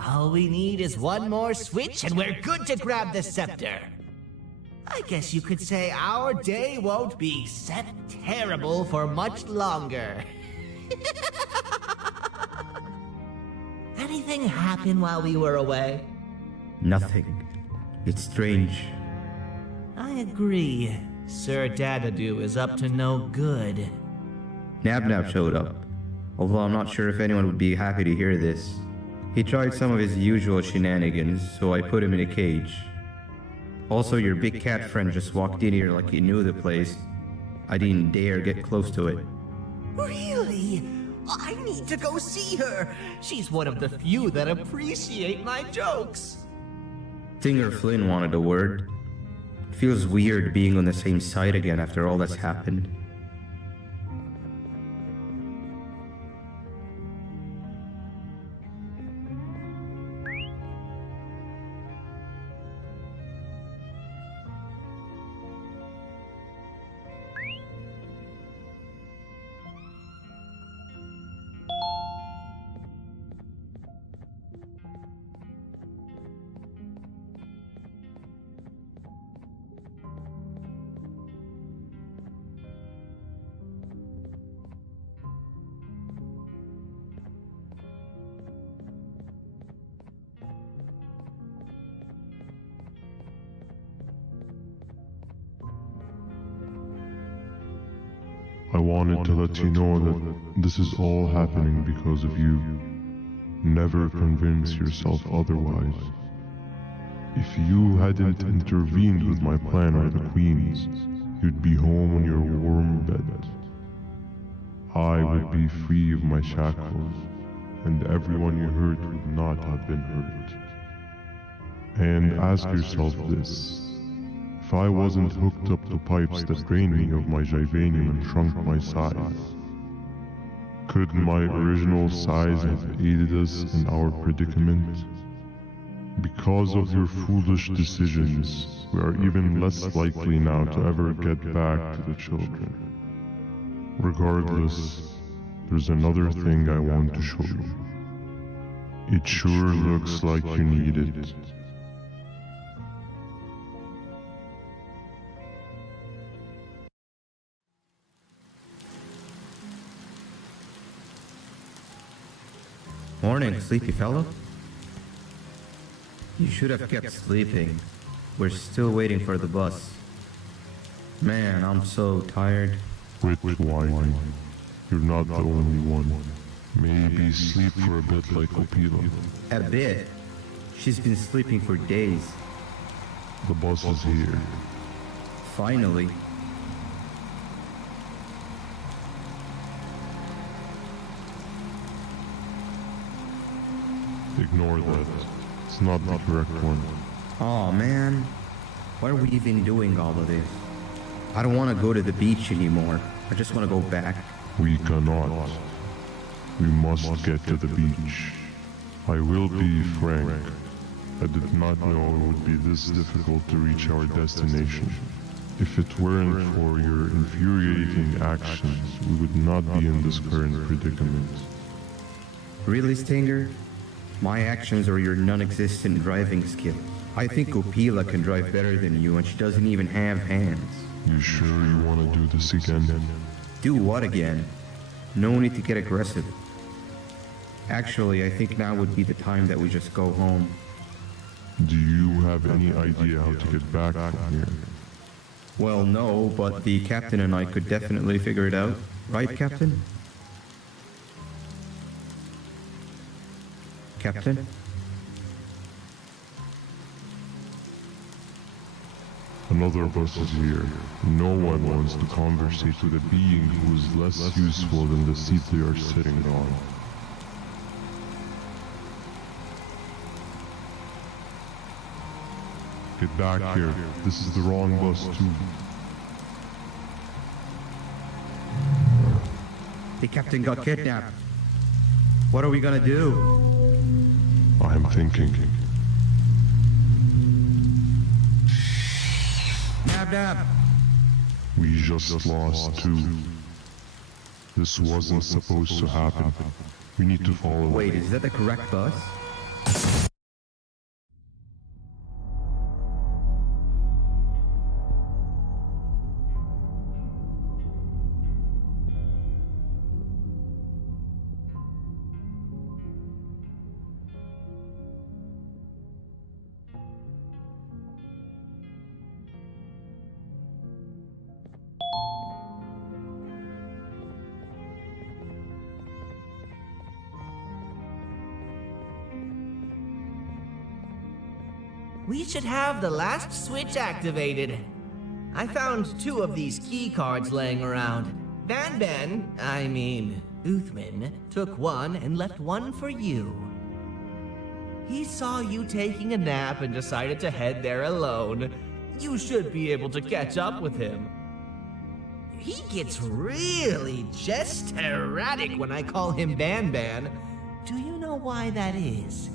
All we need is one more switch and we're good to grab the scepter. I guess you could say our day won't be terrible for much longer. Anything happen while we were away? Nothing. It's strange. I agree. Sir Dadadoo is up to no good. Nab showed up, although I'm not sure if anyone would be happy to hear this. He tried some of his usual shenanigans, so I put him in a cage. Also, your big cat friend just walked in here like he knew the place. I didn't dare get close to it. Really? I need to go see her. She's one of the few that appreciate my jokes. Stinger Flynn wanted a word. Feels weird being on the same side again after all that's happened. I wanted to let you know that this is all happening because of you. Never convince yourself otherwise. If you hadn't intervened with my plan or the Queen's, you'd be home on your warm bed. I would be free of my shackles, and everyone you hurt would not have been hurt. And ask yourself this. If I wasn't hooked up to pipes that drained me of my Jivanium and shrunk my size, could my original size have aided us in our predicament? Because of your foolish decisions, we are even less likely now to ever get back to the children. Regardless, there's another thing I want to show you. It sure looks like you need it. Morning, sleepy fellow. You should have kept sleeping. We're still waiting for the bus. Man, I'm so tired. Quit whining. You're not the only one. Maybe sleep for a bit like Opila. A bit? She's been sleeping for days. The bus is here. Finally. Ignore that. It's not the correct one. Aw, man. Why are we even doing all of this? I don't want to go to the beach anymore. I just want to go back. We cannot. We must get to the beach. I will be frank. I did not know it would be this difficult to reach our destination. If it weren't for your infuriating actions, we would not be in this current predicament. Really, Stinger? My actions are your non-existent driving skill. I think Opila can drive better than you, and she doesn't even have hands. You sure you want to do this again? Do what again? No need to get aggressive. Actually, I think now would be the time that we just go home. Do you have any idea how to get back from here? Well, no, but the captain and I could definitely figure it out. Right, Captain? Captain? Another of us is here. No one wants to conversate with a being who is less useful than the seat they are sitting on. Get back here. This is the wrong bus too. The captain got kidnapped. What are we gonna do? I'm thinking. Nab Nab! We just lost two. This wasn't supposed to happen. We need to follow. Wait, is that the correct bus? We should have the last switch activated. I found 2 of these key cards laying around. Uthman, took one and left one for you. He saw you taking a nap and decided to head there alone. You should be able to catch up with him. He gets really just erratic when I call him Banban. Do you know why that is?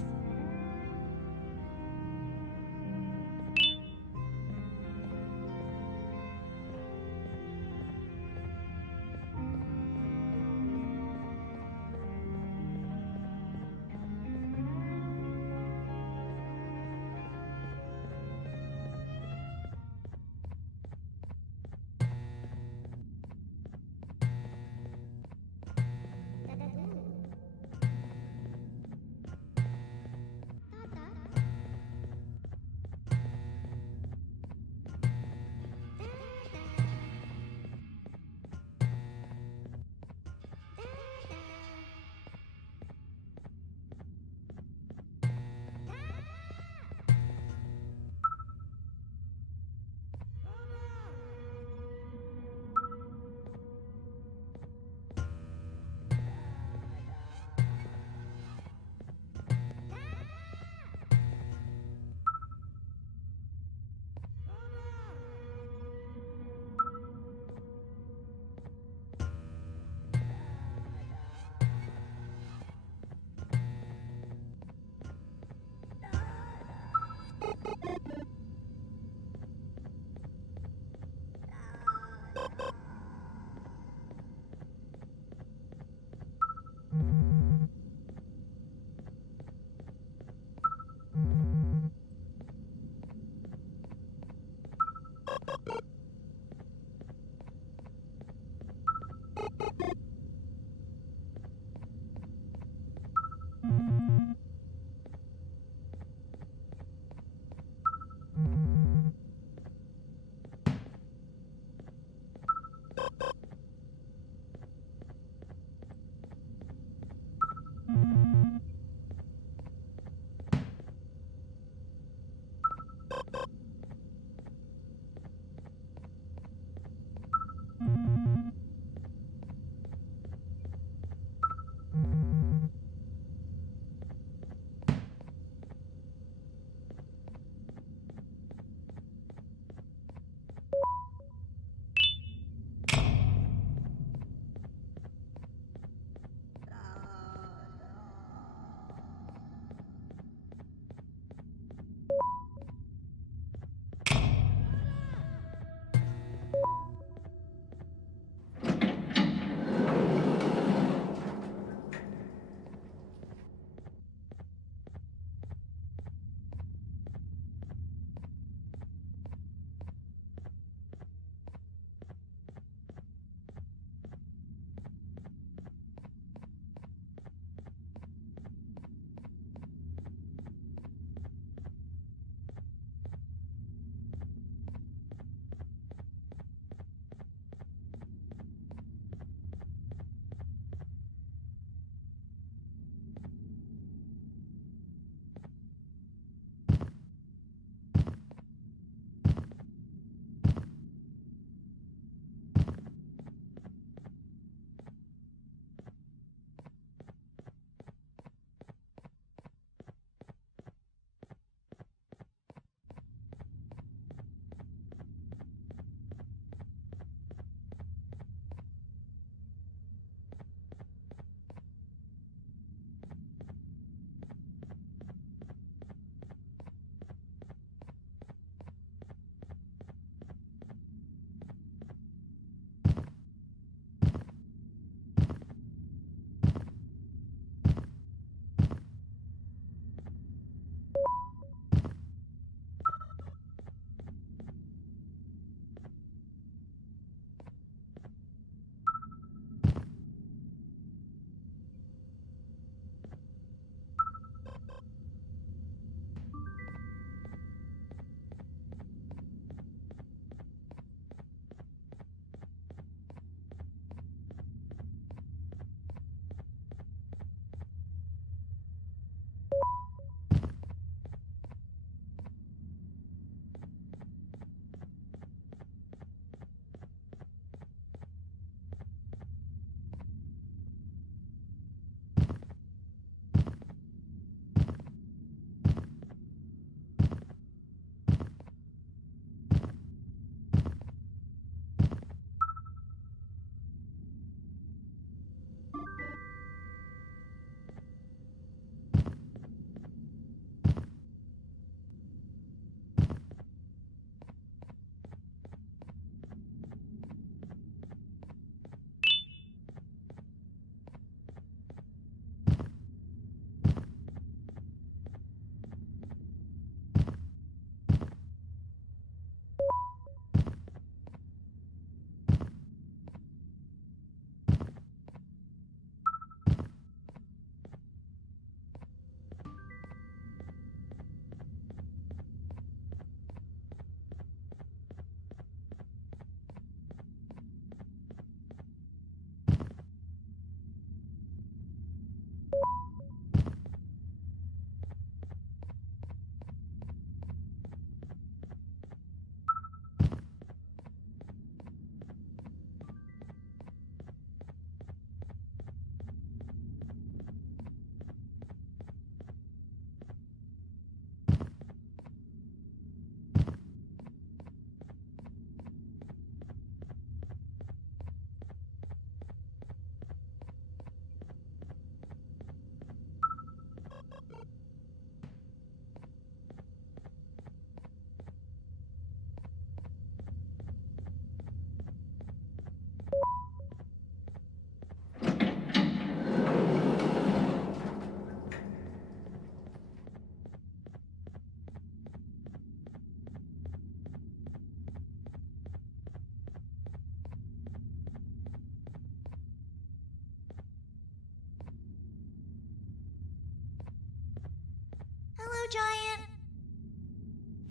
giant.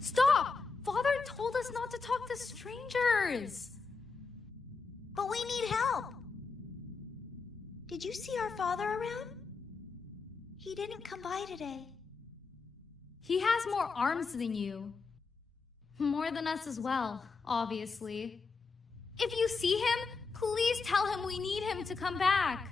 Stop! Father told us not to talk to strangers. But we need help. Did you see our father around? He didn't come by today. He has more arms than you. More than us as well, obviously. If you see him, please tell him we need him to come back.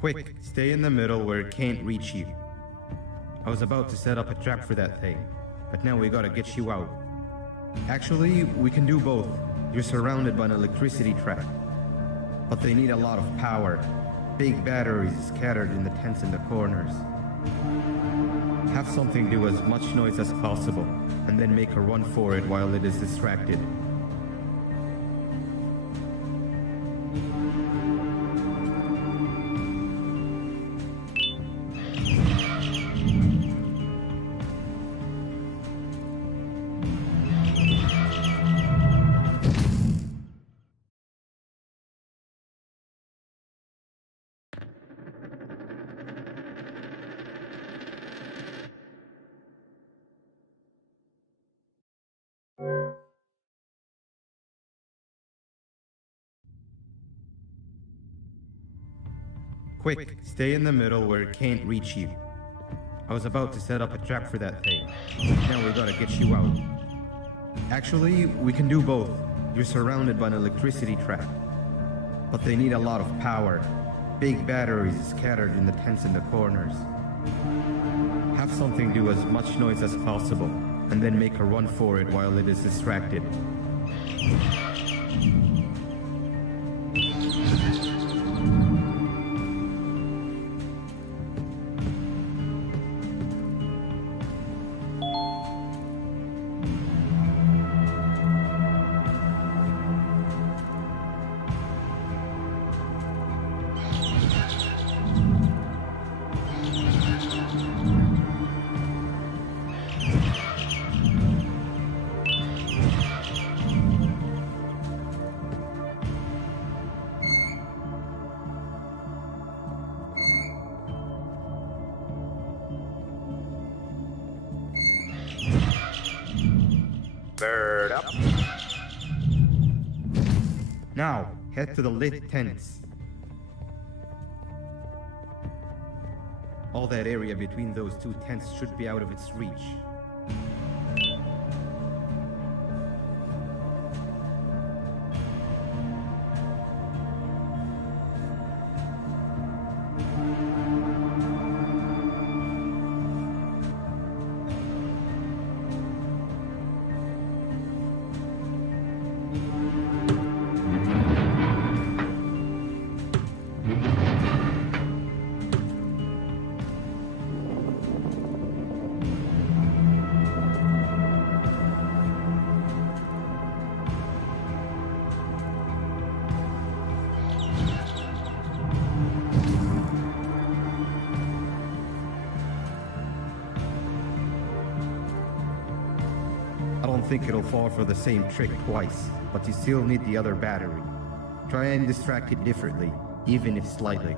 Quick, stay in the middle where it can't reach you. I was about to set up a trap for that thing, but now we gotta get you out. Actually, we can do both. You're surrounded by an electricity trap, but they need a lot of power. Big batteries scattered in the tents in the corners. Have something do as much noise as possible, and then make a run for it while it is distracted. Quick, stay in the middle where it can't reach you. I was about to set up a trap for that thing, but now we gotta get you out. Actually, we can do both. You're surrounded by an electricity trap, but they need a lot of power. Big batteries scattered in the tents in the corners. Have something do as much noise as possible, and then make a run for it while it is distracted. Bird up. Now, head to the lit tents. All that area between those two tents should be out of its reach. don't think it'll fall for the same trick twice, but you still need the other battery. Try and distract it differently, even if slightly.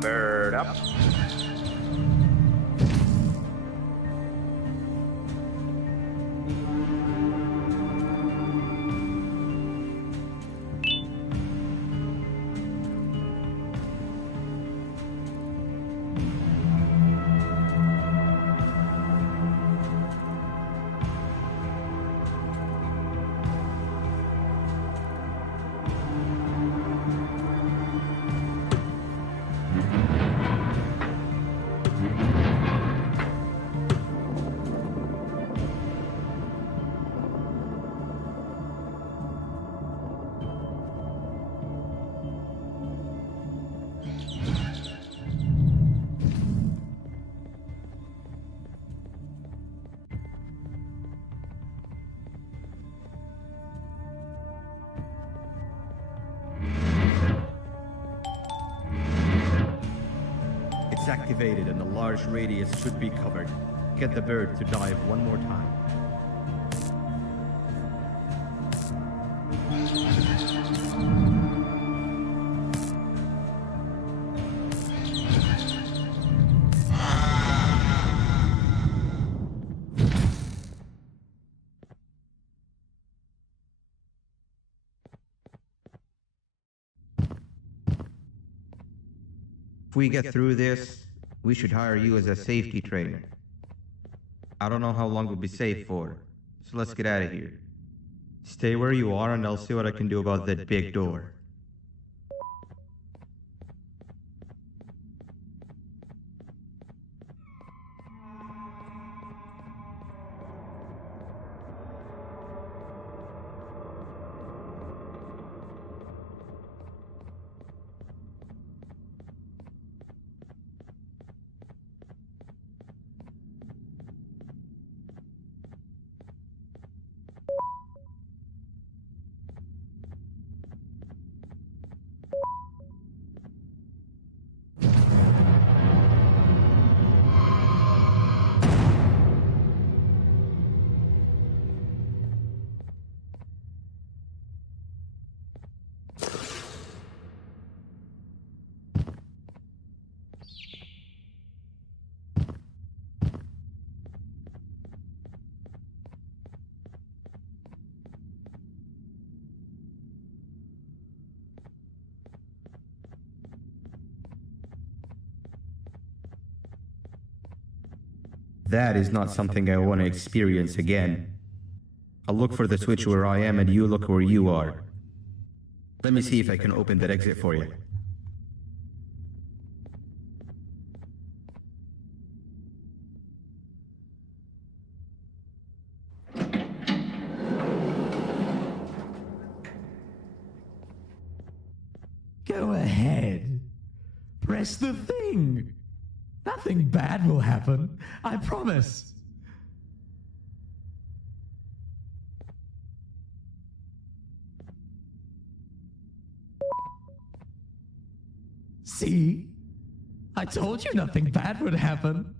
Bird up. It's activated and the large radius should be covered. Get the bird to dive one more time. If we get through this, we should hire you as a safety trainer. I don't know how long we'll be safe for, so let's get out of here. Stay where you are and I'll see what I can do about that big door. That is not something I want to experience again. I'll look for the switch where I am and you look where you are. Let me see if I can open that exit for you. Go ahead. Press the thing. Nothing bad will happen. I promise. See? I told you nothing bad would happen.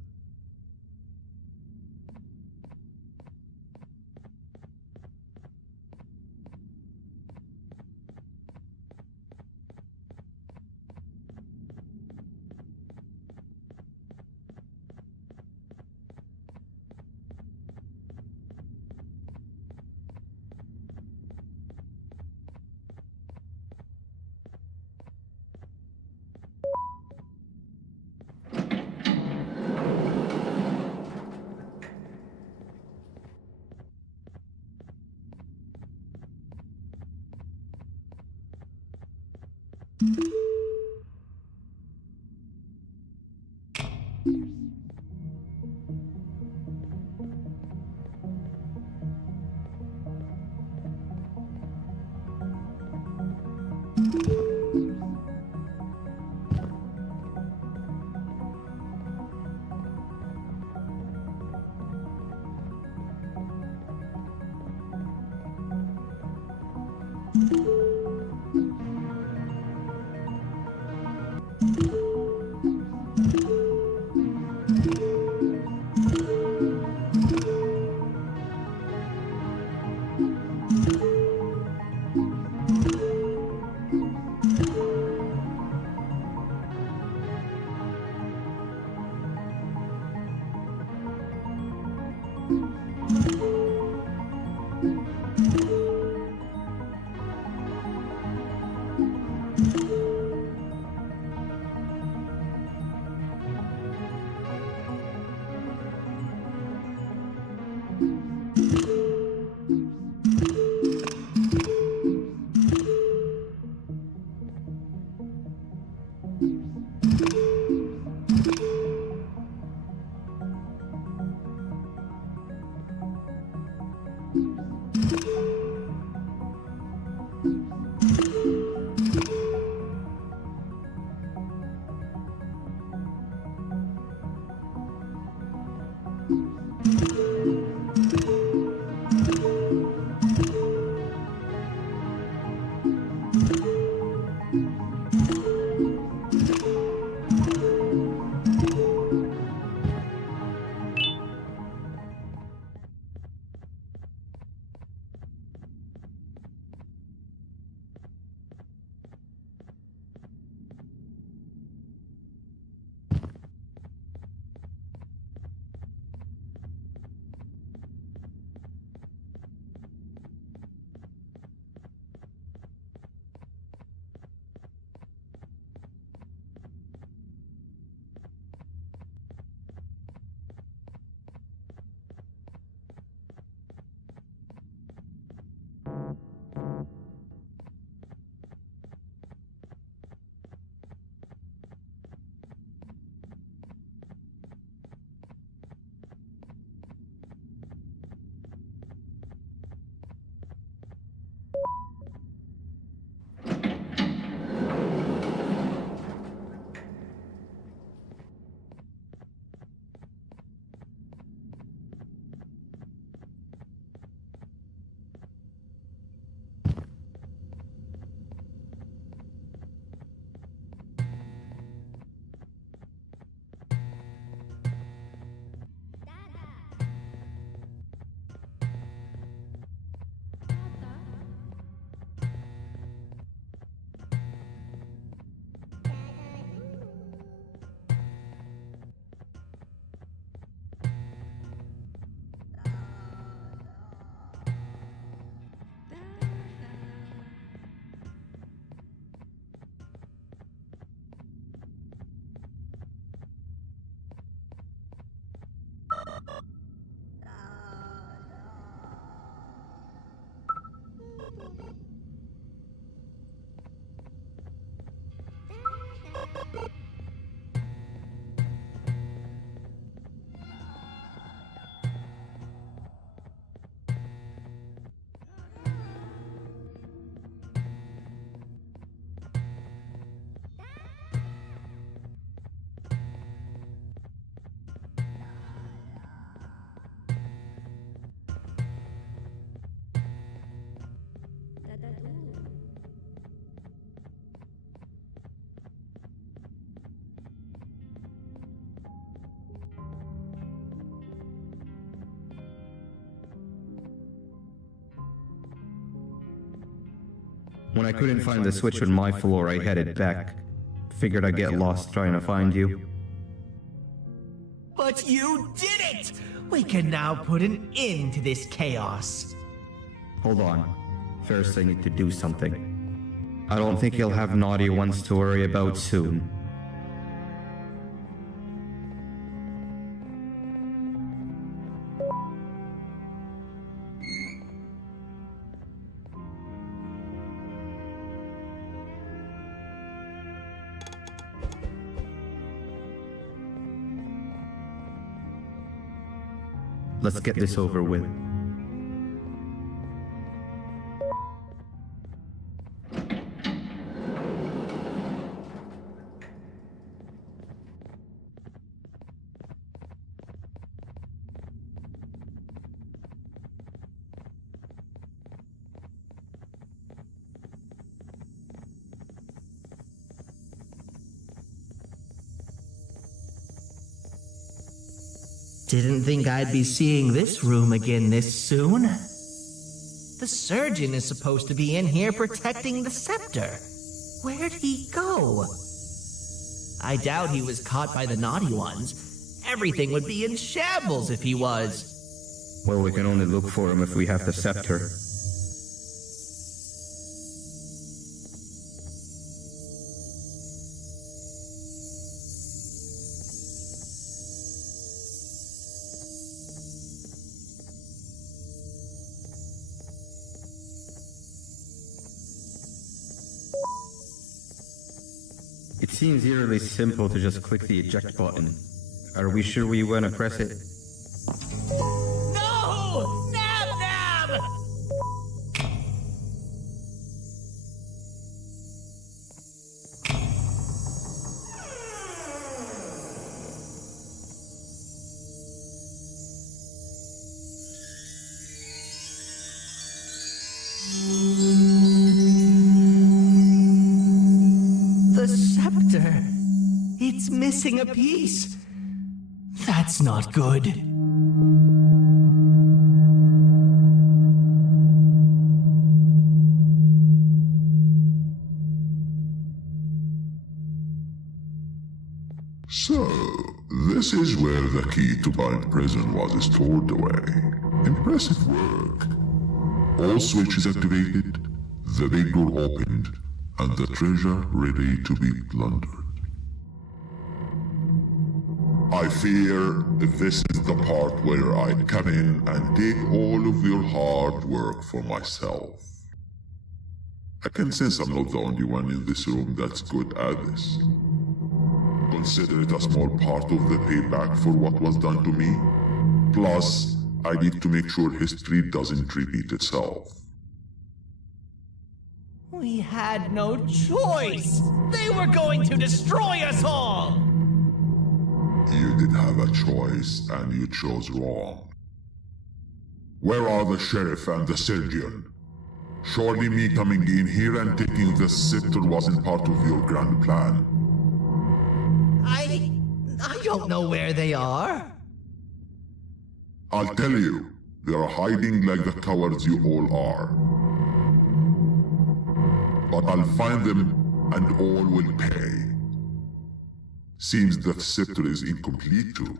When I couldn't find the switch on my floor, I headed back. Figured I'd get lost trying to find you. But you did it! We can now put an end to this chaos. Hold on. First, I need to do something. I don't think you'll have naughty ones to worry about soon. Let's get this over with. Didn't think I'd be seeing this room again this soon. The surgeon is supposed to be in here protecting the scepter. Where'd he go? I doubt he was caught by the naughty ones. Everything would be in shambles if he was. Well, we can only look for him if we have the scepter. It seems eerily simple to just click the eject button. Are we sure we want to press it? No! Nab Nab! missing a piece. That's not good. So, this is where the key to Bind Prison was stored away. Impressive work. All switches activated, the big door opened, and the treasure ready to be plundered. I fear this is the part where I come in and take all of your hard work for myself. I can sense I'm not the only one in this room that's good at this. Consider it a small part of the payback for what was done to me. Plus, I need to make sure history doesn't repeat itself. We had no choice! They were going to destroy us all! You did have a choice, and you chose wrong. Where are the sheriff and the surgeon? Surely me coming in here and taking the scepter wasn't part of your grand plan. I don't know where they are. I'll tell you, they are hiding like the cowards you all are. But I'll find them, and all will pay. Seems that scepter is incomplete too.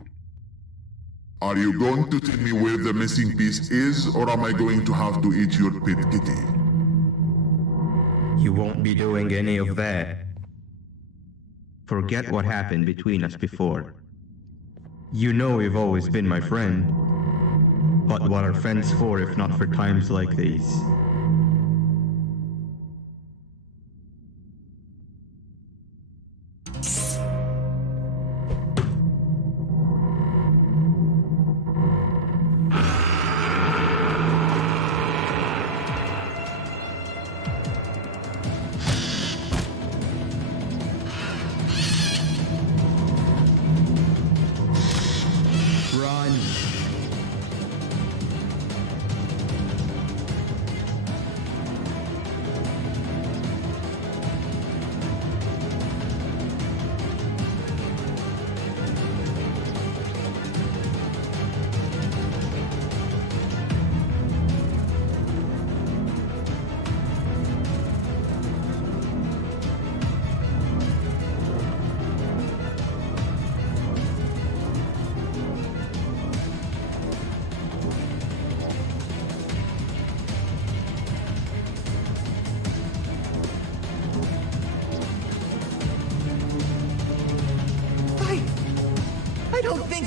Are you going to tell me where the missing piece is, or am I going to have to eat your pet kitty? You won't be doing any of that. Forget what happened between us before. You know you've always been my friend. But what are friends for if not for times like these?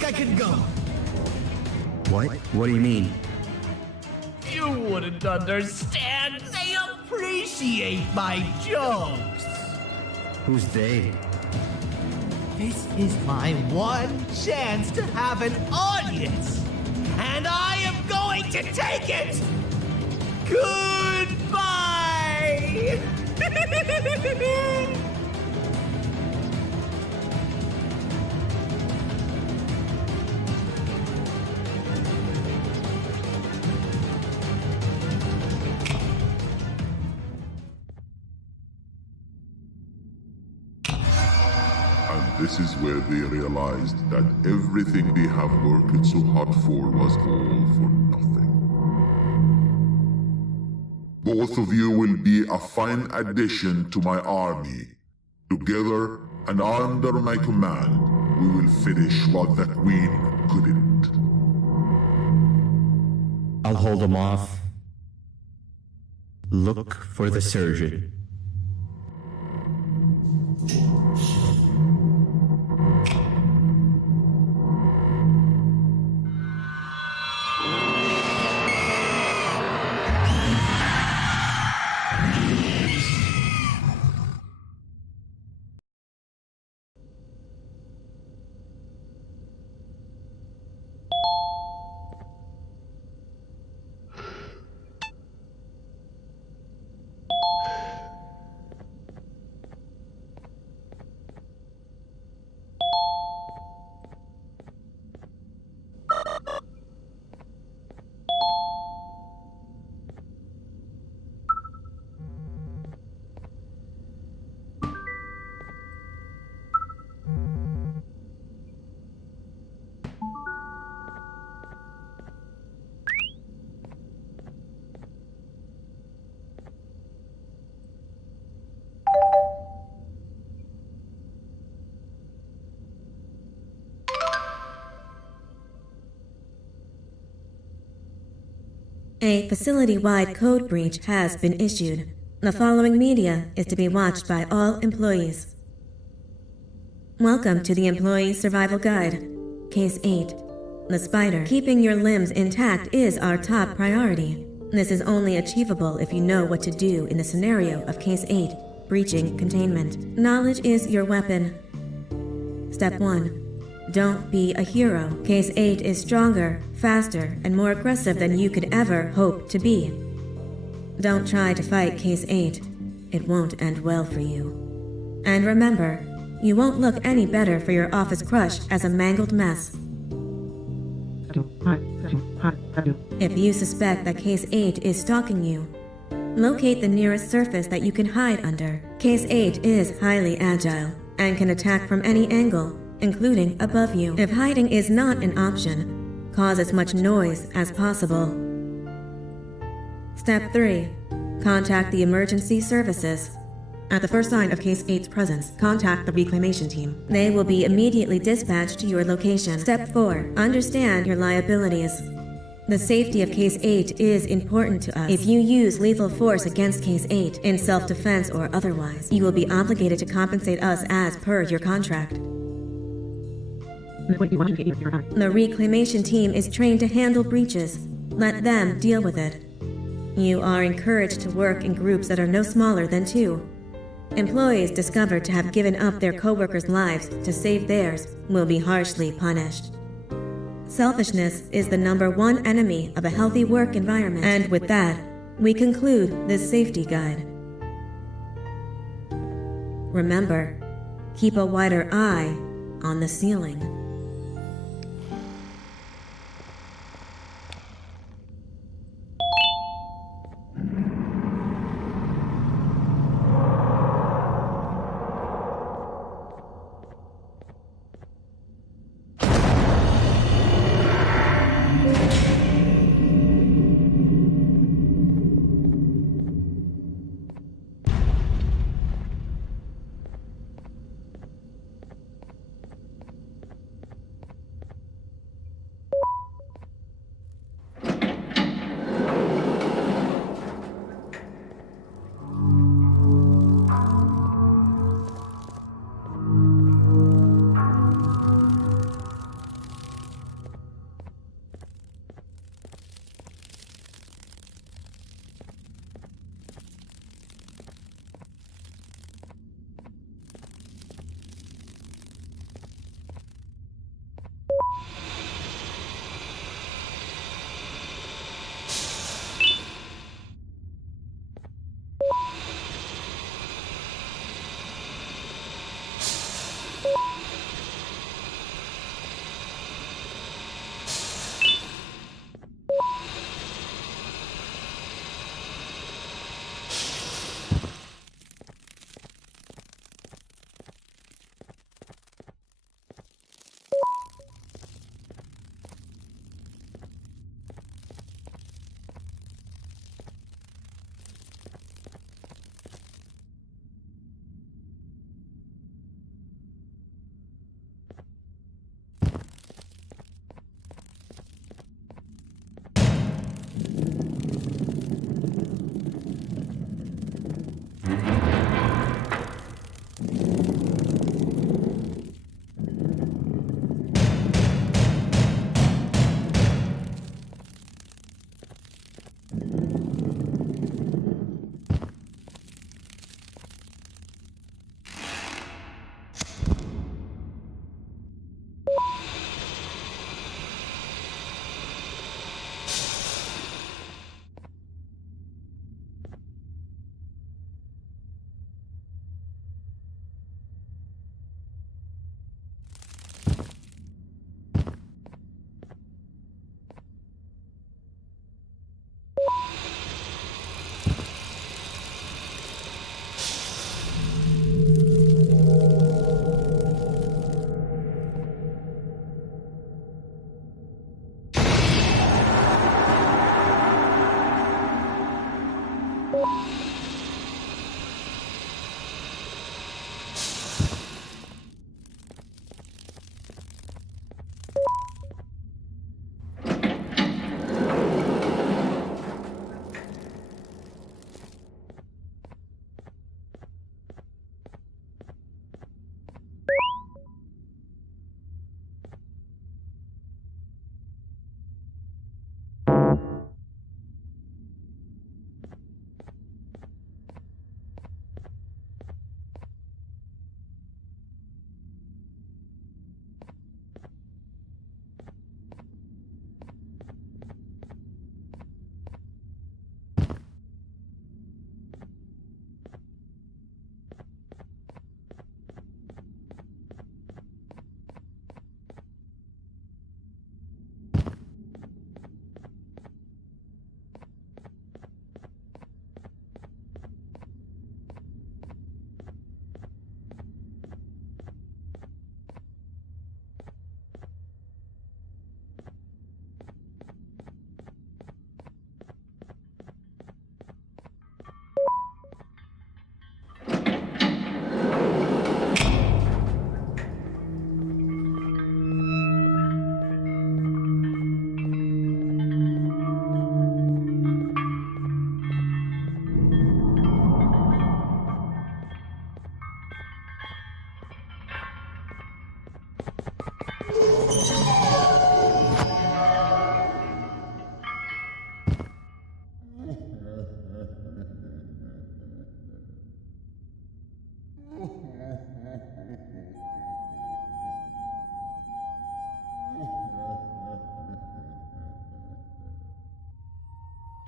I could go. What? What do you mean? You wouldn't understand. They appreciate my jokes. Who's they? This is my one chance to have an audience. And I am going to take it. Goodbye. This is where they realized that everything they have worked so hard for was all for nothing. Both of you will be a fine addition to my army. Together and under my command, we will finish what the Queen couldn't. I'll hold them off. Look for the surgeon. A facility-wide code breach has been issued. The following media is to be watched by all employees. Welcome to the Employee Survival Guide. Case 8. The spider. Keeping your limbs intact is our top priority. This is only achievable if you know what to do in the scenario of Case 8, breaching containment. Knowledge is your weapon. Step 1. Don't be a hero. Case 8 is stronger, faster, and more aggressive than you could ever hope to be. Don't try to fight Case 8. It won't end well for you. And remember, you won't look any better for your office crush as a mangled mess. If you suspect that Case 8 is stalking you, locate the nearest surface that you can hide under. Case 8 is highly agile and can attack from any angle, including above you. If hiding is not an option, cause as much noise as possible. Step 3. Contact the emergency services. At the first sign of Case 8's presence, contact the reclamation team. They will be immediately dispatched to your location. Step 4. Understand your liabilities. The safety of Case 8 is important to us. If you use lethal force against Case 8, in self-defense or otherwise, you will be obligated to compensate us as per your contract. The reclamation team is trained to handle breaches. Let them deal with it. You are encouraged to work in groups that are no smaller than 2. Employees discovered to have given up their co-workers' lives to save theirs will be harshly punished. Selfishness is the #1 enemy of a healthy work environment. And with that, we conclude this safety guide. Remember, keep a wider eye on the ceiling.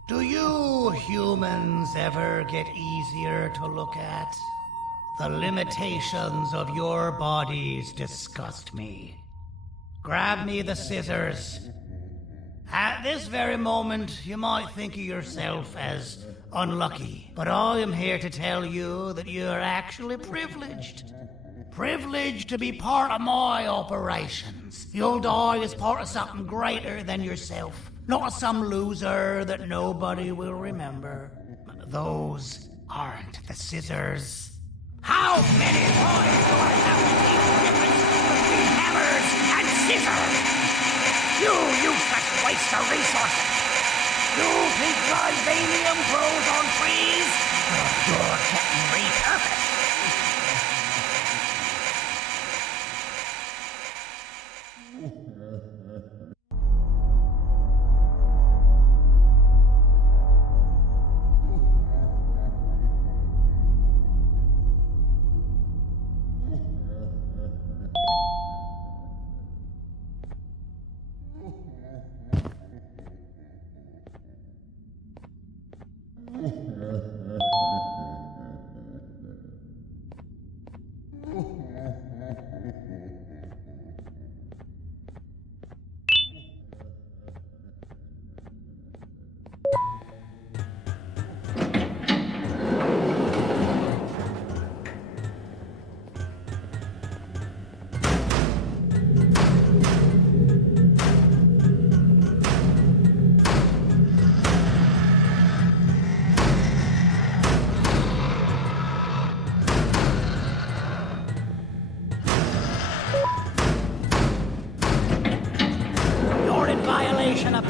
Do you humans ever get easier to look at? The limitations of your bodies disgust me. Grab me the scissors. At this very moment, you might think of yourself as unlucky, but I am here to tell you that you are actually privileged. Privileged to be part of my operations. You'll die as part of something greater than yourself, not as some loser that nobody will remember. Those aren't the scissors. How many times do I have to keep the difference between hammers and scissors? You useless waste of resources! You think vibranium grows on trees? You're getting repurposed!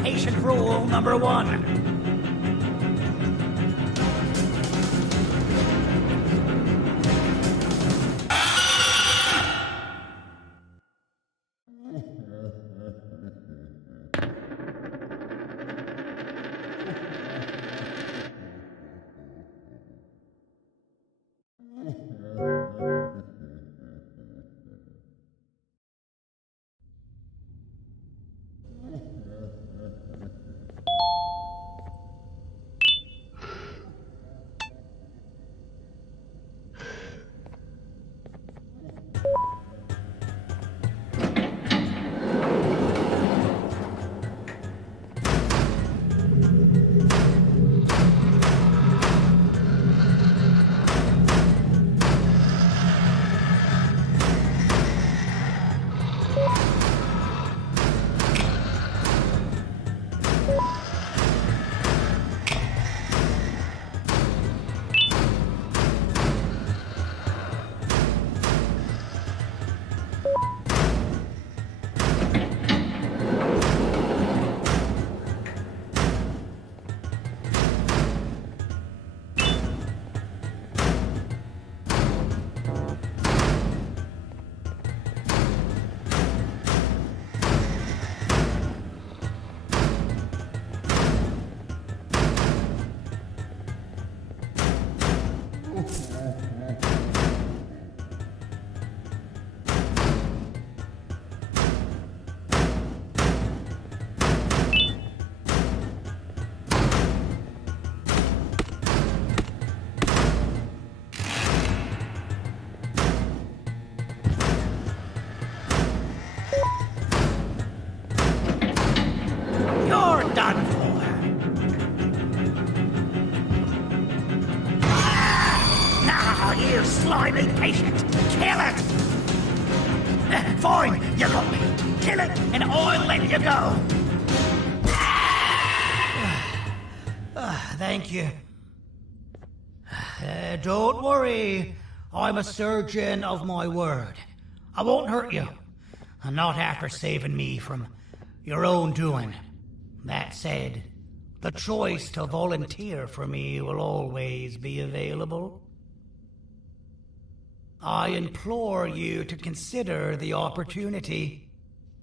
Patient rule number 1. Slimy patient! Kill it! Fine, you got me. Kill it, and I'll let you go. Thank you. Don't worry. I'm a surgeon of my word. I won't hurt you. Not after saving me from your own doing. That said, the choice to volunteer for me will always be available. I implore you to consider the opportunity.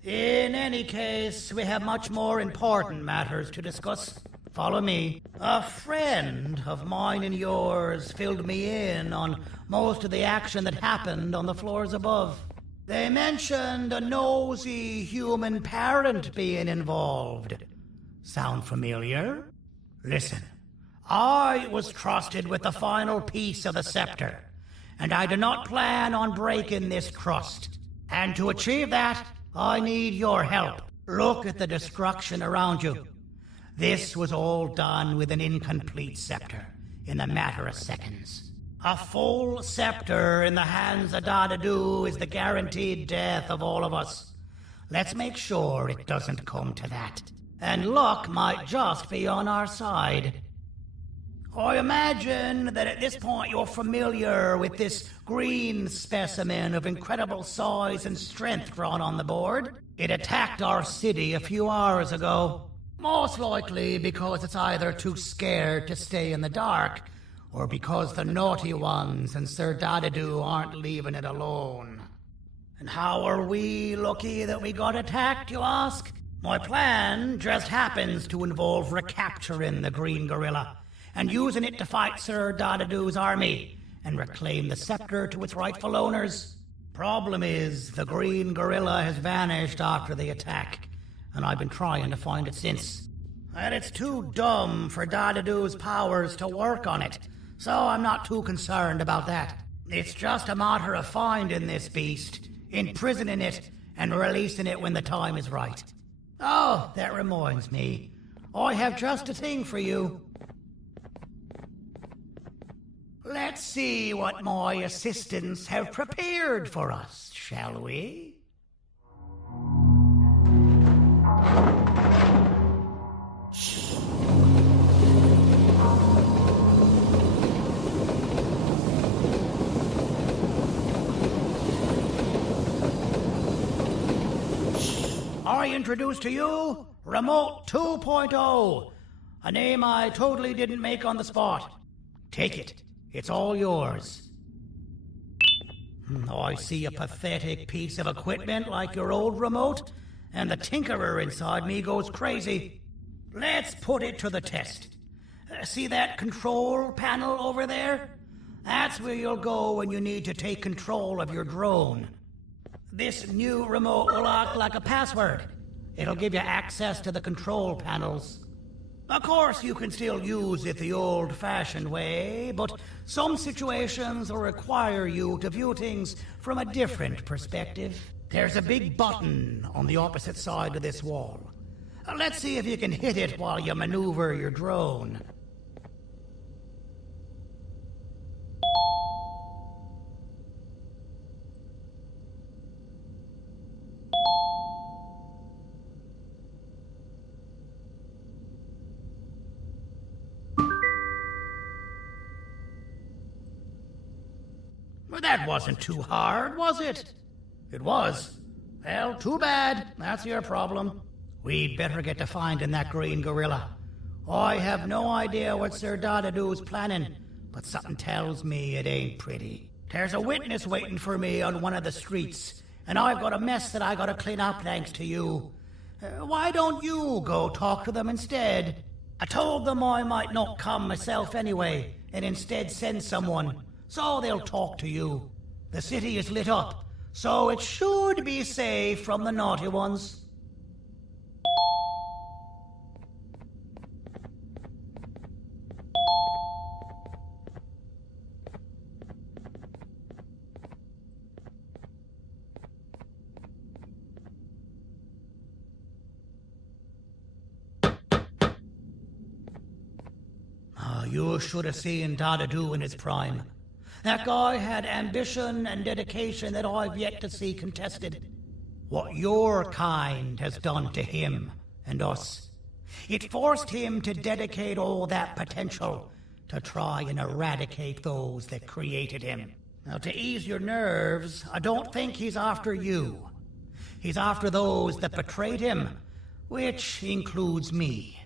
In any case, we have much more important matters to discuss. Follow me. A friend of mine and yours filled me in on most of the action that happened on the floors above. They mentioned a nosy human parent being involved. Sound familiar? Listen, I was trusted with the final piece of the scepter, and I do not plan on breaking this trust. And to achieve that, I need your help. Look at the destruction around you. This was all done with an incomplete scepter, in a matter of seconds. A full scepter in the hands of Dadadu is the guaranteed death of all of us. Let's make sure it doesn't come to that. And luck might just be on our side. I imagine that at this point you're familiar with this green specimen of incredible size and strength drawn on the board. It attacked our city a few hours ago. Most likely because it's either too scared to stay in the dark, or because the naughty ones and Sir Dadadu aren't leaving it alone. And how are we lucky that we got attacked, you ask? My plan just happens to involve recapturing the green gorilla and using it to fight Sir Dadadu's army and reclaim the scepter to its rightful owners. Problem is, the green gorilla has vanished after the attack, and I've been trying to find it since. And it's too dumb for Dadadu's powers to work on it, so I'm not too concerned about that. It's just a matter of finding this beast, imprisoning it, and releasing it when the time is right. Oh, that reminds me. I have just a thing for you. Let's see what my assistants have prepared for us, shall we? I introduce to you Remote 2.0, a name I totally didn't make on the spot. Take it. It's all yours. I see a pathetic piece of equipment like your old remote, and the tinkerer inside me goes crazy. Let's put it to the test. See that control panel over there? That's where you'll go when you need to take control of your drone. This new remote will act like a password. It'll give you access to the control panels. Of course, you can still use it the old-fashioned way, but some situations will require you to view things from a different perspective. There's a big button on the opposite side of this wall. Let's see if you can hit it while you maneuver your drone. That wasn't too hard, was it? It was. Well, too bad. That's your problem. We'd better get to finding that green gorilla. I have no idea what Sir Dadadu's planning, but something tells me it ain't pretty. There's a witness waiting for me on one of the streets, and I've got a mess that I gotta clean up thanks to you. Why don't you go talk to them instead? I told them I might not come myself anyway, and instead send someone. So they'll talk to you. The city is lit up, so it should be safe from the naughty ones. You should have seen Dadadu in his prime. That guy had ambition and dedication that I've yet to see contested. What your kind has done to him and us. It forced him to dedicate all that potential to try and eradicate those that created him. Now, to ease your nerves, I don't think he's after you. He's after those that betrayed him, which includes me.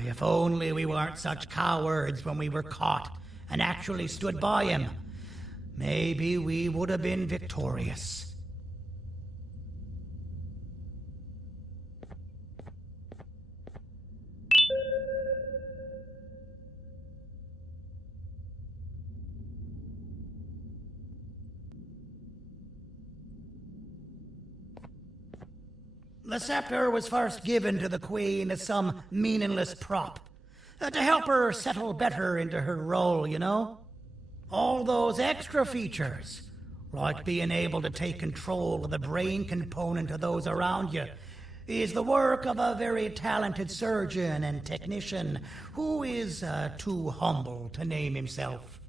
If only we weren't such cowards when we were caught and actually stood by him, maybe we would have been victorious. The scepter was first given to the Queen as some meaningless prop. To help her settle better into her role, you know? All those extra features, like being able to take control of the brain component of those around you, is the work of a very talented surgeon and technician who is too humble to name himself.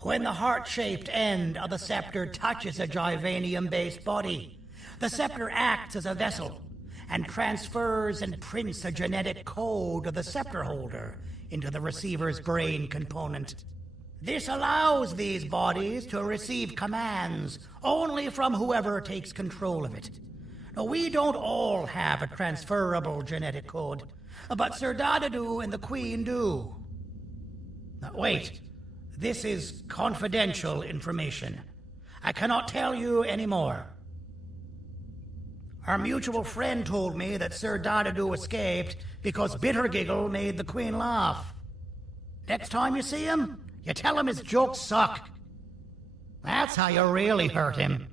When the heart-shaped end of the scepter touches a Givanium-based body, the scepter acts as a vessel and transfers and prints a genetic code of the scepter holder into the receiver's brain component. This allows these bodies to receive commands only from whoever takes control of it. Now, we don't all have a transferable genetic code, but Sir Dadadu and the Queen do. Now, wait. This is confidential information. I cannot tell you any more. Our mutual friend told me that Sir Dadadu escaped because Bittergiggle made the Queen laugh. Next time you see him, you tell him his jokes suck. That's how you really hurt him.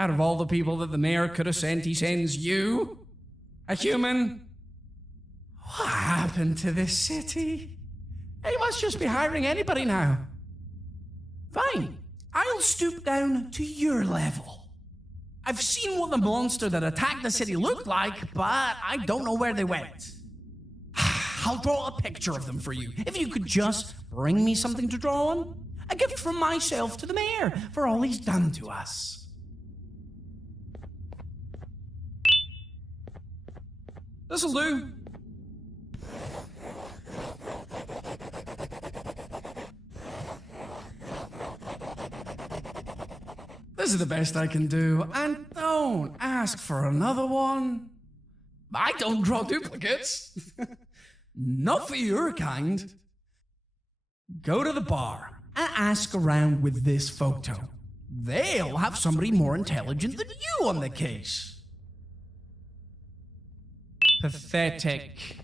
Out of all the people that the mayor could have sent, he sends you? A human? What happened to this city? He must just be hiring anybody now. Fine, I'll stoop down to your level. I've seen what the monster that attacked the city looked like, but I don't know where they went. I'll draw a picture of them for you, if you could just bring me something to draw on. A gift from myself to the mayor for all he's done to us. This'll do. This is the best I can do, and don't ask for another one. I don't draw duplicates. Not for your kind. Go to the bar and ask around with this photo. They'll have somebody more intelligent than you on the case. Pathetic.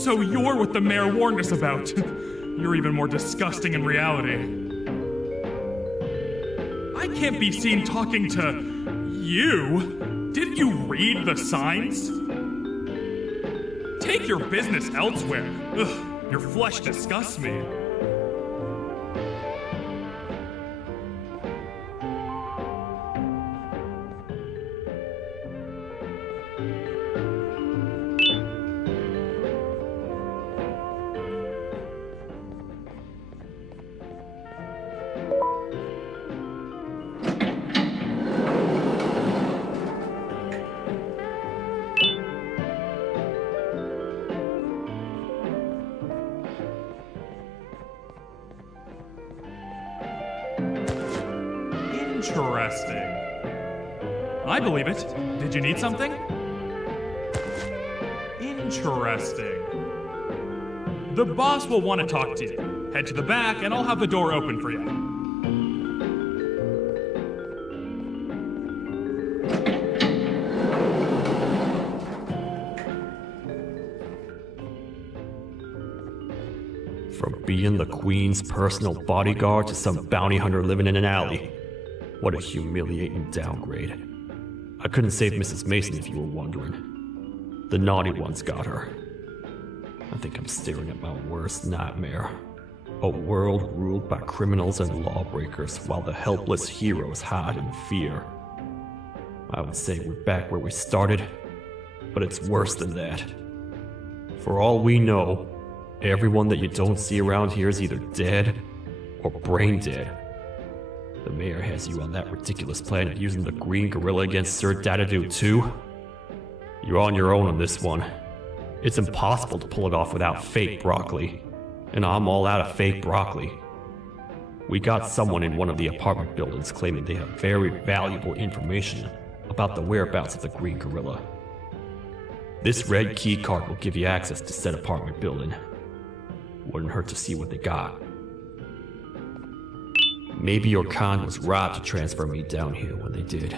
So you're what the mayor warned us about. You're even more disgusting in reality. I can't be seen talking to you. Didn't you read the signs? Take your business elsewhere. Ugh, your flesh disgusts me. Interesting. I believe it. Did you need something? Interesting. The boss will want to talk to you. Head to the back and I'll have the door open for you. From being the Queen's personal bodyguard to some bounty hunter living in an alley. What a humiliating downgrade. I couldn't save Mrs. Mason if you were wondering. The naughty ones got her. I think I'm staring at my worst nightmare. A world ruled by criminals and lawbreakers while the helpless heroes hide in fear. I would say we're back where we started, but it's worse than that. For all we know, everyone that you don't see around here is either dead or brain dead. The mayor has you on that ridiculous planet using the green gorilla against Sir Dadadoo too? You're on your own on this one. It's impossible to pull it off without fake broccoli. And I'm all out of fake broccoli. We got someone in one of the apartment buildings claiming they have very valuable information about the whereabouts of the green gorilla. This red key card will give you access to said apartment building. Wouldn't hurt to see what they got. Maybe your kind was right to transfer me down here when they did.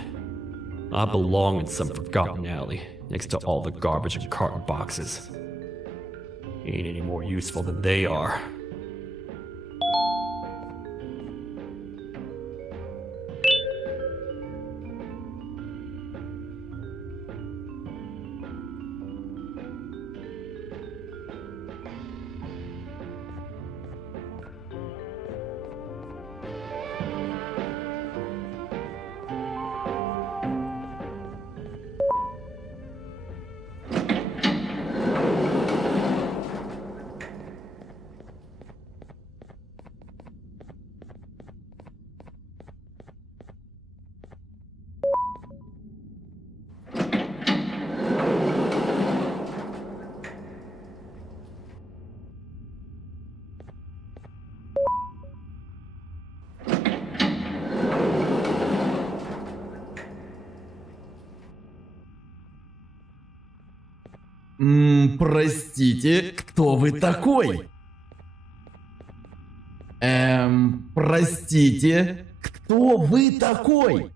I belong in some forgotten alley, next to all the garbage and carton boxes. Ain't any more useful than they are. Простите, кто вы такой? Простите, кто вы такой?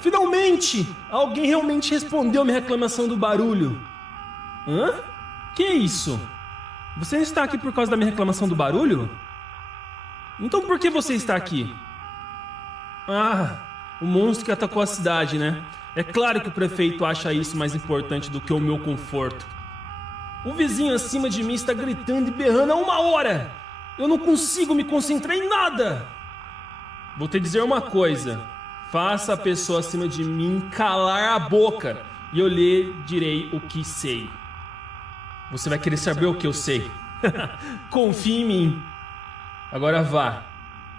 Finalmente! Alguém realmente respondeu a minha reclamação do barulho. Hã? Que é isso? Você não está aqui por causa da minha reclamação do barulho? Então por que você está aqui? Ah, o monstro que atacou a cidade, né? É claro que o prefeito acha isso mais importante do que o meu conforto. O vizinho acima de mim está gritando e berrando há 1 hora! Eu não consigo me concentrar em nada! Vou te dizer uma coisa. Faça a pessoa acima de mim calar a boca e eu lhe direi o que sei. Você vai querer saber o que eu sei. Confie em mim. Agora vá.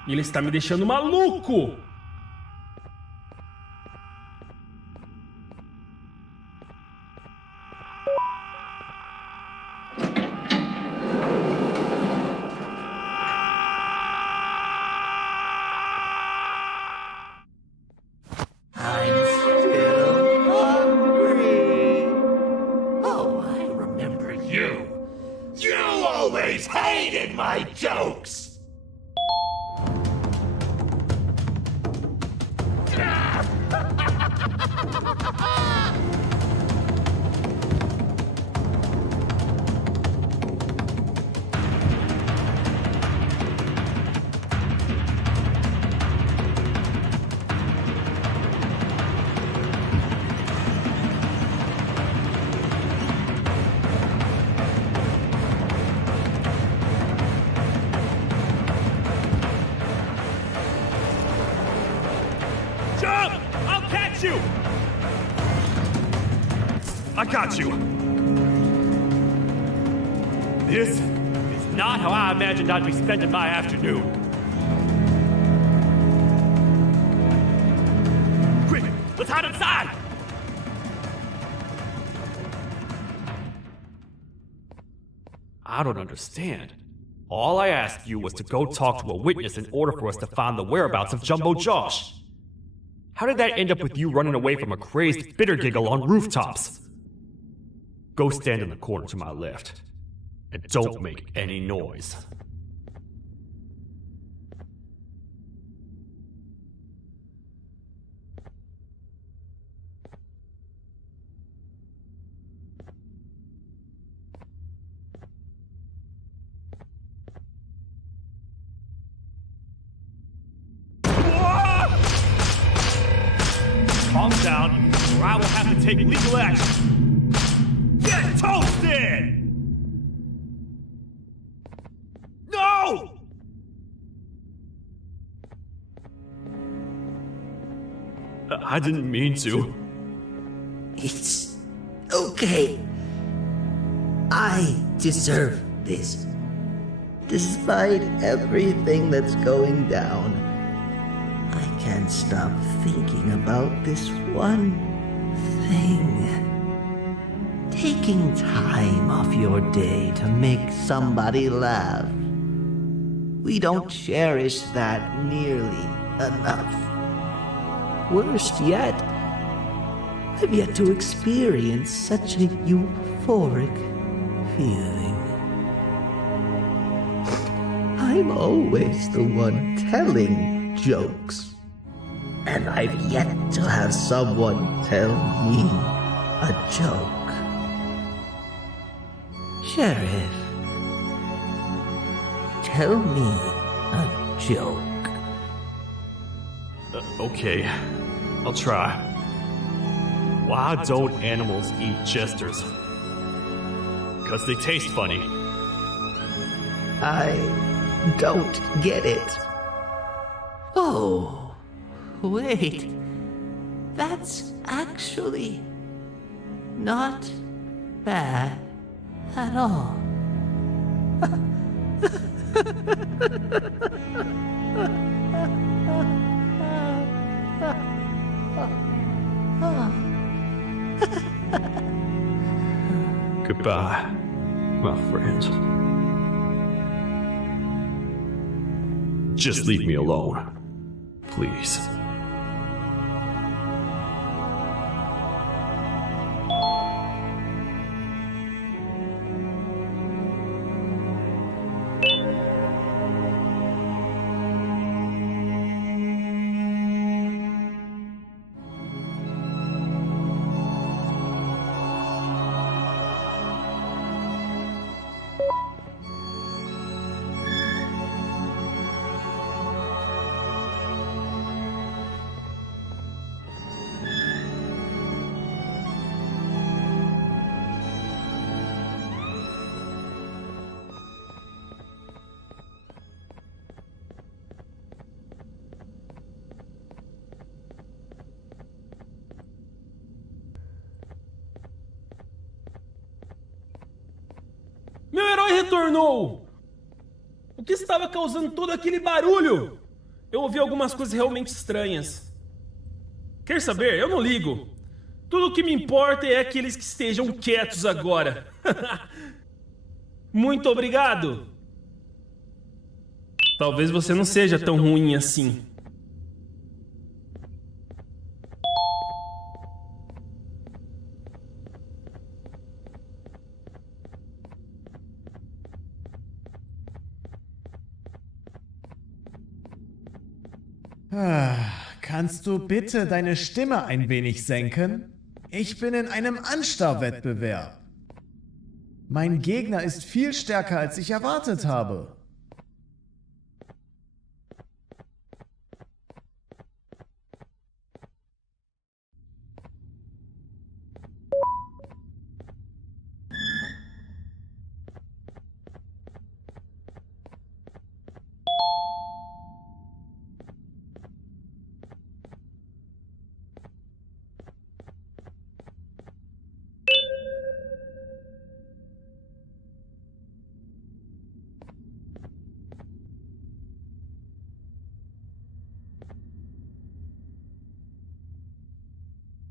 Ele está me deixando maluco. you! You always hated my jokes! Jump! I'll catch you! I got you. This is not how I imagined I'd be spending my afternoon. Quick, let's hide inside! I don't understand. All I asked you was to go talk to a witness in order for us to find the whereabouts of Jumbo Josh. How did that end up with you running away from a crazed bitter giggle on rooftops? Go stand in the corner to my left. And don't make any noise. Calm down, or I will have to take legal action. Get toasted! No! I didn't mean to. It's okay. I deserve this. Despite everything that's going down, I can't stop thinking about this one thing. Taking time off your day to make somebody laugh. We don't cherish that nearly enough. Worst yet, I've yet to experience such a euphoric feeling. I'm always the one telling jokes, and I've yet to have someone tell me a joke. Sheriff, tell me a joke. Okay, I'll try. Why don't animals eat jesters? 'Cause they taste funny. I don't get it. Oh, wait. That's actually not bad at all. Goodbye, my friend. Just leave me alone, please. Meu herói retornou! O que estava causando todo aquele barulho? Eu ouvi algumas coisas realmente estranhas. Quer saber? Eu não ligo. Tudo o que me importa é aqueles que estejam quietos agora. Muito obrigado! Talvez você não seja tão ruim assim. Kannst du bitte deine Stimme ein wenig senken? Ich bin in einem Anstarrwettbewerb. Mein Gegner ist viel stärker, als ich erwartet habe.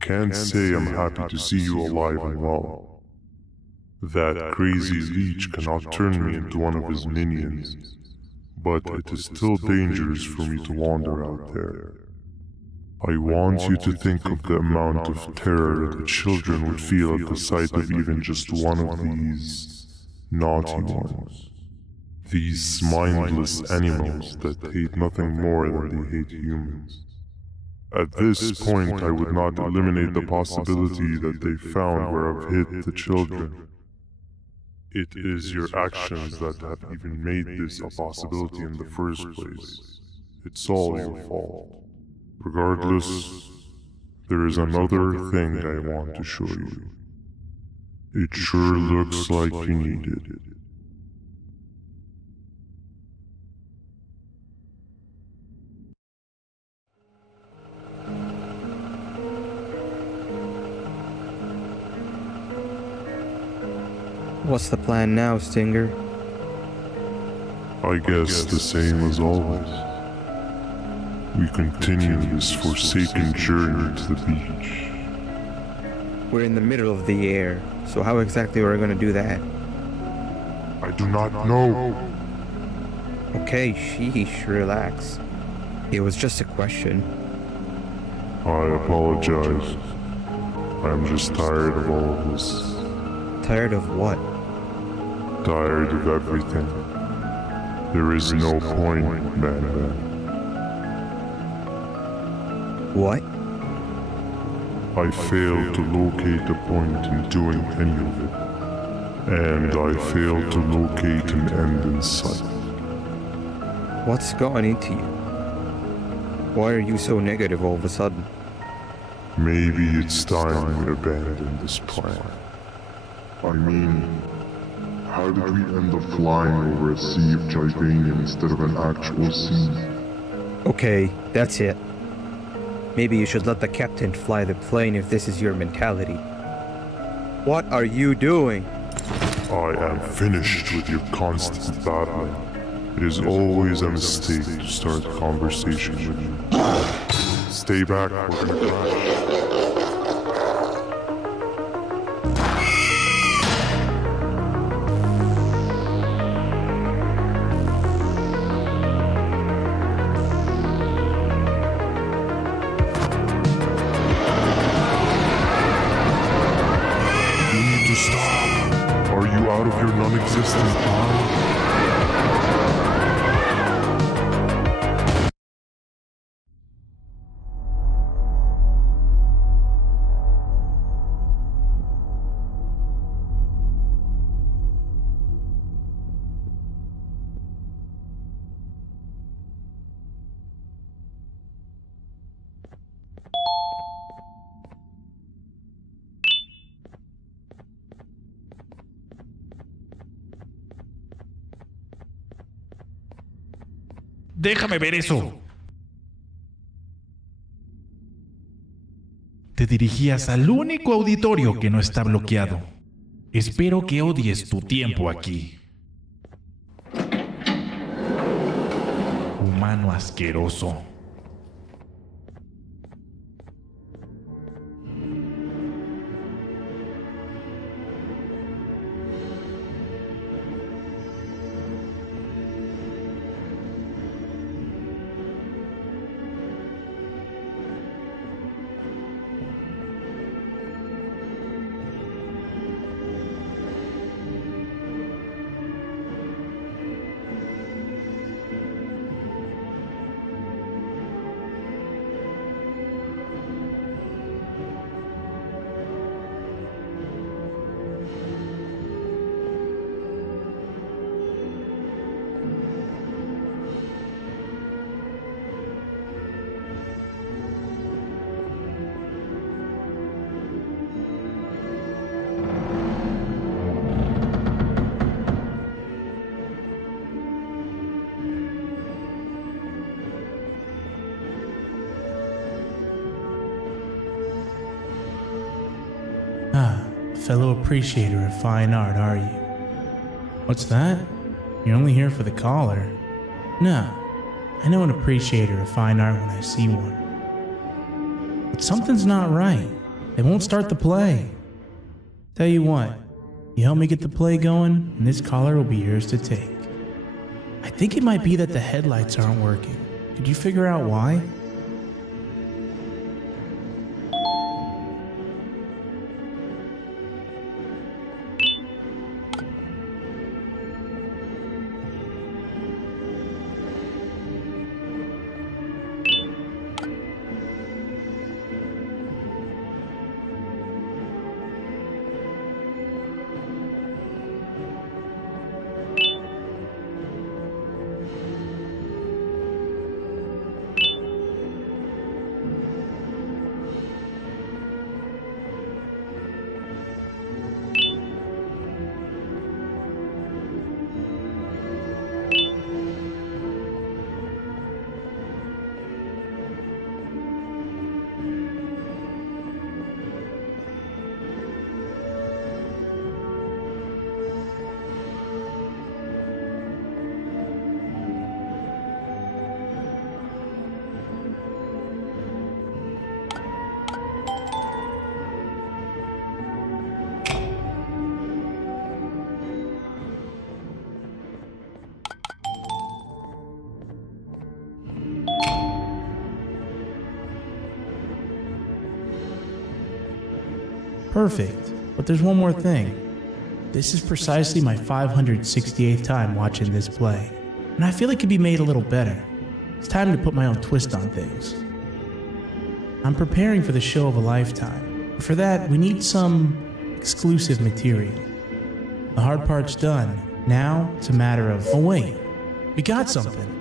Can't say I'm happy to see you alive and well. That crazy leech cannot turn me into one of his minions, but it is still dangerous for me to wander out there. I want you to think of the amount of terror that children would feel at the sight of even just one of these naughty ones. These mindless animals that hate nothing more than they hate humans. At this point, I would not eliminate the possibility that they found where I've hid the children. It is your actions that have even made this a possibility in the first place. It's all your fault. Regardless, there is another thing I want to show you. It sure looks like you need it. What's the plan now, Stinger? I guess the same as always. We continue this forsaken journey to the beach. We're in the middle of the air, so how exactly are we going to do that? I do not know. Okay, sheesh, relax. It was just a question. I apologize. I'm just tired of all of this. Tired of what? Tired of everything. There is no point, Banban. What? I failed to locate a point in doing any of it. And I failed to locate an end in sight. What's gone into you? Why are you so negative all of a sudden? Maybe it's time we abandon this plan. I mean, how did we end up flying over a sea of Givanium instead of an actual sea? Okay, that's it. Maybe you should let the captain fly the plane if this is your mentality. What are you doing? I am finished with your constant battling. It is always a mistake to start a conversation with you. Stay back, we're gonna crash. Non-existent mind. Déjame ver eso. Te dirigías al único auditorio que no está bloqueado. Espero que odies tu tiempo aquí. Humano asqueroso. fellow appreciator of fine art, are you? What's that? You're only here for the collar. No, I know an appreciator of fine art when I see one. But something's not right. They won't start the play. Tell you what, you help me get the play going, and this collar will be yours to take. I think it might be that the headlights aren't working. Could you figure out why? Perfect. But there's one more thing. This is precisely my 568th time watching this play, and I feel it could be made a little better. It's time to put my own twist on things. I'm preparing for the show of a lifetime, but for that, we need some exclusive material. The hard part's done. Now, it's a matter of, oh wait, we got something.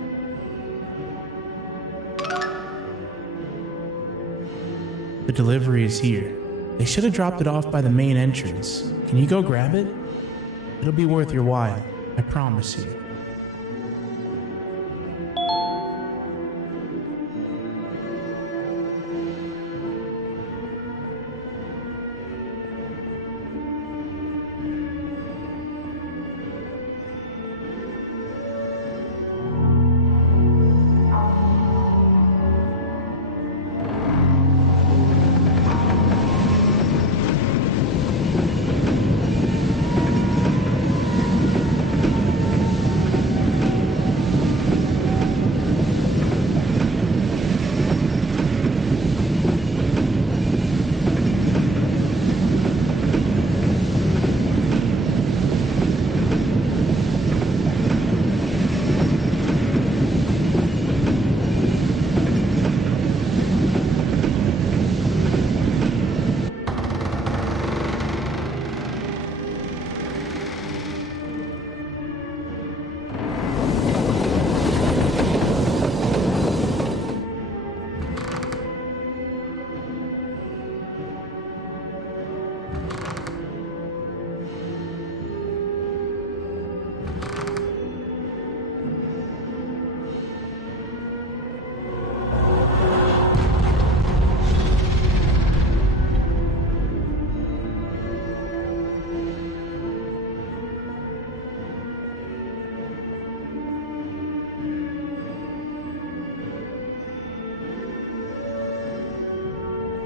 The delivery is here. They should have dropped it off by the main entrance. Can you go grab it? It'll be worth your while, I promise you.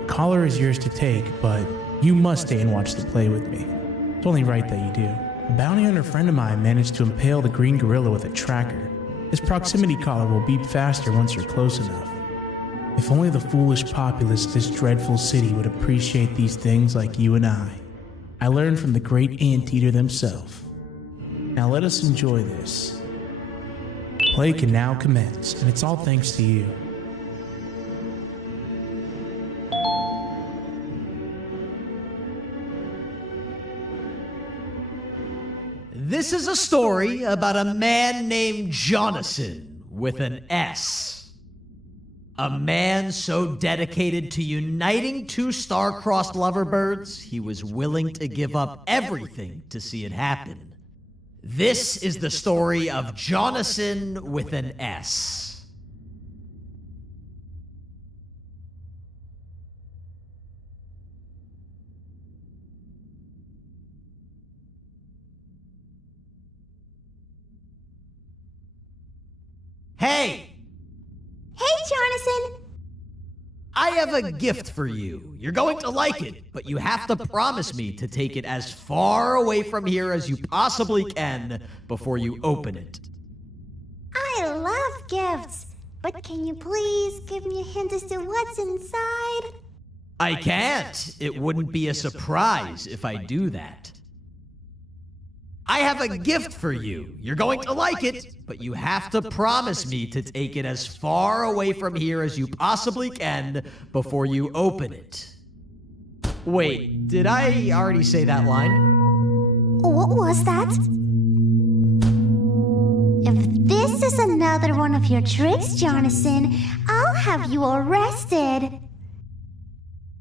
Collar is yours to take, but you must stay and watch the play with me. It's only right that you do. A bounty hunter friend of mine managed to impale the green gorilla with a tracker. His proximity collar will beep faster once you're close enough. If only the foolish populace of this dreadful city would appreciate these things like you and I. I learned from the great anteater themselves. Now let us enjoy this. Play can now commence, and it's all thanks to you. This is a story about a man named Jonathan with an S. A man so dedicated to uniting two star-crossed loverbirds, he was willing to give up everything to see it happen. This is the story of Jonathan with an S. Hey! Hey, Jonathan! I have a gift for you. You're going to like it, but you have to promise me to take it as far away from here as you possibly can before you open it. I love gifts, but can you please give me a hint as to what's inside? I can't. It wouldn't be a surprise if I do that. I have a gift for you. You're going to like it, but you have to promise me to take it as far away from here as you possibly can before you open it. Wait, did I already say that line? What was that? If this is another one of your tricks, Jonathan, I'll have you arrested.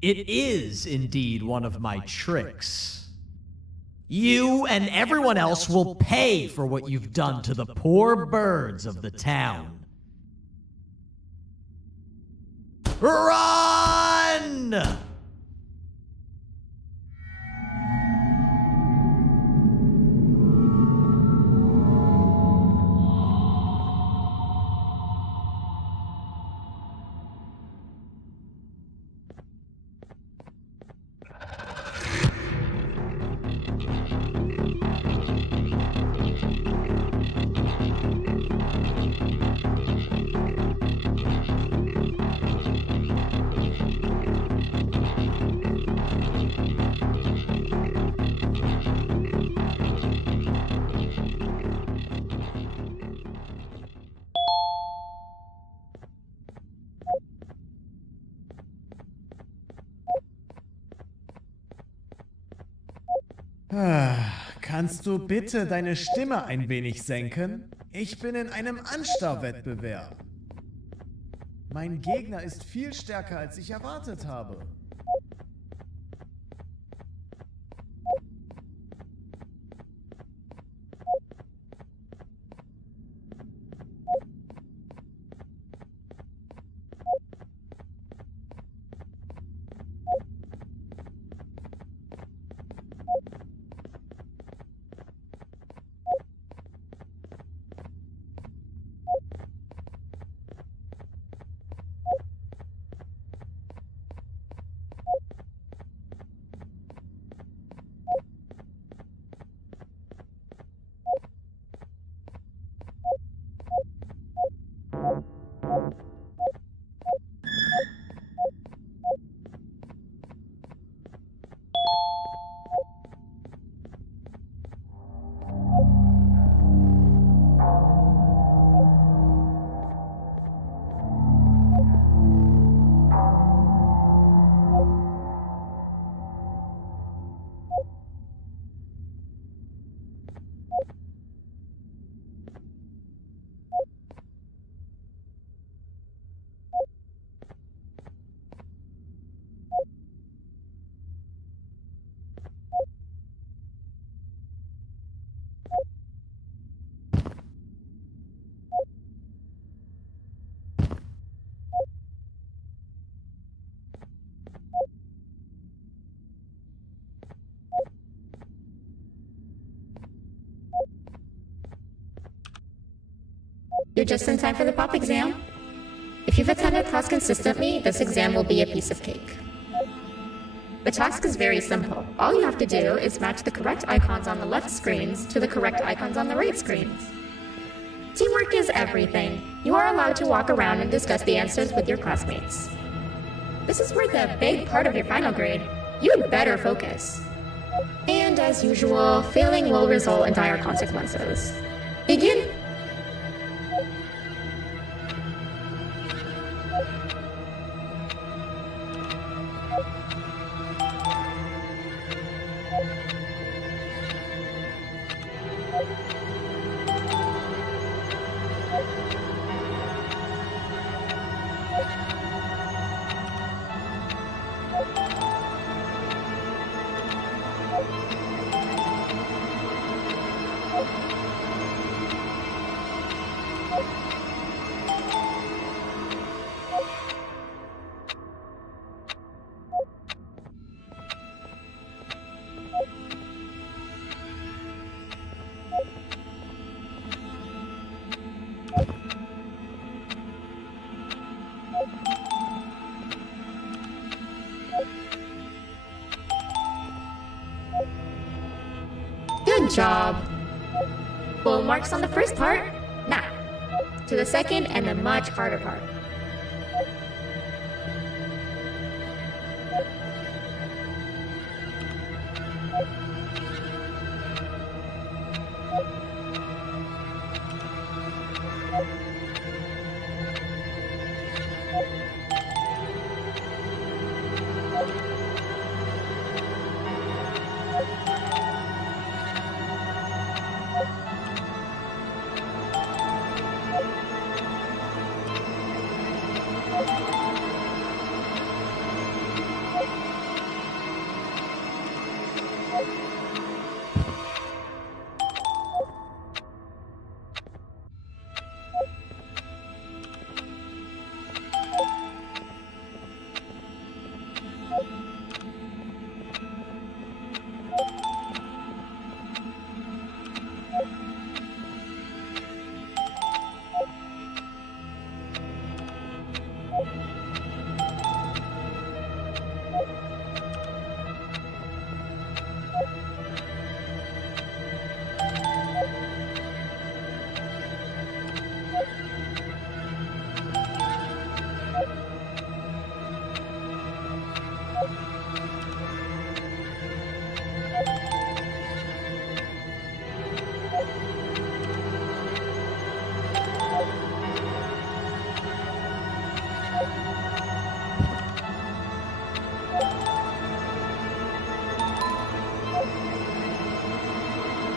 It is indeed one of my tricks. You and everyone else will pay for what you've done to the poor birds of the town. Run! Kannst du bitte deine Stimme ein wenig senken? Ich bin in einem Anstarrwettbewerb. Mein Gegner ist viel stärker, als ich erwartet habe. You're just in time for the pop exam. If you've attended class consistently, this exam will be a piece of cake. The task is very simple. All you have to do is match the correct icons on the left screens to the correct icons on the right screens. Teamwork is everything. You are allowed to walk around and discuss the answers with your classmates. This is worth a big part of your final grade. You'd better focus. And as usual, failing will result in dire consequences. Begin! Full marks on the first part. Now, to the second and the much harder part.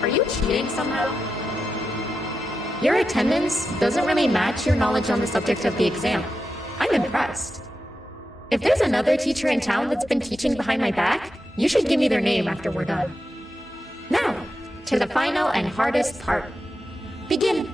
Are you cheating somehow? Your attendance doesn't really match your knowledge on the subject of the exam. I'm impressed. If there's another teacher in town that's been teaching behind my back, you should give me their name after we're done. Now, to the final and hardest part. Begin.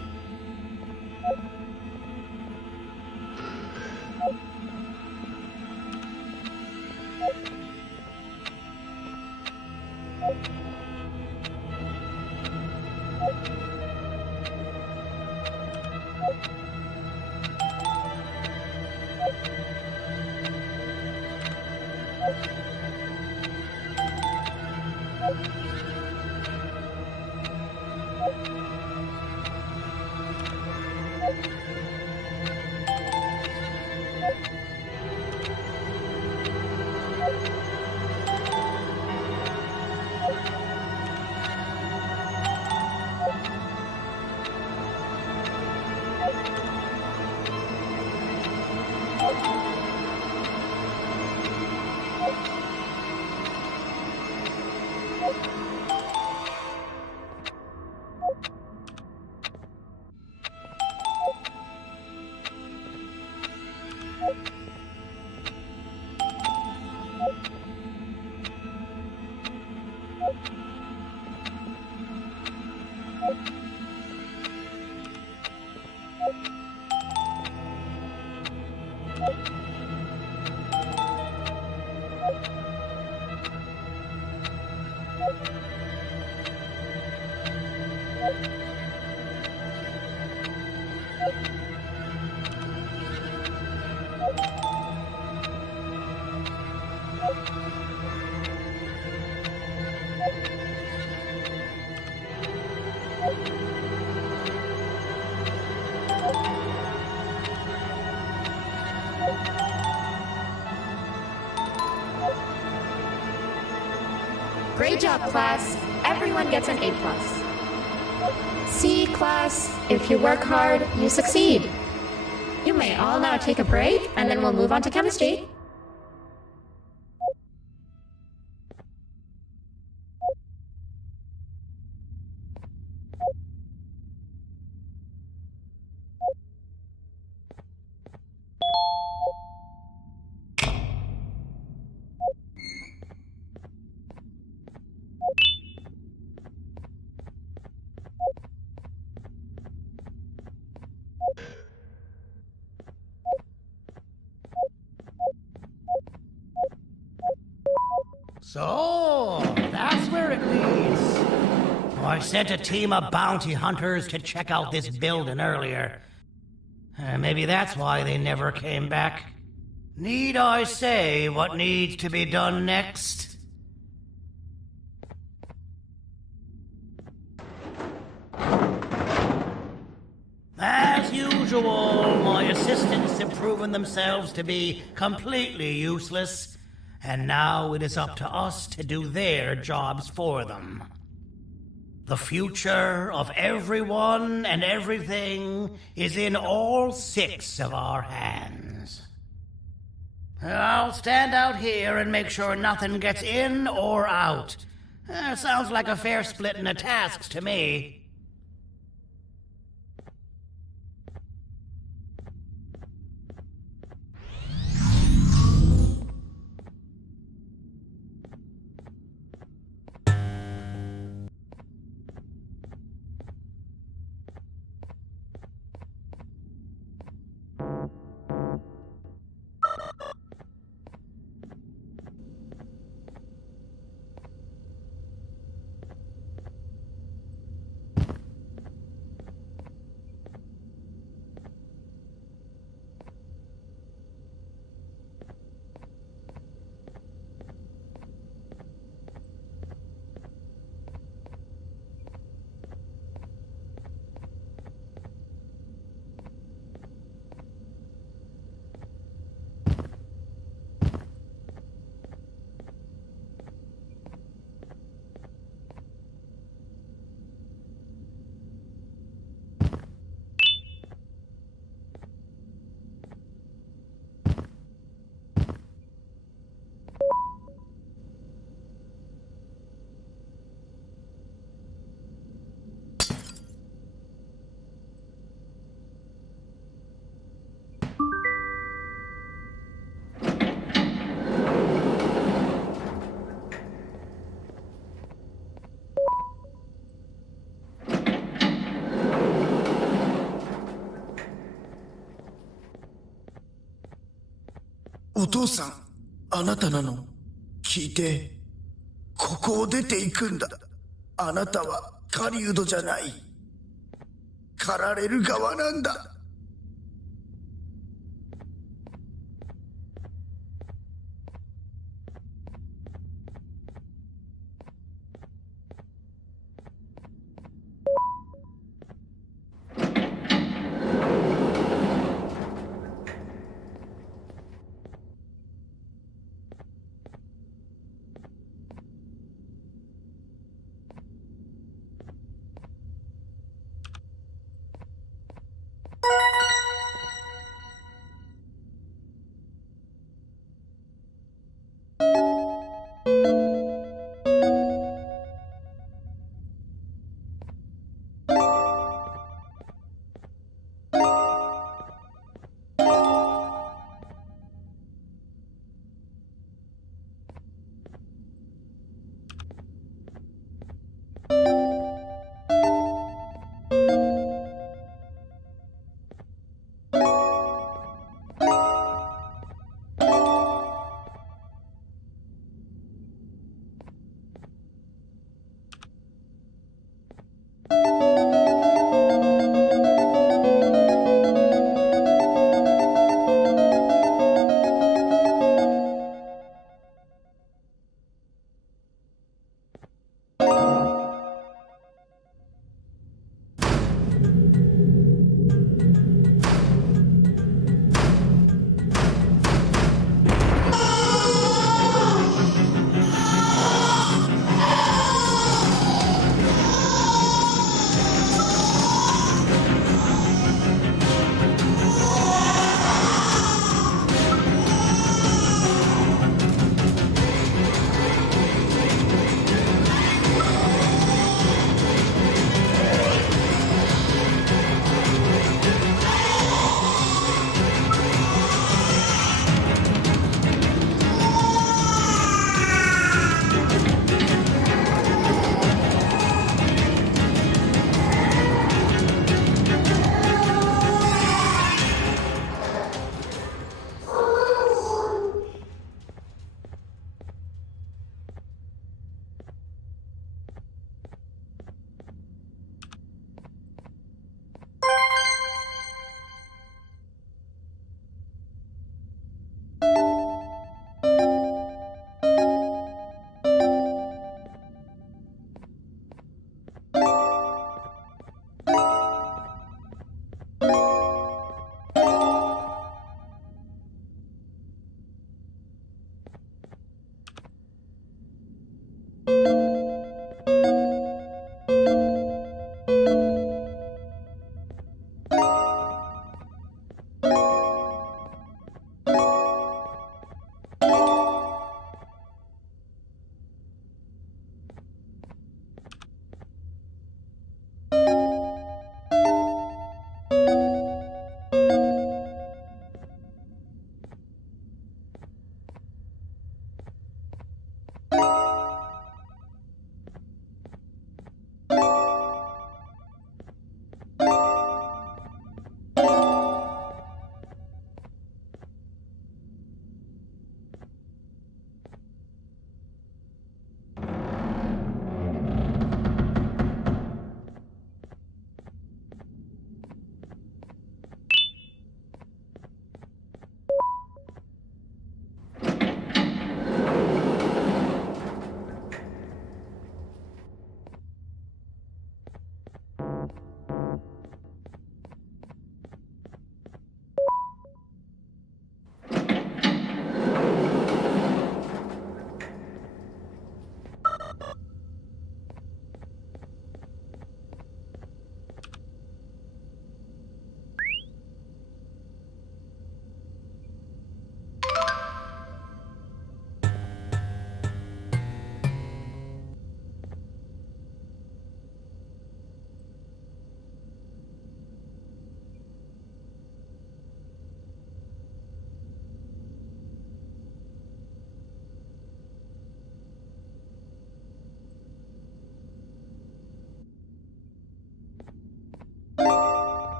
Great job, class. Everyone gets an A+. See, class, if you work hard, you succeed. You may all now take a break, and then we'll move on to chemistry. So, that's where it leads. Oh, I sent a team of bounty hunters to check out this building earlier. Maybe that's why they never came back. Need I say what needs to be done next? usual, my assistants have proven themselves to be completely useless, and now it is up to us to do their jobs for them. The future of everyone and everything is in all 6 of our hands. I'll stand out here and make sure nothing gets in or out. Sounds like a fair split in the tasks to me.「お父さん、あなたなの？聞いて。ここを出ていくんだ。あなたは狩人じゃない。狩られる側なんだ。」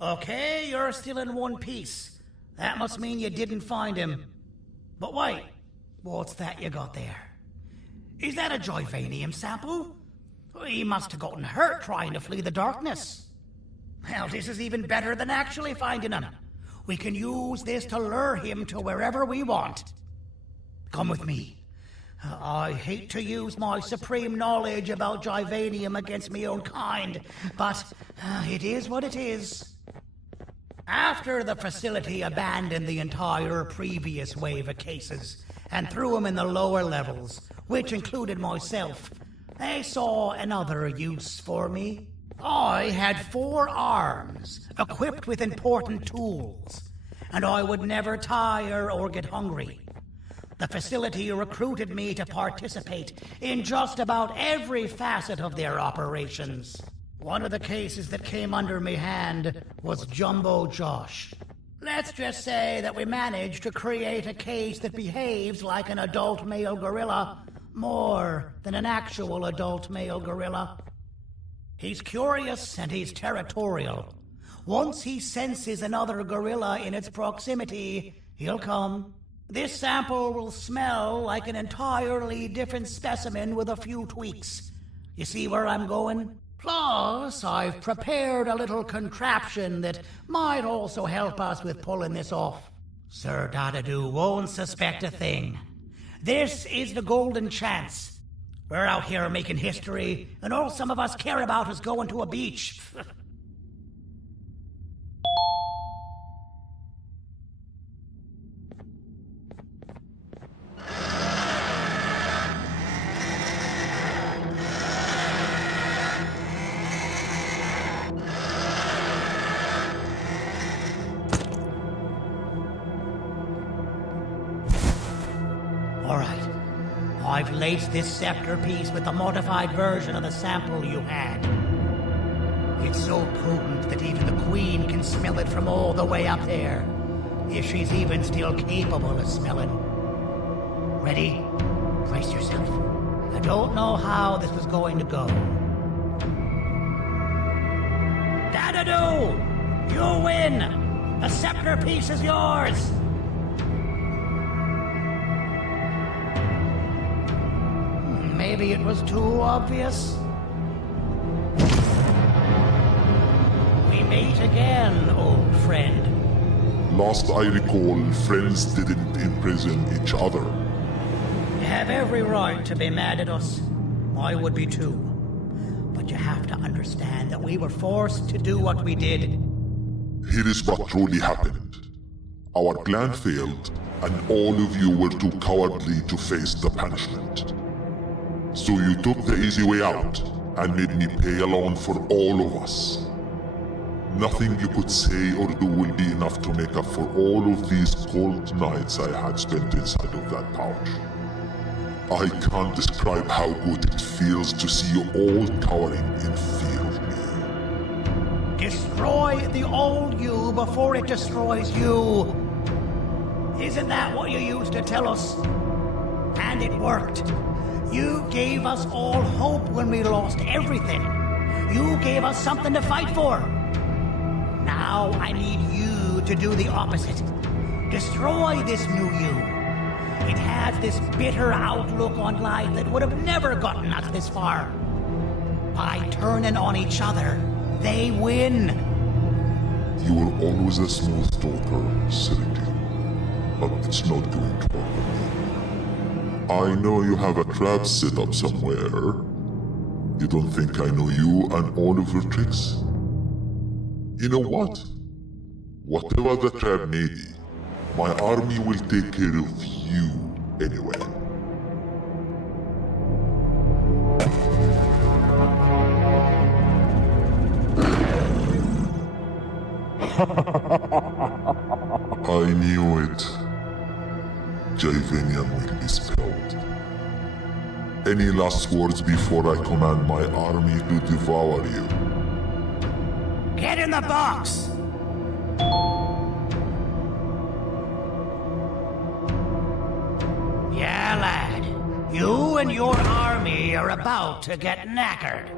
Okay, you're still in one piece. That must mean you didn't find him. But wait, what's that you got there? Is that a Givanium sample? He must have gotten hurt trying to flee the darkness. Well, this is even better than actually finding him. We can use this to lure him to wherever we want. Come with me. I hate to use my supreme knowledge about Givanium against my own kind, but it is what it is. After the facility abandoned the entire previous wave of cases and threw them in the lower levels, which included myself, they saw another use for me. I had 4 arms, equipped with important tools, and I would never tire or get hungry. The facility recruited me to participate in just about every facet of their operations. One of the cases that came under me hand was Jumbo Josh. Let's just say that we managed to create a case that behaves like an adult male gorilla, more than an actual adult male gorilla. He's curious and he's territorial. Once he senses another gorilla in its proximity, he'll come. This sample will smell like an entirely different specimen with a few tweaks. You see where I'm going? Plus, I've prepared a little contraption that might also help us with pulling this off. Sir Dadadoo won't suspect a thing. This is the golden chance. We're out here making history, and all some of us care about is going to a beach. I've laced this scepter piece with a modified version of the sample you had. It's so potent that even the Queen can smell it from all the way up there, if she's even still capable of smelling. Ready? Brace yourself. I don't know how this is going to go. Dadadoo! You win! The scepter piece is yours! Maybe it was too obvious. We meet again, old friend. Last I recall, friends didn't imprison each other. You have every right to be mad at us. I would be too. But you have to understand that we were forced to do what we did. Here is what truly happened. Our clan failed, and all of you were too cowardly to face the punishment. So you took the easy way out, and made me pay alone for all of us. Nothing you could say or do will be enough to make up for all of these cold nights I had spent inside of that pouch. I can't describe how good it feels to see you all cowering in fear of me. Destroy the old you before it destroys you. Isn't that what you used to tell us? And it worked. You gave us all hope when we lost everything. You gave us something to fight for. Now I need you to do the opposite. Destroy this new you. It has this bitter outlook on life that would have never gotten us this far. By turning on each other, they win. You were always a smooth talker, Cyril. But it's not going to work. I know you have a trap set up somewhere. You don't think I know you and all of your tricks? You know what? Whatever the trap may be, my army will take care of you anyway. I knew it. Givanium will be spelled. Any last words before I command my army to devour you? Get in the box! Yeah, lad. You and your army are about to get knackered.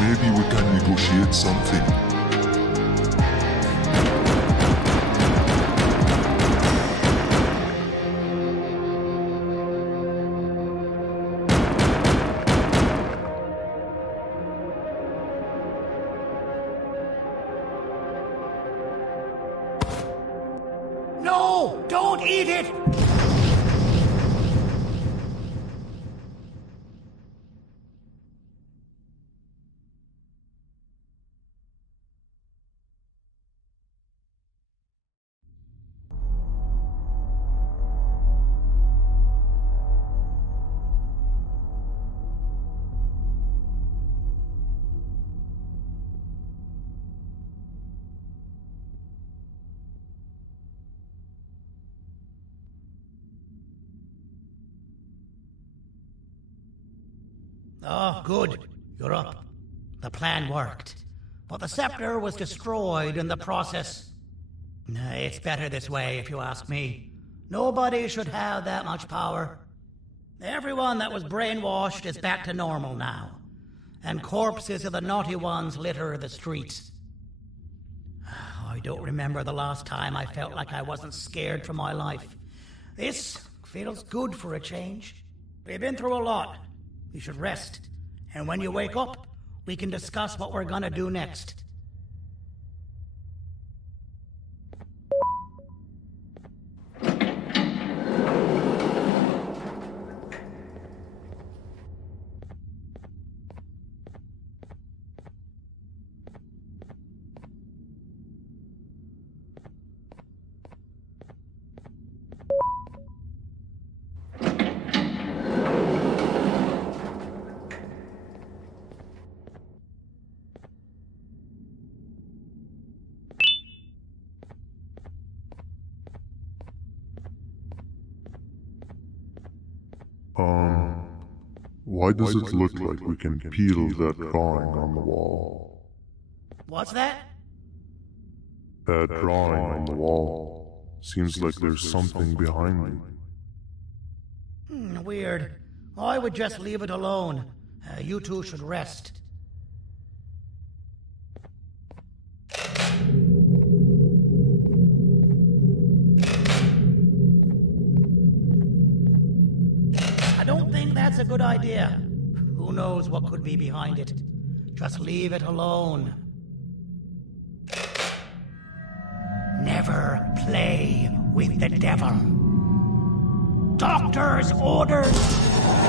Maybe we can negotiate something. No! Don't eat it! Oh, good. You're up. The plan worked. But the scepter was destroyed in the process. It's better this way, if you ask me. Nobody should have that much power. Everyone that was brainwashed is back to normal now. And corpses of the naughty ones litter the streets. I don't remember the last time I felt like I wasn't scared for my life. This feels good for a change. We've been through a lot. You should rest. And when you wake up, we can discuss what we're gonna do next. Why does it look like we can peel that drawing on the wall? What's that? That drawing on the wall. Seems like there's something behind it. Weird. I would just leave it alone. You two should rest. I don't think that's a good idea. Who knows what could be behind it? Just leave it alone. Never play with the devil. Doctor's orders!